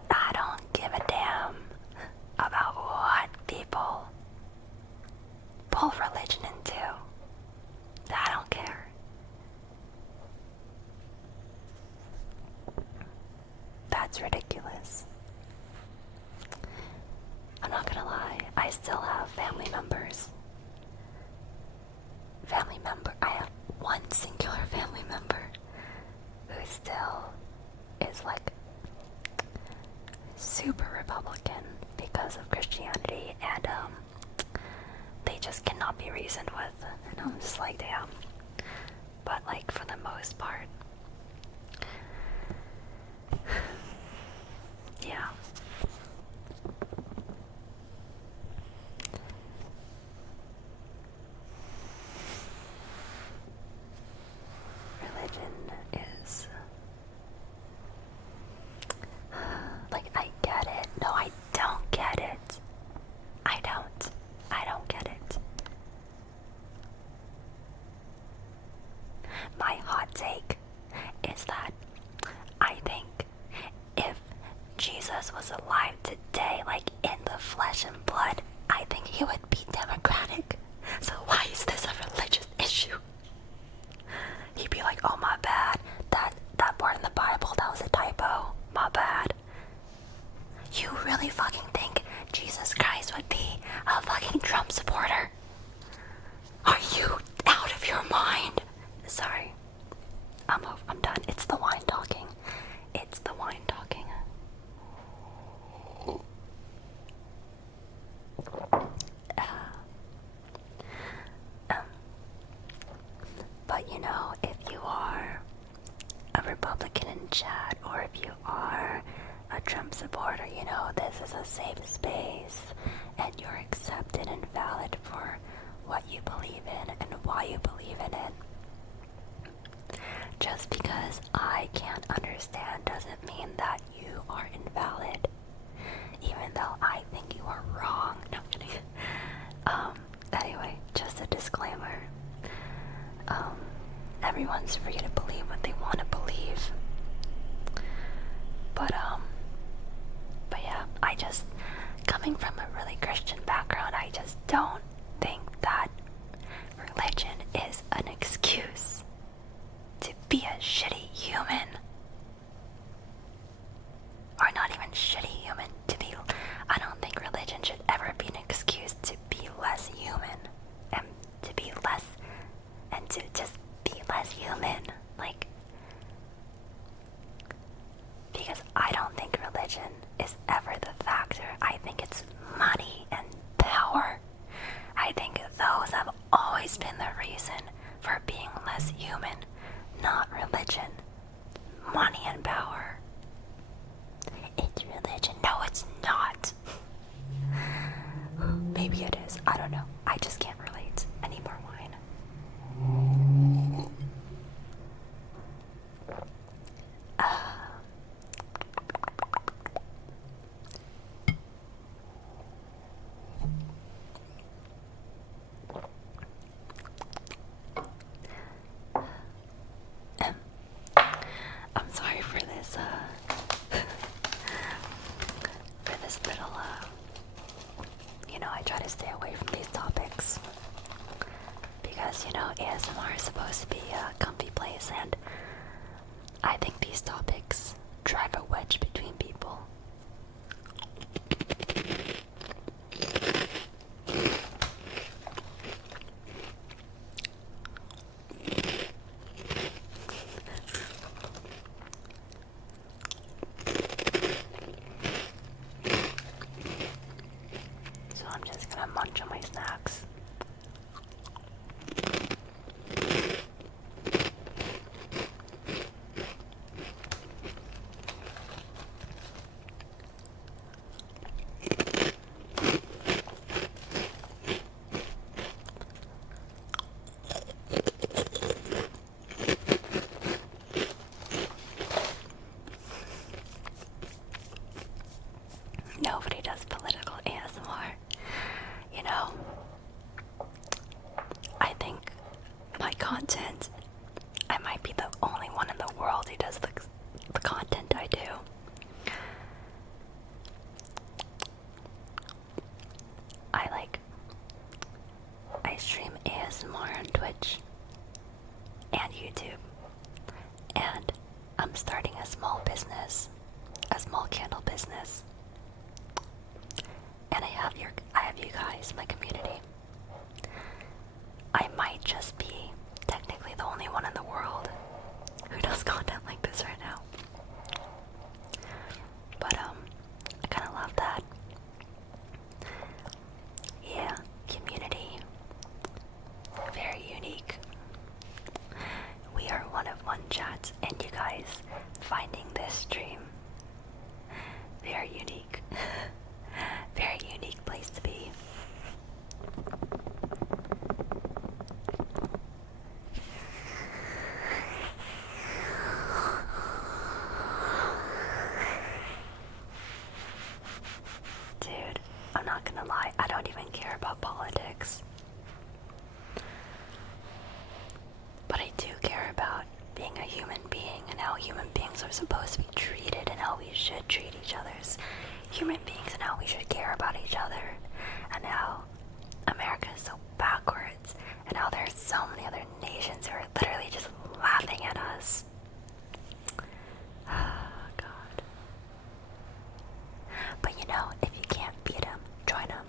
I don't give a damn about what people pull religion into. I don't care. That's ridiculous. I'm not gonna lie, I still have family members. I have one singular family member who still is like super Republican because of Christianity, and they just cannot be reasoned with. And I'm just like, damn. But like, for the most part, yeah. Religion is like, I get it. No, I don't get it. I don't get it. My hot take is that I think if Jesus was alive today, like in the flesh and blood, I think he would be democratic. So why is this a religious issue? He'd be like, oh, my bad, that part in the Bible, that was a typo, my bad. You really fucking think Jesus Christ would be a fucking Trump supporter? Are you out of your mind? Sorry, I'm done. It's the wine talking. It's the wine talking. But you know, if you are a Republican in chat, or if you are a Trump supporter, you know, this is a safe space, and you're accepted and valid for what you believe in and why you believe in it. Just because I can't understand doesn't mean that you are invalid. Even though I think you are wrong. No, I'm kidding. Anyway, just a disclaimer. Everyone's free to believe what they want to believe. But yeah, coming from a really Christian background, I just don't think that religion is an excuse to be a shitty human. Or not even shitty human, I don't think religion should ever be an excuse to be less human. And to be less, and to just be less human. Because I don't think religion is ever the factor. I think it's money and power. I think those have always been the reason for being less human, not religion. Money and power. It's religion. No, it's not. Maybe it is. I don't know. I just can't relate. I need more wine. I'm sorry for this, little, I try to stay away from these topics. Because, ASMR is supposed to be a comfy place, and I think these topics drive a wedge between people. So I'm just gonna munch on my snacks. Nobody does political ASMR. I think my content, I might be the only one in the world who does the content I do. I stream ASMR on Twitch and YouTube, and I'm starting a small business, a small candle business. And I have you guys, my community. I might just be technically the only one in the world who does content like this right now. But I kind of love that. Yeah, community. Very unique. We are one of one chat, and you guys finding this stream. Very unique. Very unique place to be. Dude, I'm not gonna lie, I don't even care about politics. But I do care about being a human being and how human beings are supposed to be treated and how we should treat each other as human beings and how we should care about each other and how America is so backwards and how there are so many other nations who are literally just laughing at us. Oh, God. But if you can't beat them, join them.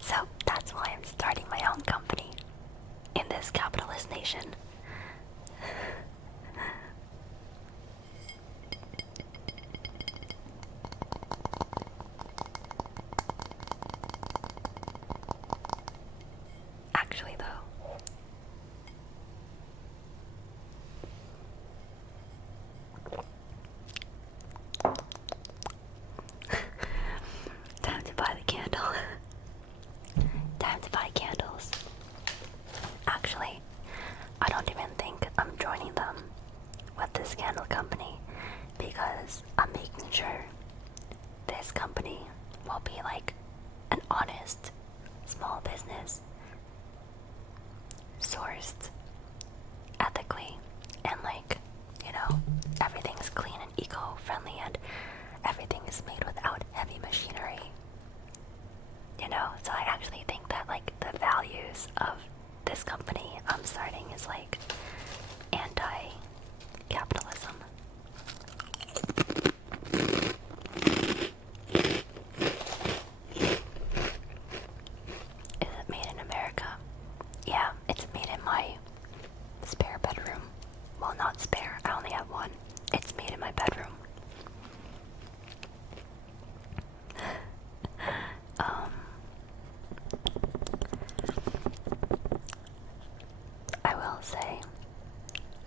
So that's why I'm starting my own company in this capitalist nation. Actually, though, time to buy the candle. Time to buy candles. Actually, I don't sourced ethically, and like, you know, everything's clean and eco-friendly, and everything is made without heavy machinery. You know, so I actually think that like the values of this company I'm starting is like anti-capitalism. Is it made in America? Yeah, it's made in my spare bedroom. Well, not spare, I only have one. It's made in my bedroom. I will say,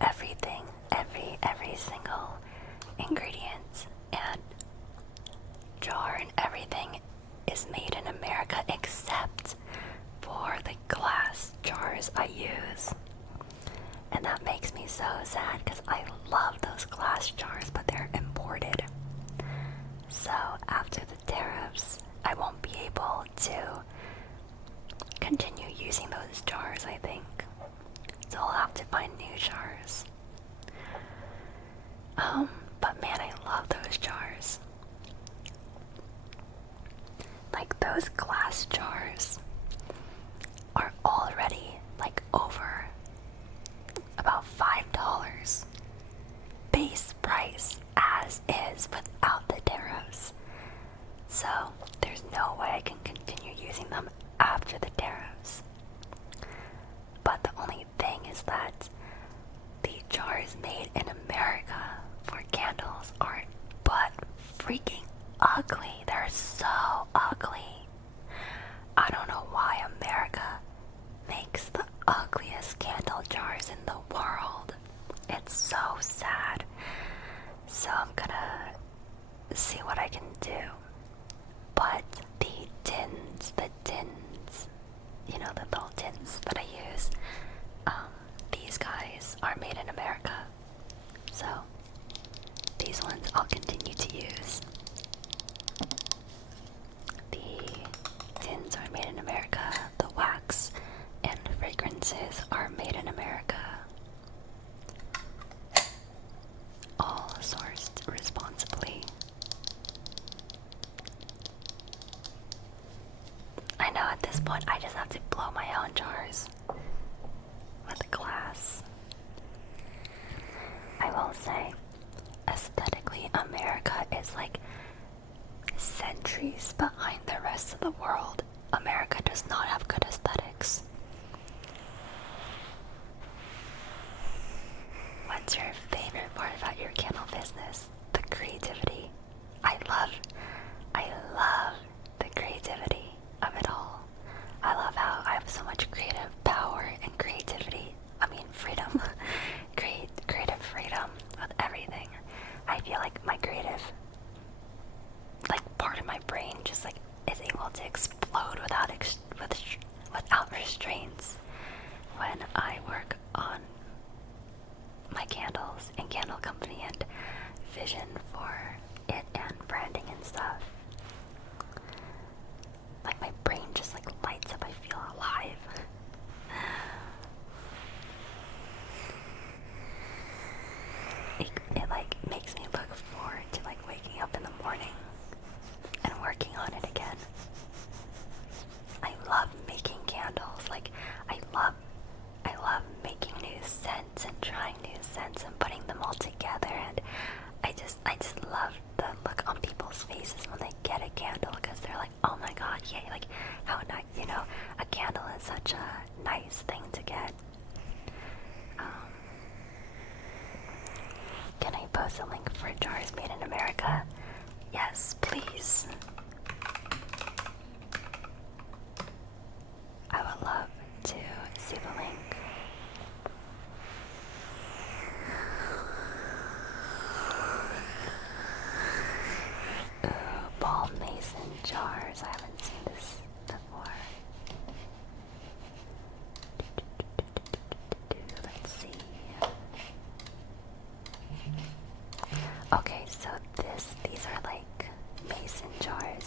everything, every single ingredient and jar and everything is made in America except for the glass jars I use. And that makes me so sad because I love those glass jars, but they're imported. So after the tariffs, I won't be able to continue using those jars, I think. So I'll have to find new jars. But man, I love those jars. Like, those glass jars are already like over about $5 base price as is without the tariffs. So there's no way I can continue using them after the tariffs. But the only thing is that the jars made in America for candles are but freaking ugly. They're so ugly. I don't know why America makes the ugliest candle jars in the world. It's so sad. So I'm gonna see what I can do. But the tins, you know, the little tins that I use, these guys are made in America. So these ones I'll continue to use. The tins are made in America. The wax and fragrances are made in America. All sourced responsibly. I know at this point I just have to blow my own jars with glass. I will say, aesthetically, America is like centuries behind the rest of the world. America does not have good aesthetics. What's your favorite part about your candle business? The creativity. I love the creativity of it all. I love how I have so much creative power and creativity. I mean, freedom. Creative freedom with everything. I feel like my creative, like, part of my brain just like is able to explode without restraints when I work on my candles and candle company and vision for it and branding and stuff. Like, my brain just like lights up. I feel alive. It like makes me look forward to like waking up in the morning and working on it again. I love making candles. Like, I love making new scents and trying new scents and putting them all together, and I just love the look on people's faces when they get a candle, because they're like, oh my god, yay, like, how nice, you know, a candle is such a nice thing to get. Can I post a link for jars made in America? Yes, please. I would love to see the link. Ooh, ball mason jars. I haven't seen this before. Let's see. Okay, so these are like mason jars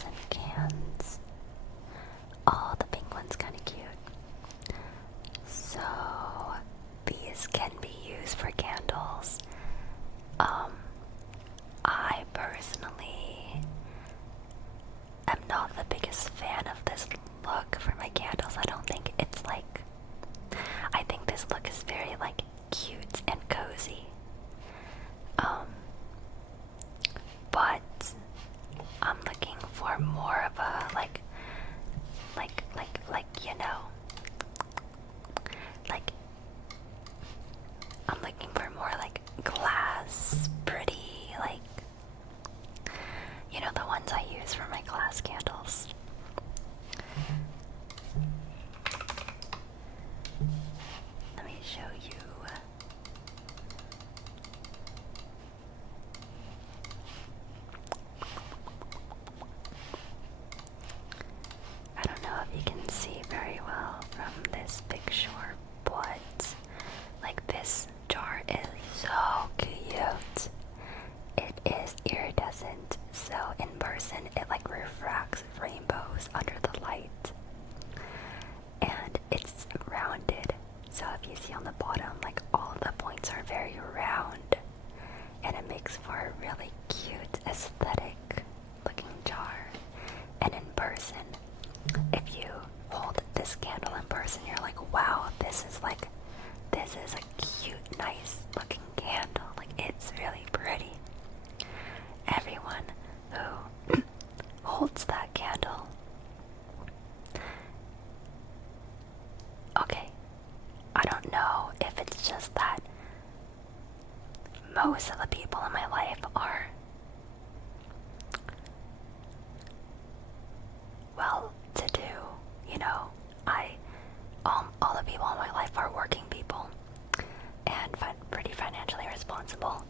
Let me show you. I don't know if you can see very well from this picture, but like this jar is so cute. It is iridescent, so in person it like refracts rainbows under the light. And it's rounded, so if you see on the bottom, like all of the points are very round, and it makes for a really cute aesthetic looking jar. And in person, if you hold this candle in person, you're like, wow, this is a cute, nice looking candle. Like, it's really pretty. Everyone who holds that candle, okay, I don't know if it's just that most of the people in my life are well to do, you know. All the people in my life are working people and pretty financially responsible.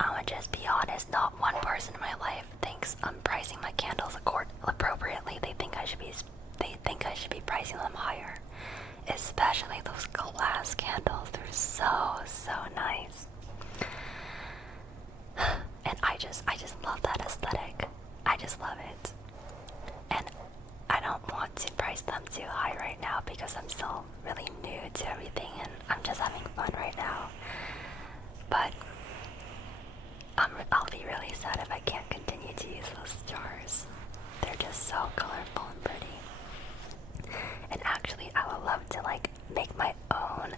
I'm gonna just be honest, not one person in my life thinks I'm pricing my candles appropriately. They think I should be pricing them higher. Especially those glass candles. They're so nice. And I just love that aesthetic. I just love it. And I don't want to price them too high right now because I'm still really new to everything and I'm just having fun right now. But I'll be really sad if I can't continue to use those jars. They're just so colorful and pretty. And actually, I would love to like make my own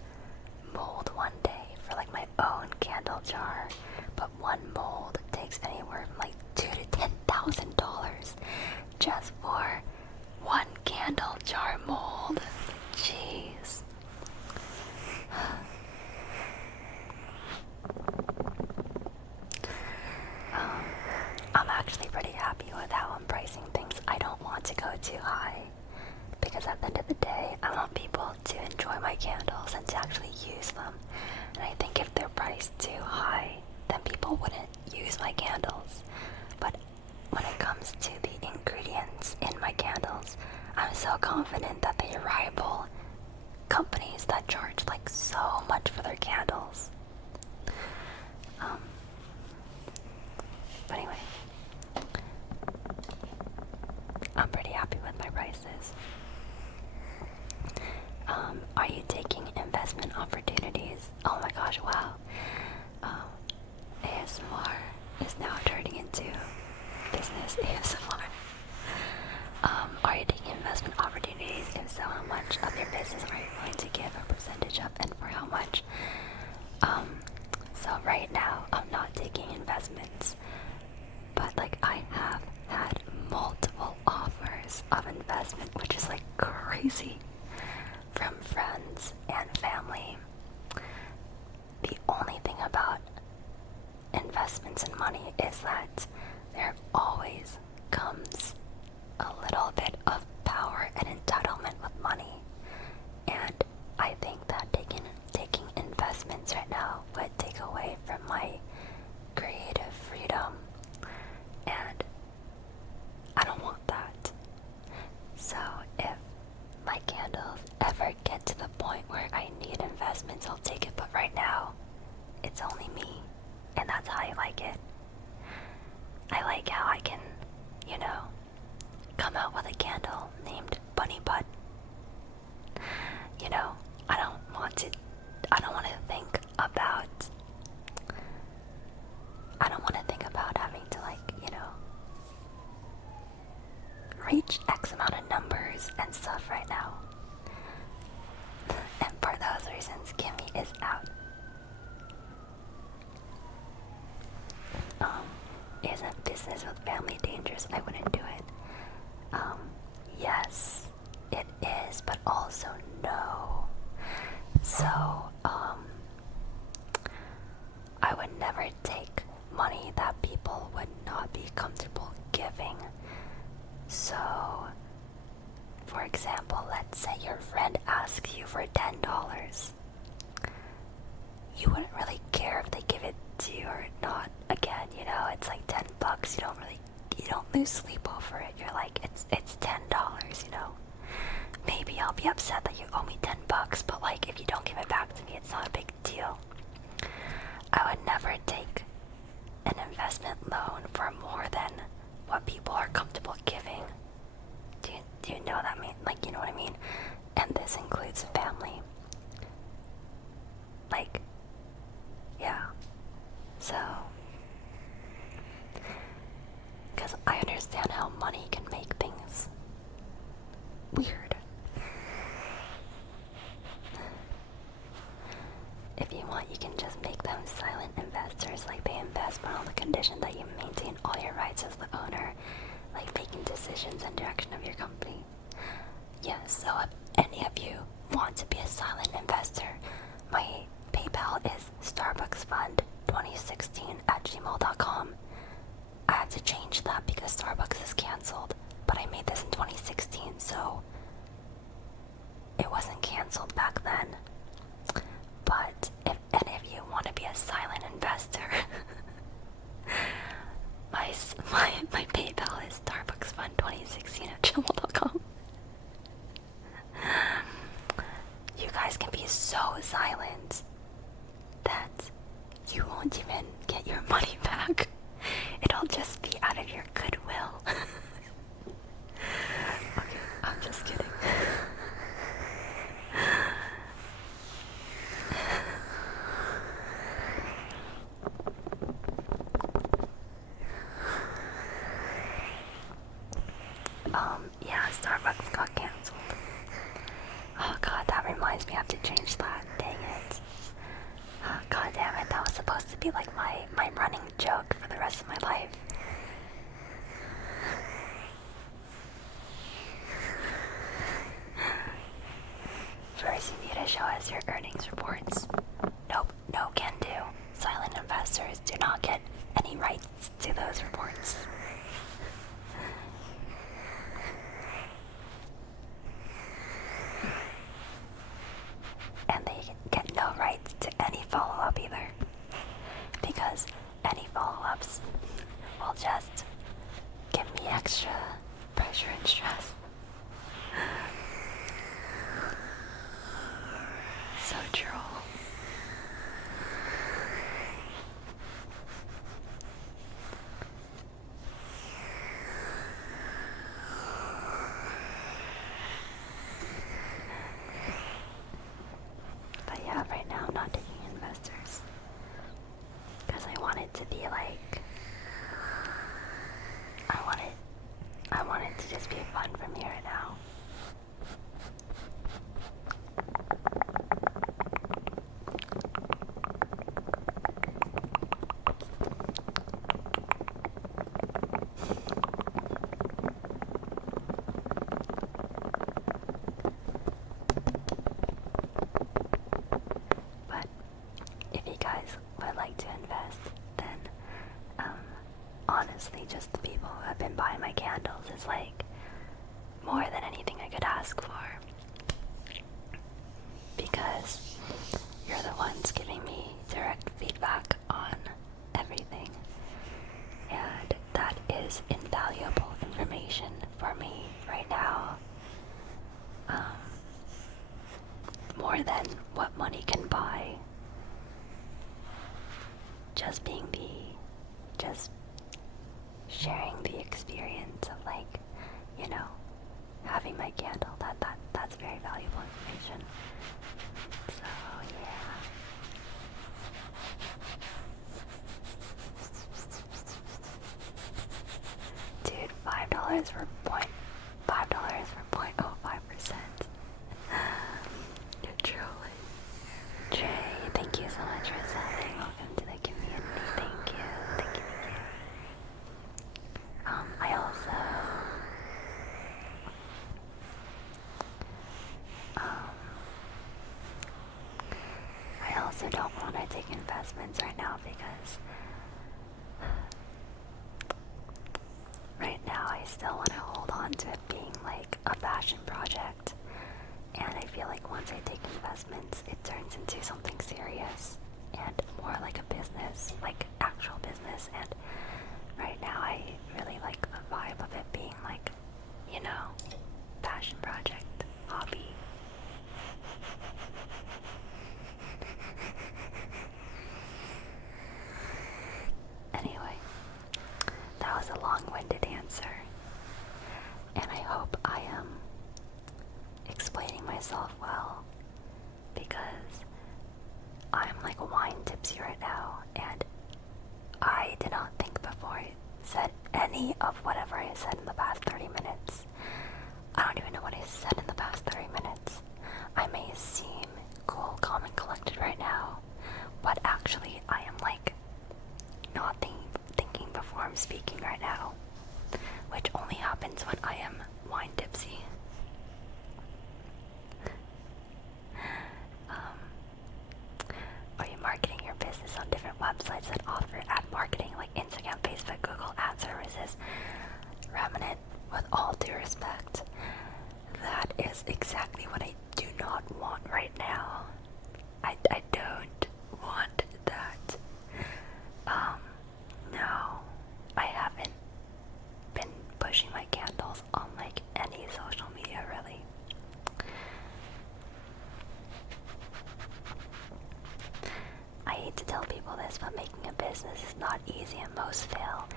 mold one day for like my own candle jar. But one mold takes anywhere from like $2,000 to $10,000 just for one candle jar mold. Jeez. I'm actually pretty happy with how I'm pricing things. I don't want to go too high because at the end of the day, I want people to enjoy my candles and to actually use them. And I think if they're priced too high, then people wouldn't use my candles. But when it comes to the ingredients in my candles, I'm so confident that they rival companies that charge like so much for their candles. But anyway, I'm pretty happy with my prices. Are you taking investment opportunities? Oh my gosh, wow. ASMR is now turning into business ASMR. Are you taking investment opportunities? If so, how much of your business are you going to give a percentage of and for how much? So right now, I'm not taking investments, but like I have had multiple offers of investment, which is like crazy, from friends and family. The only thing about investments and money is that there always comes a little bit of power and entitlement with money. And I think that taking investments right now would take away from my creative freedom. And I don't want that. So if my candles ever get to the point where I need investments, I'll take it. But right now, it's only me. And that's how I like it. I like how I can, you know, come out with a candle named Bunny Butt. You know, I don't want to think about having to like, you know, reach X amount of numbers and stuff right now. And for those reasons, Kimmy is out. Isn't business with family dangerous? I wouldn't do it. Yes, it is, but also no. So, I would never take money that people would not be comfortable giving. So, for example, let's say your friend asks you for $10. You wouldn't really care if they give it to you or not. Again, you know, it's like $10. You don't lose sleep over it. You're like, it's $10, you know. Maybe I'll be upset that you owe me $10, but like, if you don't give it back to me, it's not a big deal. I would never take an investment loan for more than what people are comfortable giving. Do you know what I mean? Like, you know what I mean? And this includes family. Like, yeah. So, because I understand how money can make things weird. If you want, you can just make them silent investors, like they invest, but on the condition that you maintain all your rights as the owner, like making decisions and direction of your company. Yes, so if any of you want to be a silent investor, my PayPal is starbucksfund2016@gmail.com. I had to change that because Starbucks is canceled, but I made this in 2016, so it wasn't canceled back then. But if any of you want to be a silent investor, my PayPal is starbucksfund2016@gmail.com. You guys can be so silent that you won't even get your money back. It'll just be out of your goodwill. Okay, I'm just kidding. Yeah, Starbucks got canceled. Oh god, that reminds me, I have to change that. Dang it. Oh, god damn it, that was supposed to be like my running joke for the rest of my life. First, you need to show us your earnings reports. Nope, no can do. Silent investors do not get any rights to those reports. And they get no rights to any follow-up either. Because any follow-ups will just give me extra pressure and stress. So droll. But yeah, right now I'm not taking investors. Because I want it to be like, I want it to just be fun for me right now. But if you guys would like to invest, then honestly, just the people who have been buying my candles is like more than anything I could ask for. Because you're the ones giving me direct feedback on everything. And that is invaluable information for me right now. More than what money can buy. Just sharing the experience of, like, you know, having my candle, that's very valuable information. So yeah. Dude, $5 for 0.05%. You're trolling. Trey, thank you so much for subbing. Welcome to the community. Thank you. I also don't want to take investments right now because right now I still want to hold on to it being like a passion project. And I feel like once I take investments, it turns into something serious and more like a business, like actual business. And right now I really like the vibe of it being like, you know, passion project, hobby. Anyway, that was a long-winded answer. And I hope I am explaining myself well, because I'm like wine tipsy right now, and I did not think before I said any of whatever I said in the past 30 minutes. I don't even know what I said in the past 30 minutes. I may seem cool, calm, and collected right now, but actually I am like not thinking before I'm speaking right now, which only happens when I am wine tipsy. Are you marketing your business on different websites that offer ad marketing like Instagram, Facebook, Google ad services? Remnant, with all due respect, that is exactly what I do not want right now. I don't want that. No, I haven't been pushing my candles on like any social media really. I hate to tell people this, but making a business is not easy and most fail.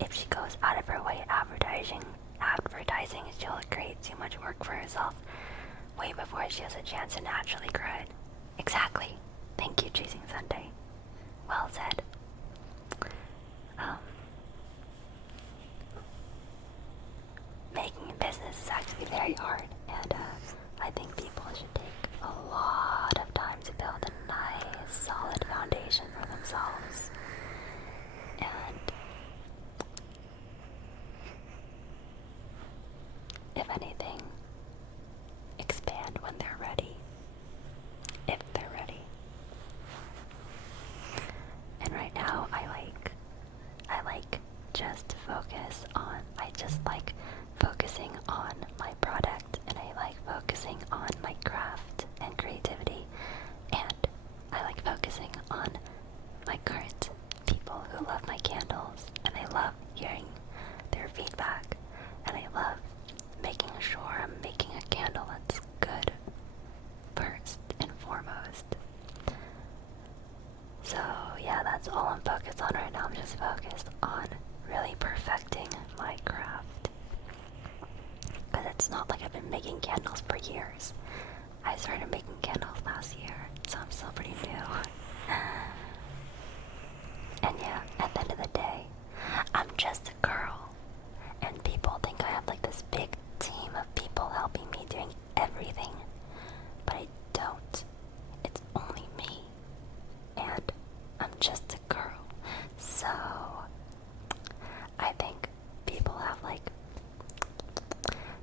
If she goes out of her way advertising, she'll create too much work for herself way before she has a chance to naturally grow it. Exactly. Thank you, Chasing Sunday. Well said. Making a business is actually very hard, and I think people should take a lot of time to build a nice, solid foundation for themselves. And if anything, expand when they're ready. If they're ready. And right now, I just like focusing on my product, and I like focusing on my craft and creativity, and I like focusing on my current people who love my candles, and I love hearing their feedback, and I love making sure I'm making a candle that's good first and foremost. So yeah, that's all I'm focused on right now. I'm just focused on really perfecting my craft, because it's not like I've been making candles for years. I started making candles last year, so I'm still pretty new. And yeah, at the end of the day, I'm just a girl, and people think I have like this big team of people helping me doing everything, but I don't. It's only me, and I'm just a girl. So I think people have like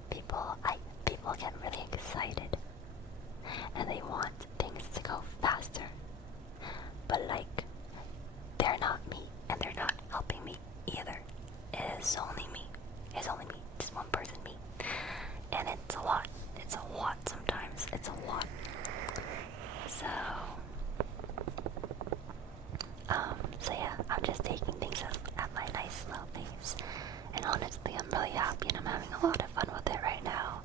people get really excited and they want things to go faster, but like they're not me and they're not helping me either. It is only me. It's only me. Just one person, me. And it's a lot. It's a lot sometimes. It's a lot. So yeah, I'm just taking things at my nice slow pace. And honestly, I'm really happy and I'm having a lot of fun with it right now.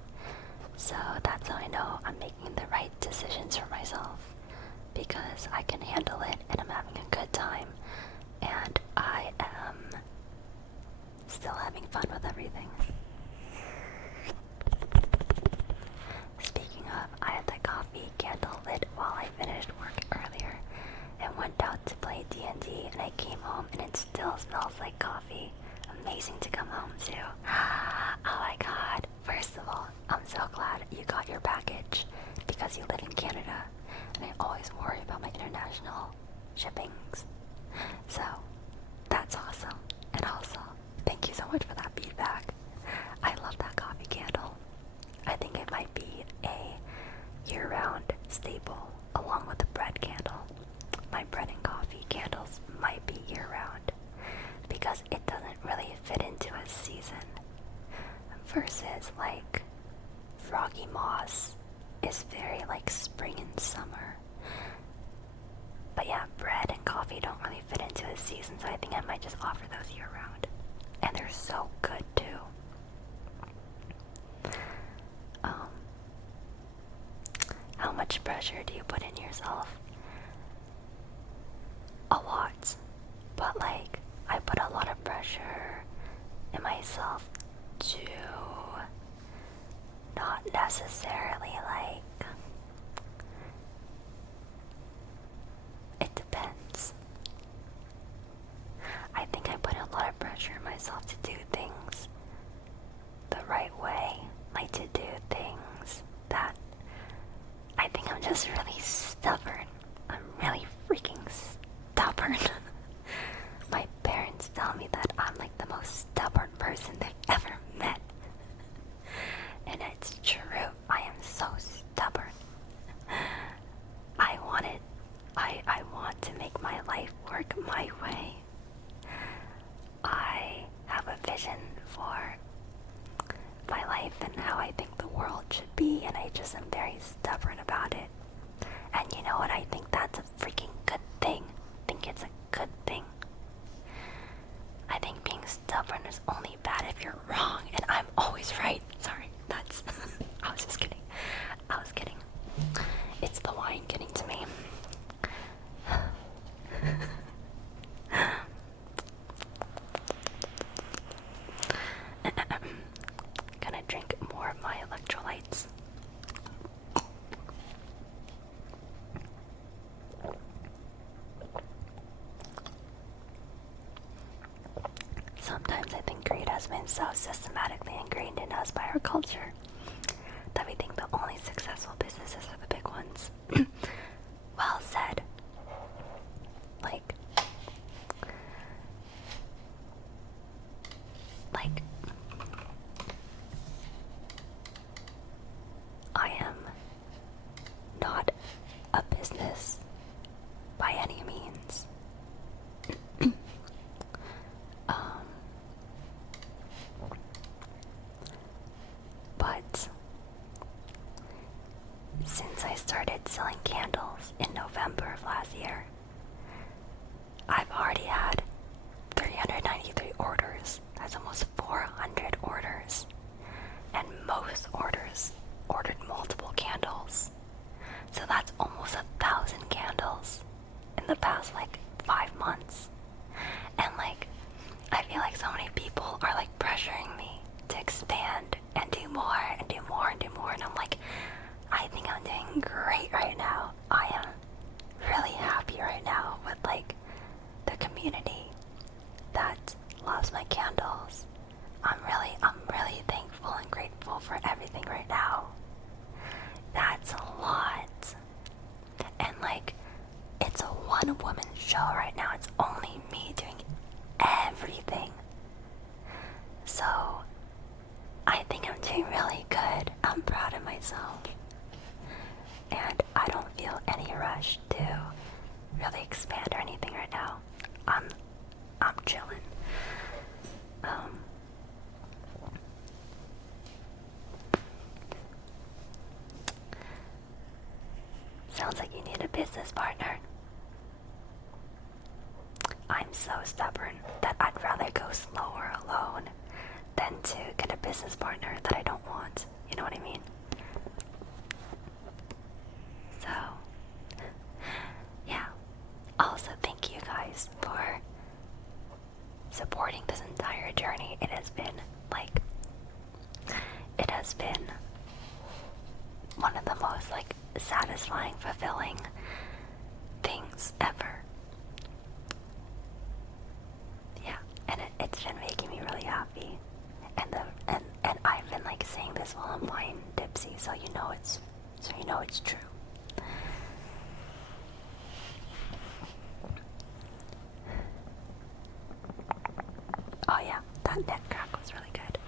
So that's how I know I'm making the right decisions for myself, because I can handle it and I'm having a good time, and I am still having fun with everything. Speaking of, I had the coffee candle lit while I finished work earlier and went out to play D&D, and I came home and it still smells like coffee. Amazing to come home to. Oh my god. First of all, I'm so glad you got your package, because you live in Canada, and I always worry about my international shippings. So, that's awesome. And also, thank you so much for that feedback. I love that coffee candle. I think it might be a year-round staple along with the bread candle. My bread and coffee candles might be year-round, because it doesn't really fit into a season, versus like froggy moss is very like spring and summer. But yeah, bread and coffee don't really fit into the season, so I think I might just offer those year round. And they're so good too. How much pressure do you put in yourself? A lot. But like, I put a lot of pressure in myself to not necessarily like, it depends. I think I put a lot of pressure on myself to do things the right way, like to do things that I think I'm just really stubborn. I'm really freaking stubborn. My parents tell me that I'm like the most stubborn person they've ever met. And it's true. I am so stubborn. I want to make my life work my way. I have a vision for my life and how I think the world should be, and I just am very stubborn about it. And you know what? I think that's a freaking good thing. I think it's a good thing. I think being stubborn is only bad if you're wrong, and I'm always right. Sorry, that's... I was just kidding. I was kidding. It's the wine getting to me. Gonna drink more of my electrolytes. Sometimes I think greed has been so systematically ingrained in us by our culture that we think the only successful businesses are the big ones. Well said. Like, I am not a business by any means. But since I started selling candles in November of last year, I've already had 393 orders. That's almost 400 orders. And most orders ordered multiple candles. So that's almost 1,000 candles in the past like 5 months. And like, I feel like so many people are like pressuring me to expand and do more and do more and do more. And I'm like, I think I'm doing great right now. I am really happy right now with like the community that loves my candles. I'm really thankful and grateful for everything right now. That's a lot. And like, it's a one-woman show right now. It's only me doing everything. So I think I'm doing really good. I'm proud of myself. And I don't feel any rush to really expand or anything right now. I'm chilling. Sounds like you need a business partner. I'm so stubborn that I'd rather go slower alone than to get a business partner that I don't want. You know what I mean? So, yeah. Also, thank you guys for supporting this entire journey. It has been one of the most satisfying, fulfilling things ever. Yeah, and it's been making me really happy. And I've been saying this while I'm wine tipsy, so you know it's true. Oh yeah, that neck crack was really good.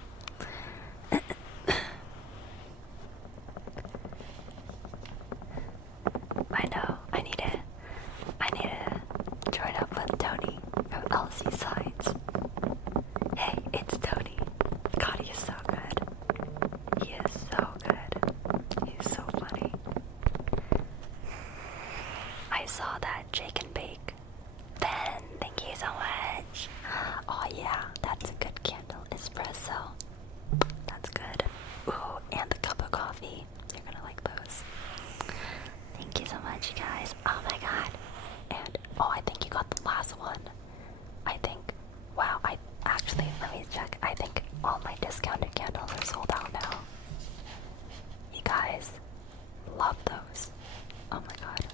I know, I need to join up with Tony from LC Sides. Hey, it's Tony. God, he is so good. He is so good. much, you guys. Oh my god. And, oh, I think you got the last one. I think, wow, actually, let me check. I think all my discounted candles are sold out now. You guys love those. Oh my god.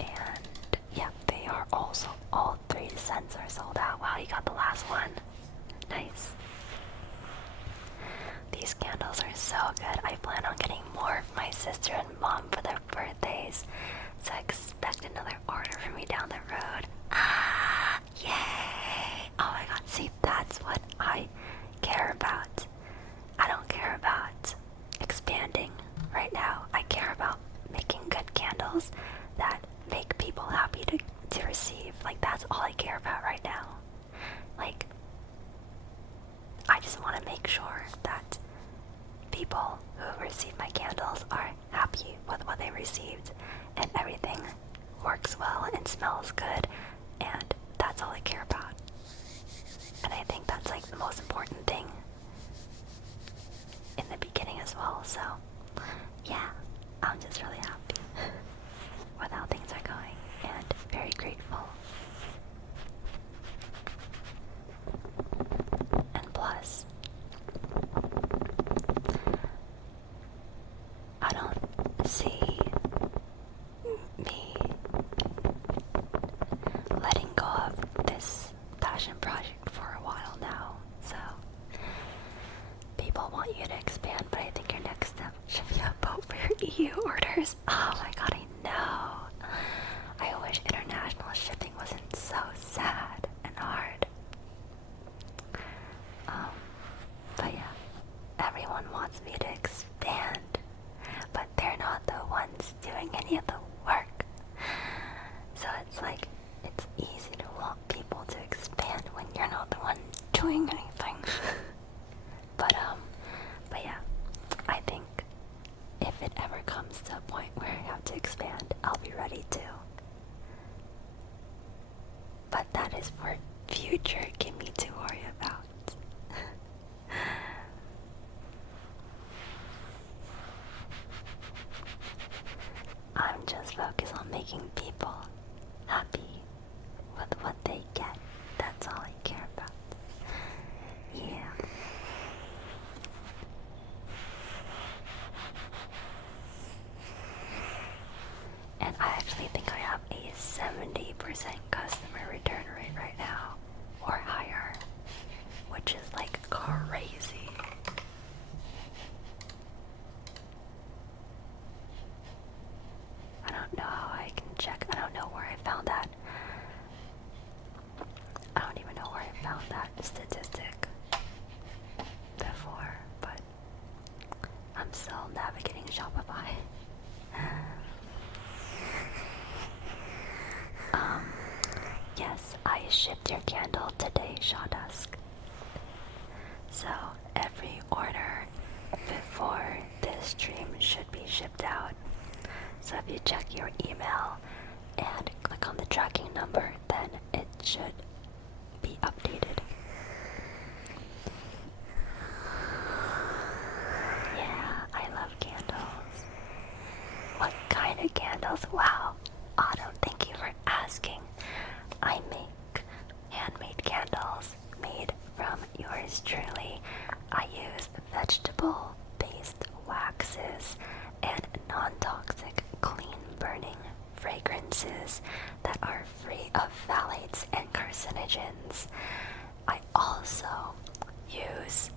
And, yeah, they are also, all 3 scents are sold out. Wow, you got the last one. Nice. These candles are so good. I plan on getting more for my sister and mom for their birthdays. So expect another order from me down the road. Ah, yay! Oh my god, see, that's what I care about. I don't care about expanding right now. I care about making good candles that make people happy to receive. Like, that's all I care about right now. Like, I just want to make sure that people who receive my candles are happy with what they received and everything works well and smells good, and that's all I care about. And I think that's like the most important thing in the beginning as well. So yeah, I'm just really happy with how things are going and very grateful. And plus, I don't see me letting go of this passion project for a while now. So people want you to expand, but I think your next step should be a vote for your EU orders. Oh my god, I know. I wish international shipping wasn't so sad and hard. But yeah, everyone wants me to expand, but they're not the ones doing any of the work. So it's like, it's easy to want people to expand when you're not the one doing anything. but yeah, I think if it ever comes to a point where I have to expand, I'll be ready to. But that is for future Kimmy to worry about. I'm just focused on making people happy with what they get. That's all I care about. Yeah. And I actually think I have a 70% customer return rate right now, or higher, which is like crazy. I don't know how I can check. I don't know where I found that. I don't even know where I found that statistic before, but I'm still navigating Shopify. Yes, I shipped your candle today, Shawdusk. So every order before this stream should be shipped out. So if you check your email and click on the tracking number, then it should be updated. Yeah, I love candles. What kind of candles? Wow. Autumn, thank you for asking. I make handmade candles made from yours truly. I use vegetable-based waxes and non-toxic, clean-burning fragrances that are free of phthalates and carcinogens. I also use...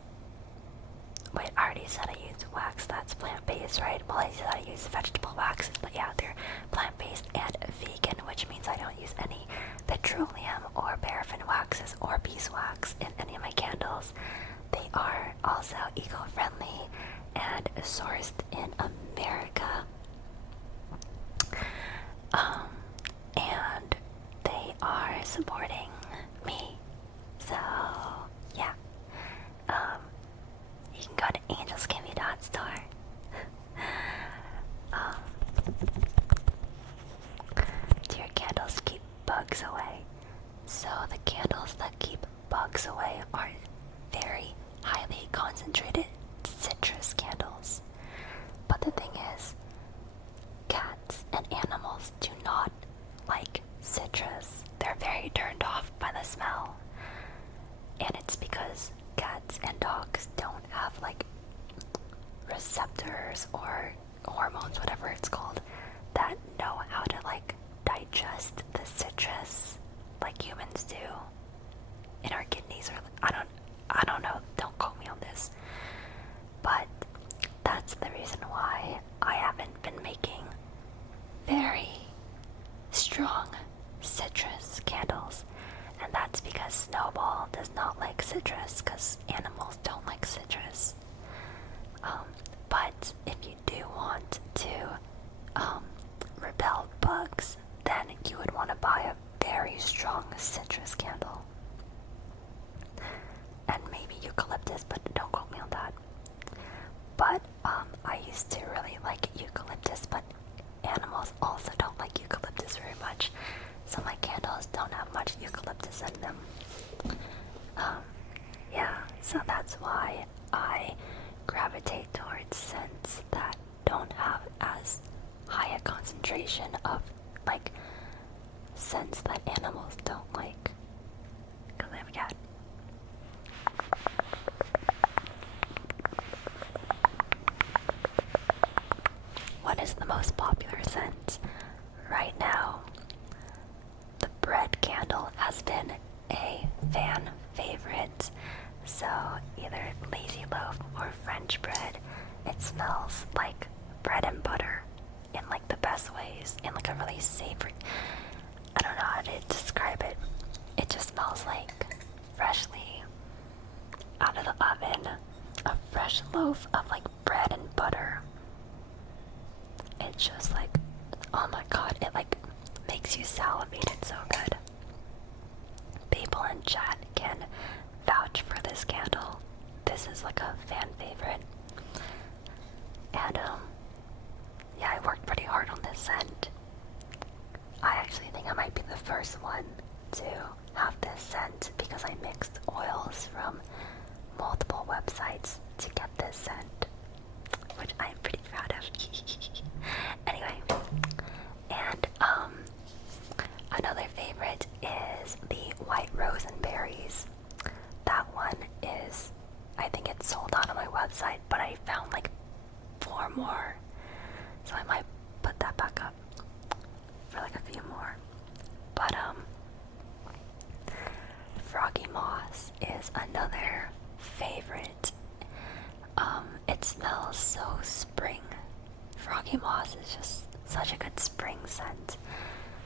Wait, I already said I use wax that's plant-based, right? Well, I said I use vegetable waxes, but yeah, they're plant-based and vegan, which means I don't use any petroleum or paraffin waxes or beeswax in any of my candles. They are also eco-friendly and sourced in America. And they are supporting me. So, yeah. You can go to angelskimi.store. Do your candles keep bugs away? So the candles that keep bugs away are very highly concentrated citrus candles. receptors or hormones, whatever it's called, that know how to like digest the citrus like humans do in our kidneys, or I don't know, don't quote me on this. But that's the reason why I haven't been making very strong citrus candles. And that's because Snowball does not like citrus, because animals don't like citrus. But if you do want to repel bugs, then you would want to buy a very strong citrus candle. And maybe eucalyptus, but don't quote me on that. But I used to really like eucalyptus, but animals also don't like eucalyptus very much, so my candles don't have much eucalyptus in them. Yeah, so that's why I gravitate towards scents that don't have as high a concentration of like scents that animals don't like. Because I have a cat. What is the most popular scent? Right now, the bread candle has been a fan favorite. So either lazy loaf or French bread, it smells like bread and butter in like the best ways, in like a really savory, I don't know how to describe it. It just smells like freshly out of the oven, a fresh loaf of like bread and butter. It's just like, oh my god, it like makes you salivate. It's so good. People in chat can vouch for this candle. This is like a fan favorite. And yeah, I worked pretty hard on this scent. I actually think I might be the first one to have this scent because I mixed oils from multiple websites to get this scent, which I'm pretty proud of. Anyway, and another favorite is the white rose and berries. That one is, I think it's sold out on my website, but I found like 4 more, so I might put that back up for like a few more. But Froggy Moss is another favorite. It smells so spring. Froggy Moss is just such a good spring scent.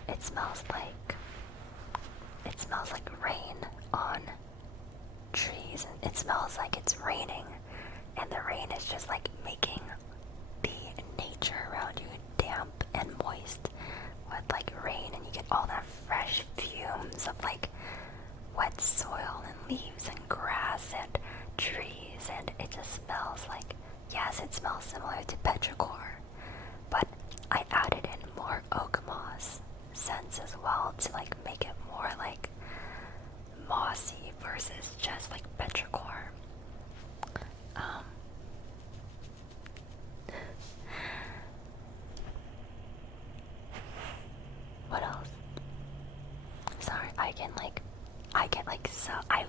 It smells like rain on trees, and it smells like it's raining, and the rain is just like making the nature around you damp and moist with like rain, and you get all that fresh fumes of like wet soil and leaves and grass and trees, and it just smells like, yes, it smells similar to petrichor, but I added in more oak moss scents as well to like make it more like mossy versus just like petrichor. What else? Sorry, I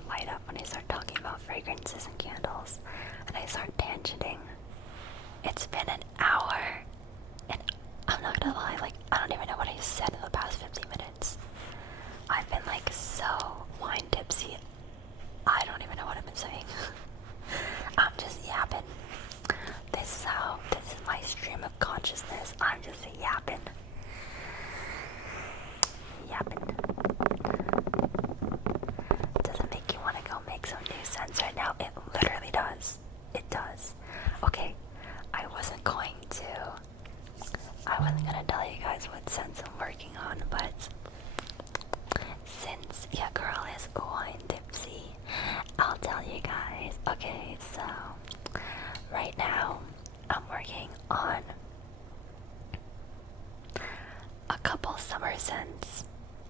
light up when I start talking about fragrances and candles, and I start tangenting. It's been an hour, and I'm not gonna lie, like, I don't even know what I said in the past 50 minutes. I've been like so wine tipsy, I don't even know what I've been saying. I'm just yapping. This is my stream of consciousness. I'm just yapping. Does it make you want to go make some new scents right now? It literally does. It does. Okay, I wasn't gonna tell you guys what scents I'm working on, but since your girl is wine tipsy, I'll tell you guys. Okay, so right now I'm working on a couple summer scents,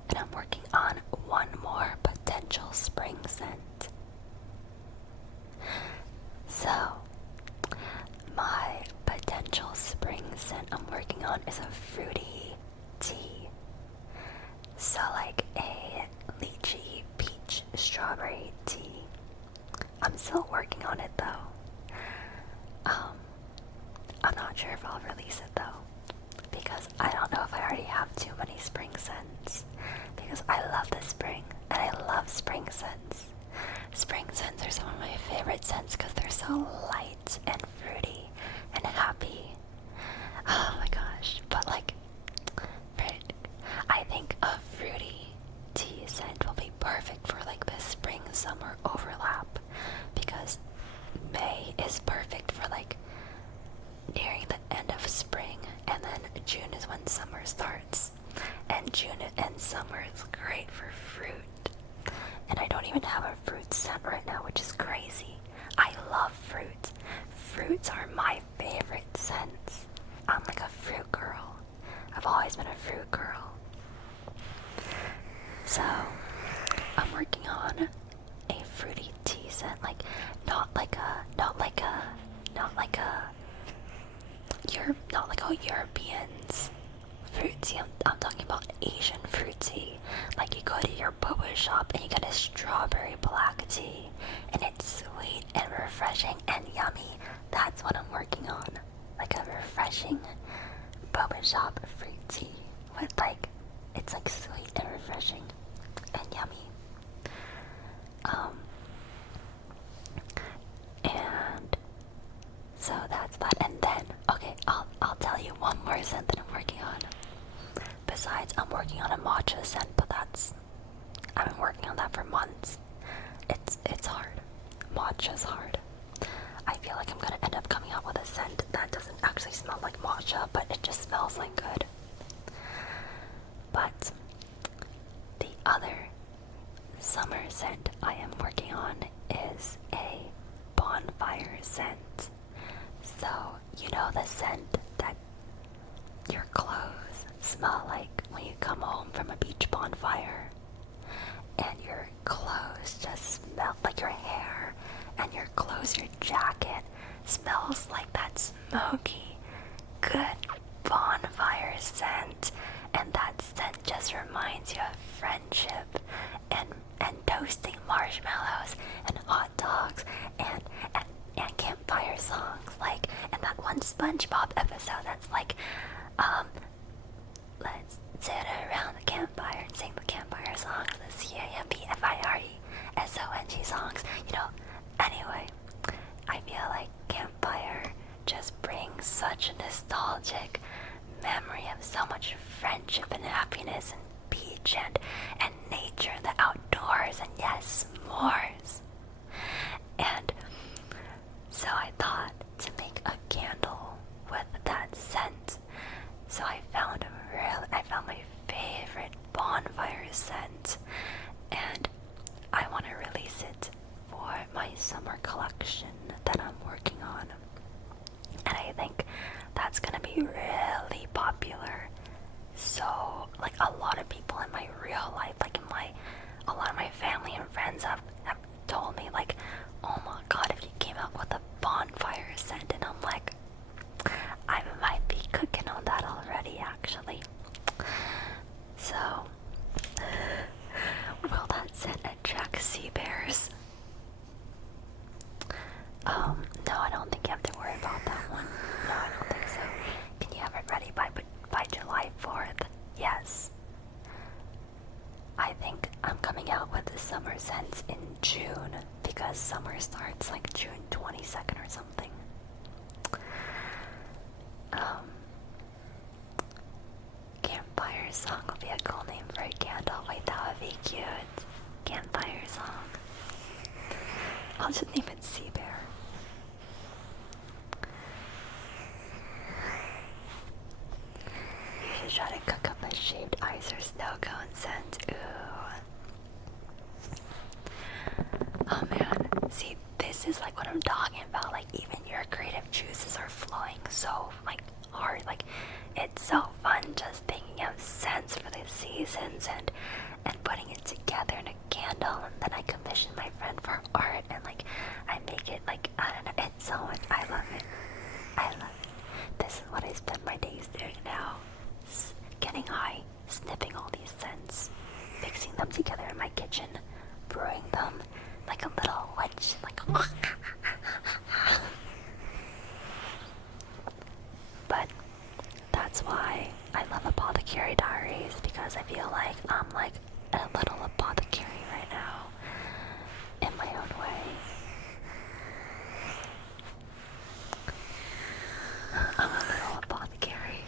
and I'm working on one more potential spring scent. So my potential spring scent I'm working on is a fruity tea. So like a lychee, peach, strawberry tea. I'm still working on it though. not sure if I'll release it though, because I don't know if I already have too many spring scents, because I love the spring, and I love spring scents. Spring scents are some of my favorite scents because they're so light and fruity and happy. Oh my gosh, but like, I think a fruity tea scent will be perfect for like the spring-summer overlap, because May is perfect for like nearing the end of spring, and then June is when summer starts, and June and summer is great for fruit. And I don't even have a fruit scent right now, which is crazy. I love fruit. Fruits are my favorite scents. I'm like a fruit girl. I've always been a fruit girl. So, I'm working on a fruity tea scent, like not like a Europeans fruit tea. I'm talking about Asian fruit tea. Like you go to your boba shop and you get a strawberry black tea, and it's sweet and refreshing and yummy. That's what I'm working on. Like a refreshing boba shop fruit tea with like, it's like sweet and refreshing and yummy. And so that's that. And then, okay, I'll tell you one more scent that I'm working on. Besides, I'm working on a matcha scent, but I've been working on that for months. It's hard. Matcha's hard. I feel like I'm gonna end up coming out with a scent that doesn't actually smell like matcha, but it just smells like good. But the other summer scent I am working on is a bonfire scent. So, you know the scent that your clothes smell like when you come home from a beach bonfire, and your clothes just smell like your hair, and your clothes, your jacket smells like that smoky, good bonfire scent, and that scent just reminds you of friendship and toasting marshmallows and hot dogs and campfire songs, like in that one SpongeBob episode that's like, let's sit around the campfire and sing the campfire songs, the CAMPFIRESONG songs, you know. Anyway, I feel like campfire just brings such a nostalgic memory of so much friendship and happiness and beach and nature and the outdoors, and yes, s'mores. And so I thought to make a candle with that scent. So I found my favorite bonfire scent, and I want to release it for my summer collection that I'm working on. And I think that's gonna be really popular. So, like, a lot of people in my real life, like a lot of my family and friends have told me, like, oh my god, if you came out with a bonfire scent, and I'm like, I might be cooking on that already, actually. So, will that scent attract sea bears? No, I don't think you have to worry about that one. No, I don't think so. Can you have it ready by July 4th? Yes. I think I'm coming out with the summer scents in June, because summer starts like June 22nd or something. Campfire song would be a cool name for a candle. Wait, that would be cute. Campfire song. I'll just name it Sea Bear. You should try to cook up a shaved ice or snow cone scent. Ooh. Oh man, see, this is like what I'm talking about. Like, even your creative juices are flowing so like hard. Like, it's so fun just thinking of scents for the seasons and putting it together in a candle, and then I commission my friend for art, and like I make it like, I don't know, it's so much. I love it. I love it. This is what I spend my days doing now. Getting high, sniffing all these scents, mixing them together in my kitchen, brewing them like a little witch, like because I feel like I'm like a little apothecary right now in my own way. I'm a little apothecary.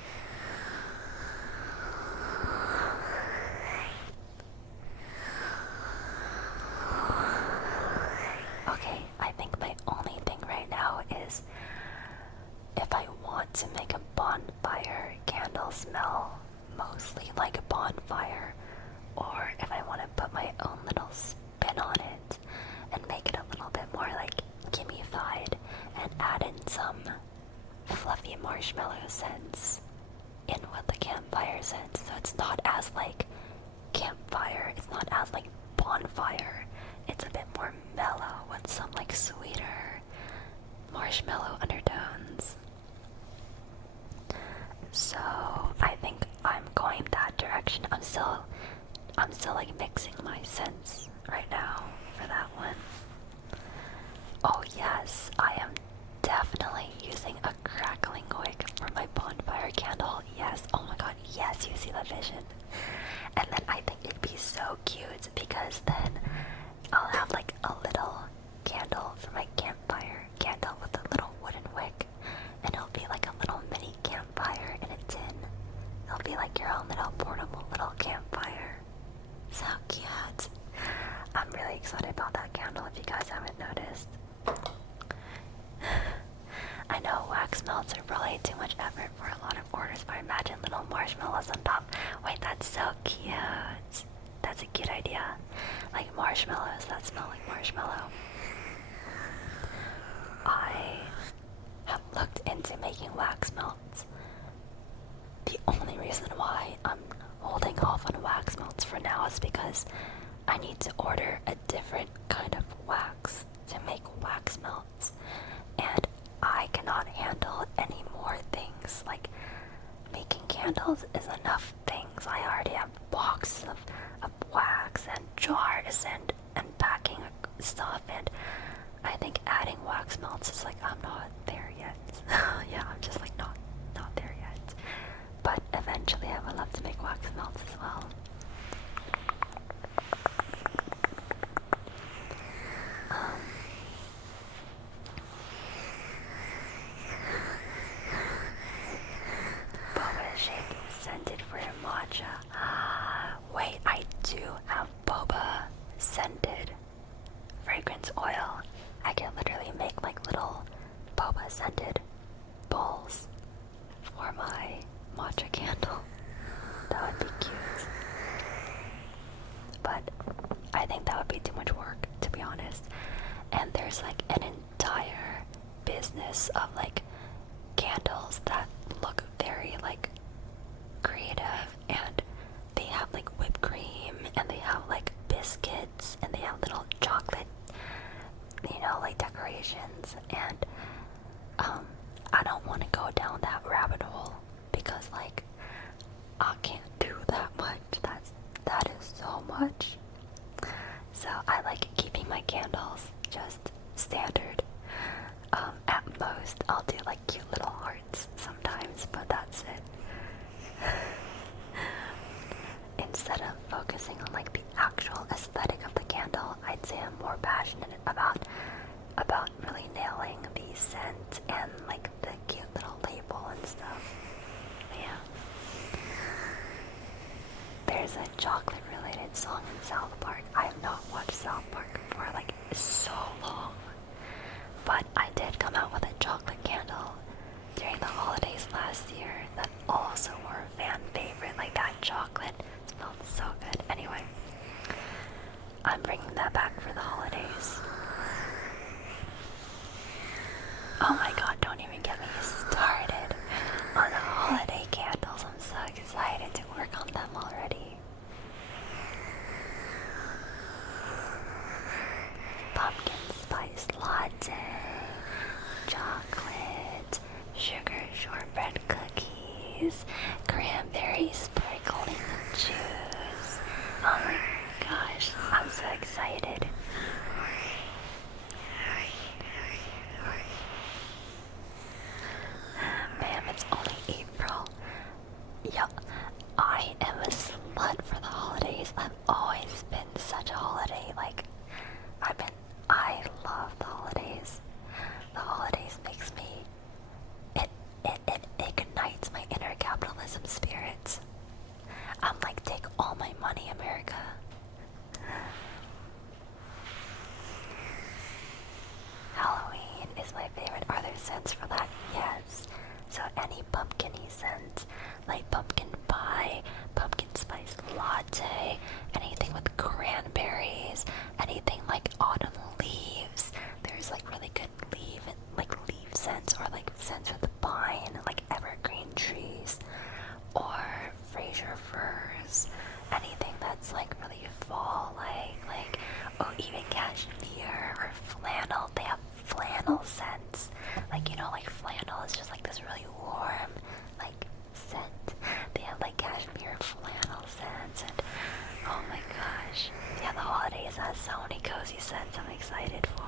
Okay, I think my only thing right now is if I want to make a bonfire candle smell mostly like a bonfire, or if I want to put my own little spin on it and make it a little bit more like gamified and add in some fluffy marshmallow scents in with the campfire scents, so it's not as like campfire, it's not as like bonfire, it's a bit more mellow with some like sweeter marshmallow undertones. So I think I'm going that direction. I'm still like mixing my scents right now for that one. Oh yes, I am definitely using a crackling wick for my bonfire candle. Yes, oh my god, yes, you see the vision. And then I think it'd be so cute because then I'll have like a little candle for my campfire candle with a little wooden wick, and it'll be like a little mini campfire in a tin. It'll be like your own little portable little campfire. So cute. I'm really excited about that candle if you guys haven't noticed. I know wax melts are probably too much effort for a lot of orders, but imagine little marshmallows on top. Wait, that's so cute. That's a cute idea. Like marshmallows that smell like marshmallow. I have looked into making wax melts. The only reason why I'm holding off on wax melts for now is because I need to order a different kind of wax to make wax melts, and I cannot handle any more things. Like, making candles is enough things. I already have boxes of wax and jars and packing stuff, and I think adding wax melts is like, I'm not there yet. Yeah, I'm just like not there yet. But eventually I would love to make wax melts as well. Boba shake scented for your matcha. Wait, I do have boba scented fragrance oil. I can literally make like little boba scented bowls for my matcha candle. That would be cute. But I think that would be too much work, to be honest. And there's like an entire business of like candles that look very like creative, and they have like whipped cream, and they have like biscuits, and they have little chocolate, like decorations, and I don't want to go down that rabbit hole because like I can't do that much. That is so much. So I like keeping my candles just standard. At most, I'll do like cute little hearts sometimes, but that's it. Instead of focusing on like the actual aesthetic of the candle, I'd say I'm more passionate about really nailing the scent and like the cute little label and stuff. Yeah. There's a chocolate related song in South Park. I have not watched South Park for like so long, but I did come out with a chocolate candle it ignites my inner capitalism spirit. I'm like, take all my money, America. Halloween is my favorite. Are there scents for that? Yes. So any pumpkin-y scents, like pumpkin pie, pumpkin spice latte, anything with cranberries, anything like autumn leaves. There's like really good leaf scents, or like scents with pine, like evergreen trees, or Fraser firs. Anything that's like really fall, like oh, even cashmere or flannel. They have flannel scents. Like, you know, like flannel is just like this really warm, like, scent. They have like cashmere flannel scents, and oh my gosh. Yeah, the holidays has so many cozy scents I'm excited for.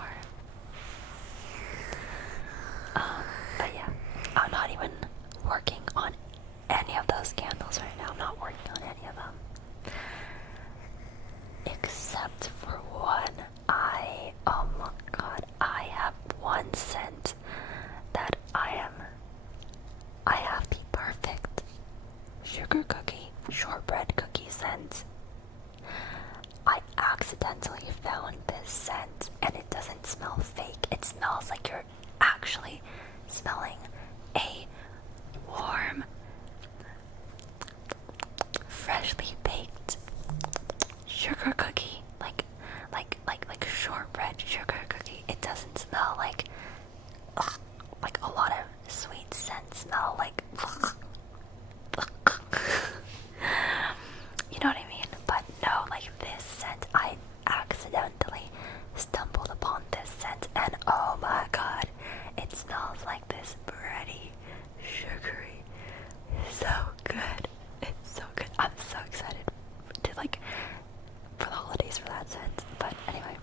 But yeah, I'm not even working on any of those candles right now. I'm not working on any of them. Except for one. Oh my god, I have one scent that I have the perfect sugar cookie, shortbread cookie scent. I accidentally found this scent, and it doesn't smell fake. It smells like you're actually smelling a warm, freshly baked sugar cookie, like shortbread sugar cookie. It doesn't smell like a lot of sweet scent smell, like you know what I mean? But no, like this scent, I accidentally stumbled upon this scent, and oh my god, it smells like this bready, sugary, so good. It's so good. I'm so excited to for the holidays for that scent. But anyway,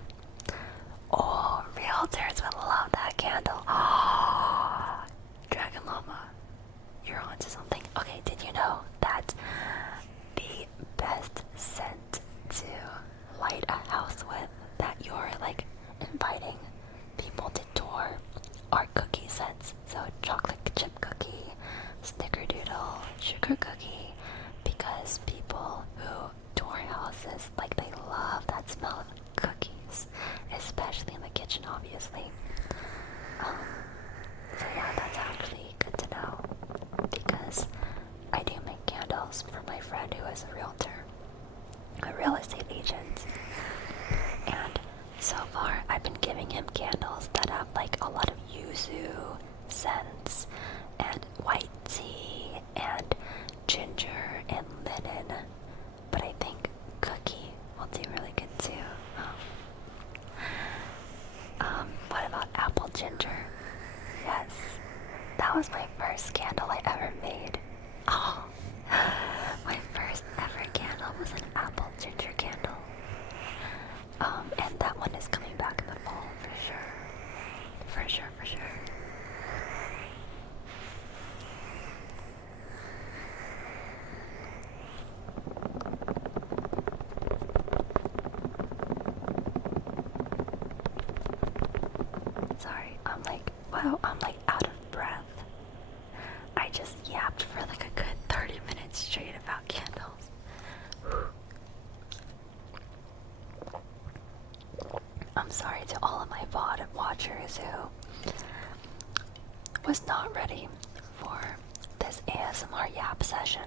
oh, realtors would love that candle. Oh, Dragon Llama, you're onto something. Okay, did you know that the best scent to light a house with, that you're like inviting people to tour, are cookie scents? So chocolate chip cookie, snickerdoodle, sugar cookie, because people who tour houses, like, they love that smell of cookies, especially in the kitchen, obviously. So yeah, that's actually good to know, because I do make candles for my friend who is a realtor, a real estate agent, and so far I've been giving him candles that have like a lot of yuzu scents, and white tea, and ginger, and linen, but I think cookie will do really good too. What about apple ginger? Yes, that was my first candle I ever made. Oh, my first ever candle was an apple ginger candle. And that one is coming back in the fall for sure. For sure, for sure. Sorry, I'm like out of breath. I just yapped for like a good 30 minutes straight about candles. I'm sorry to all of my VOD watchers who was not ready for this ASMR yap session.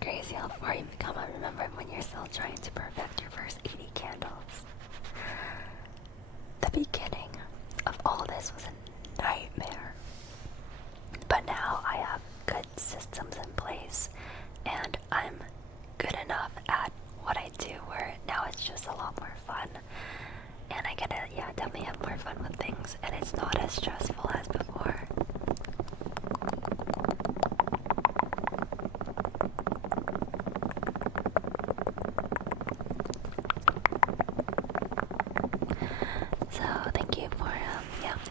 Crazy how far you become. I remember when you're still trying to perfect your first 80 candles. The beginning of all this was a nightmare. But now I have good systems in place, and I'm good enough at what I do where now it's just a lot more fun. And I get to, definitely have more fun with things, and it's not as stressful as before. So thank you for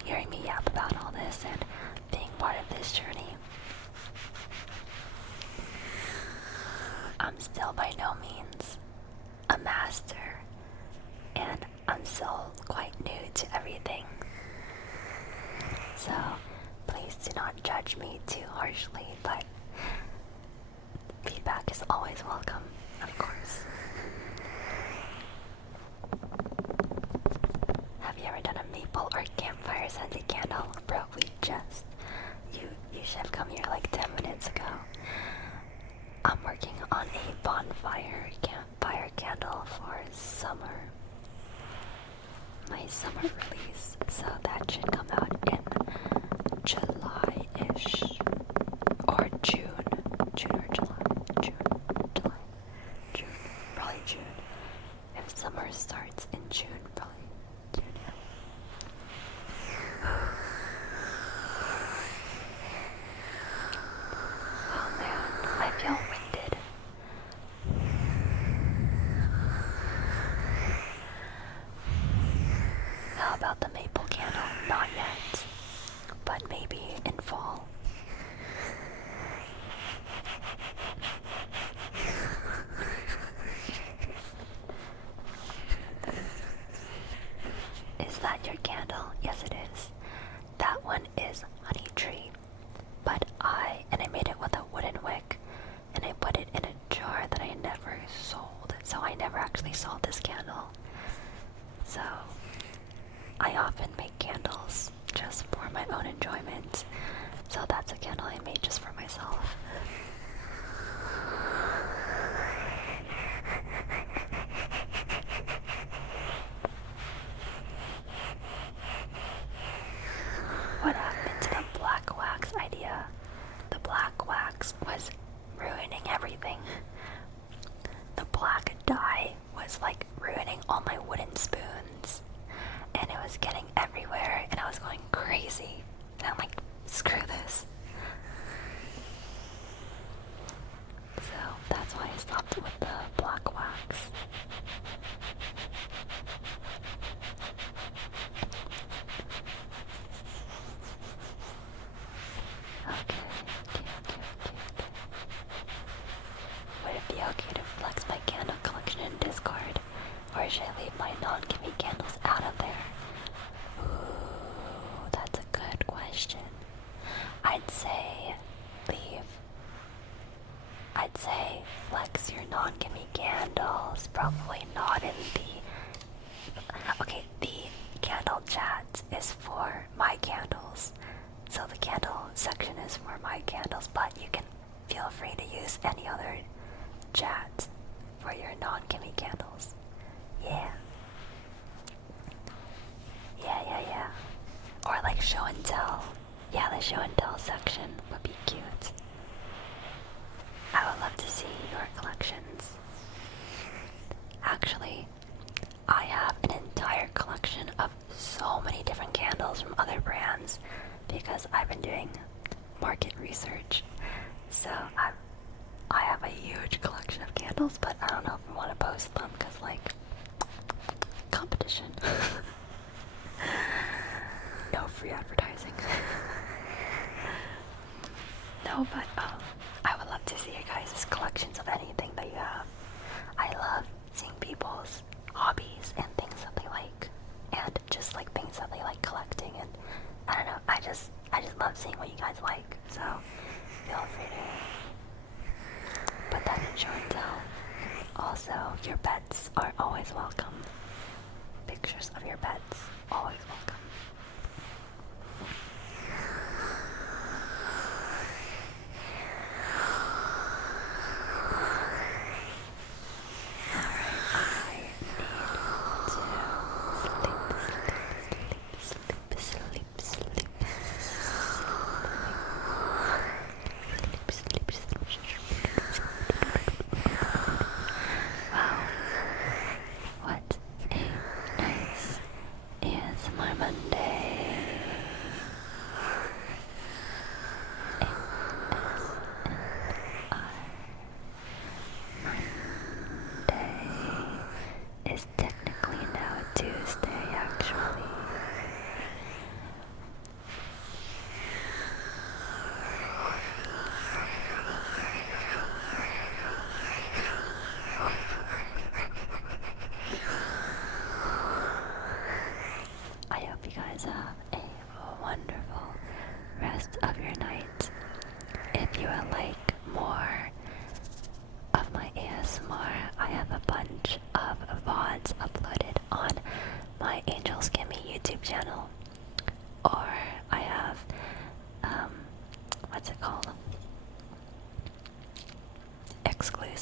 hearing me yap about all this and being part of this journey. I'm still by no means a master, and I'm still quite new to everything. So please do not judge me too harshly, but feedback is always welcome, of course. Have you ever done a maple or campfire scented candle? Bro, you should have come here like 10 minutes ago. I'm working on a bonfire campfire candle for summer. My summer release, so that should come out in July-ish. Or June. June or July? June. Probably June. If summer starts in June, probably June, yeah. Oh man, I feel winded. How about the maple candle? Not yet, but maybe in fall. Is that your candle? Yes, it is. That one is honey tree, but I made it with a wooden wick, and I put it in a jar that I never sold, so I never actually sold this candle. So I often make candles just for my own enjoyment, so that's a candle I made just for myself. What happened to the black wax idea? The black wax was ruining everything. The black dye was like ruining all my wooden spoons, and it was getting everywhere, and I was going crazy. And I'm like, screw this. So that's why I stopped with the black wax. Okay. Would it be okay to flex my candle collection in Discord? Or should I leave my non-gimme candles out of there? Ooh, that's a good question. I'd say flex your non-gimme candles. Probably not in the... Okay, the candle chat is for my candles. So the candle section is for my candles, but you can feel free to use any other chat for your non-gimme candles. Yeah. Or like show and tell. Yeah, the show and tell section would be cute. I would love to see your collections. Actually, I have an entire collection of so many different candles from other brands because I've been doing market research. So I have a huge collection of candles, but I don't know if I want to post them because, like, competition. No free advertising. No, but I would love to see your guys' collections of anything that you have. I love seeing people's hobbies and things that they like, and just like things that they like collecting. And I don't know, I just love seeing what you guys like. So feel free to put that in show and tell. Also, your pets are always welcome. Pictures of your pets, always welcome.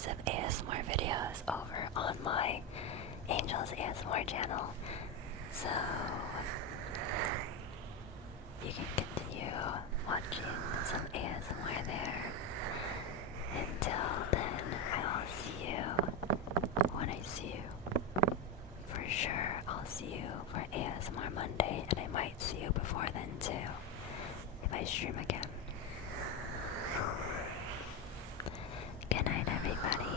exclusive ASMR videos over on my Angel's ASMR channel. So you can continue watching some ASMR there. Until then, I'll see you when I see you. For sure, I'll see you for ASMR Monday, and I might see you before then too, if I stream again. Good night, everybody.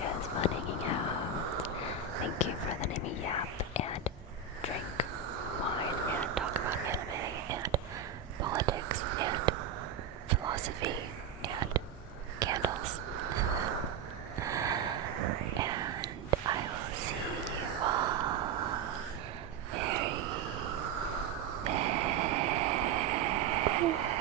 It was fun hanging out. Thank you for letting me yap and drink wine and talk about anime and politics and philosophy and candles. And I will see you all very, very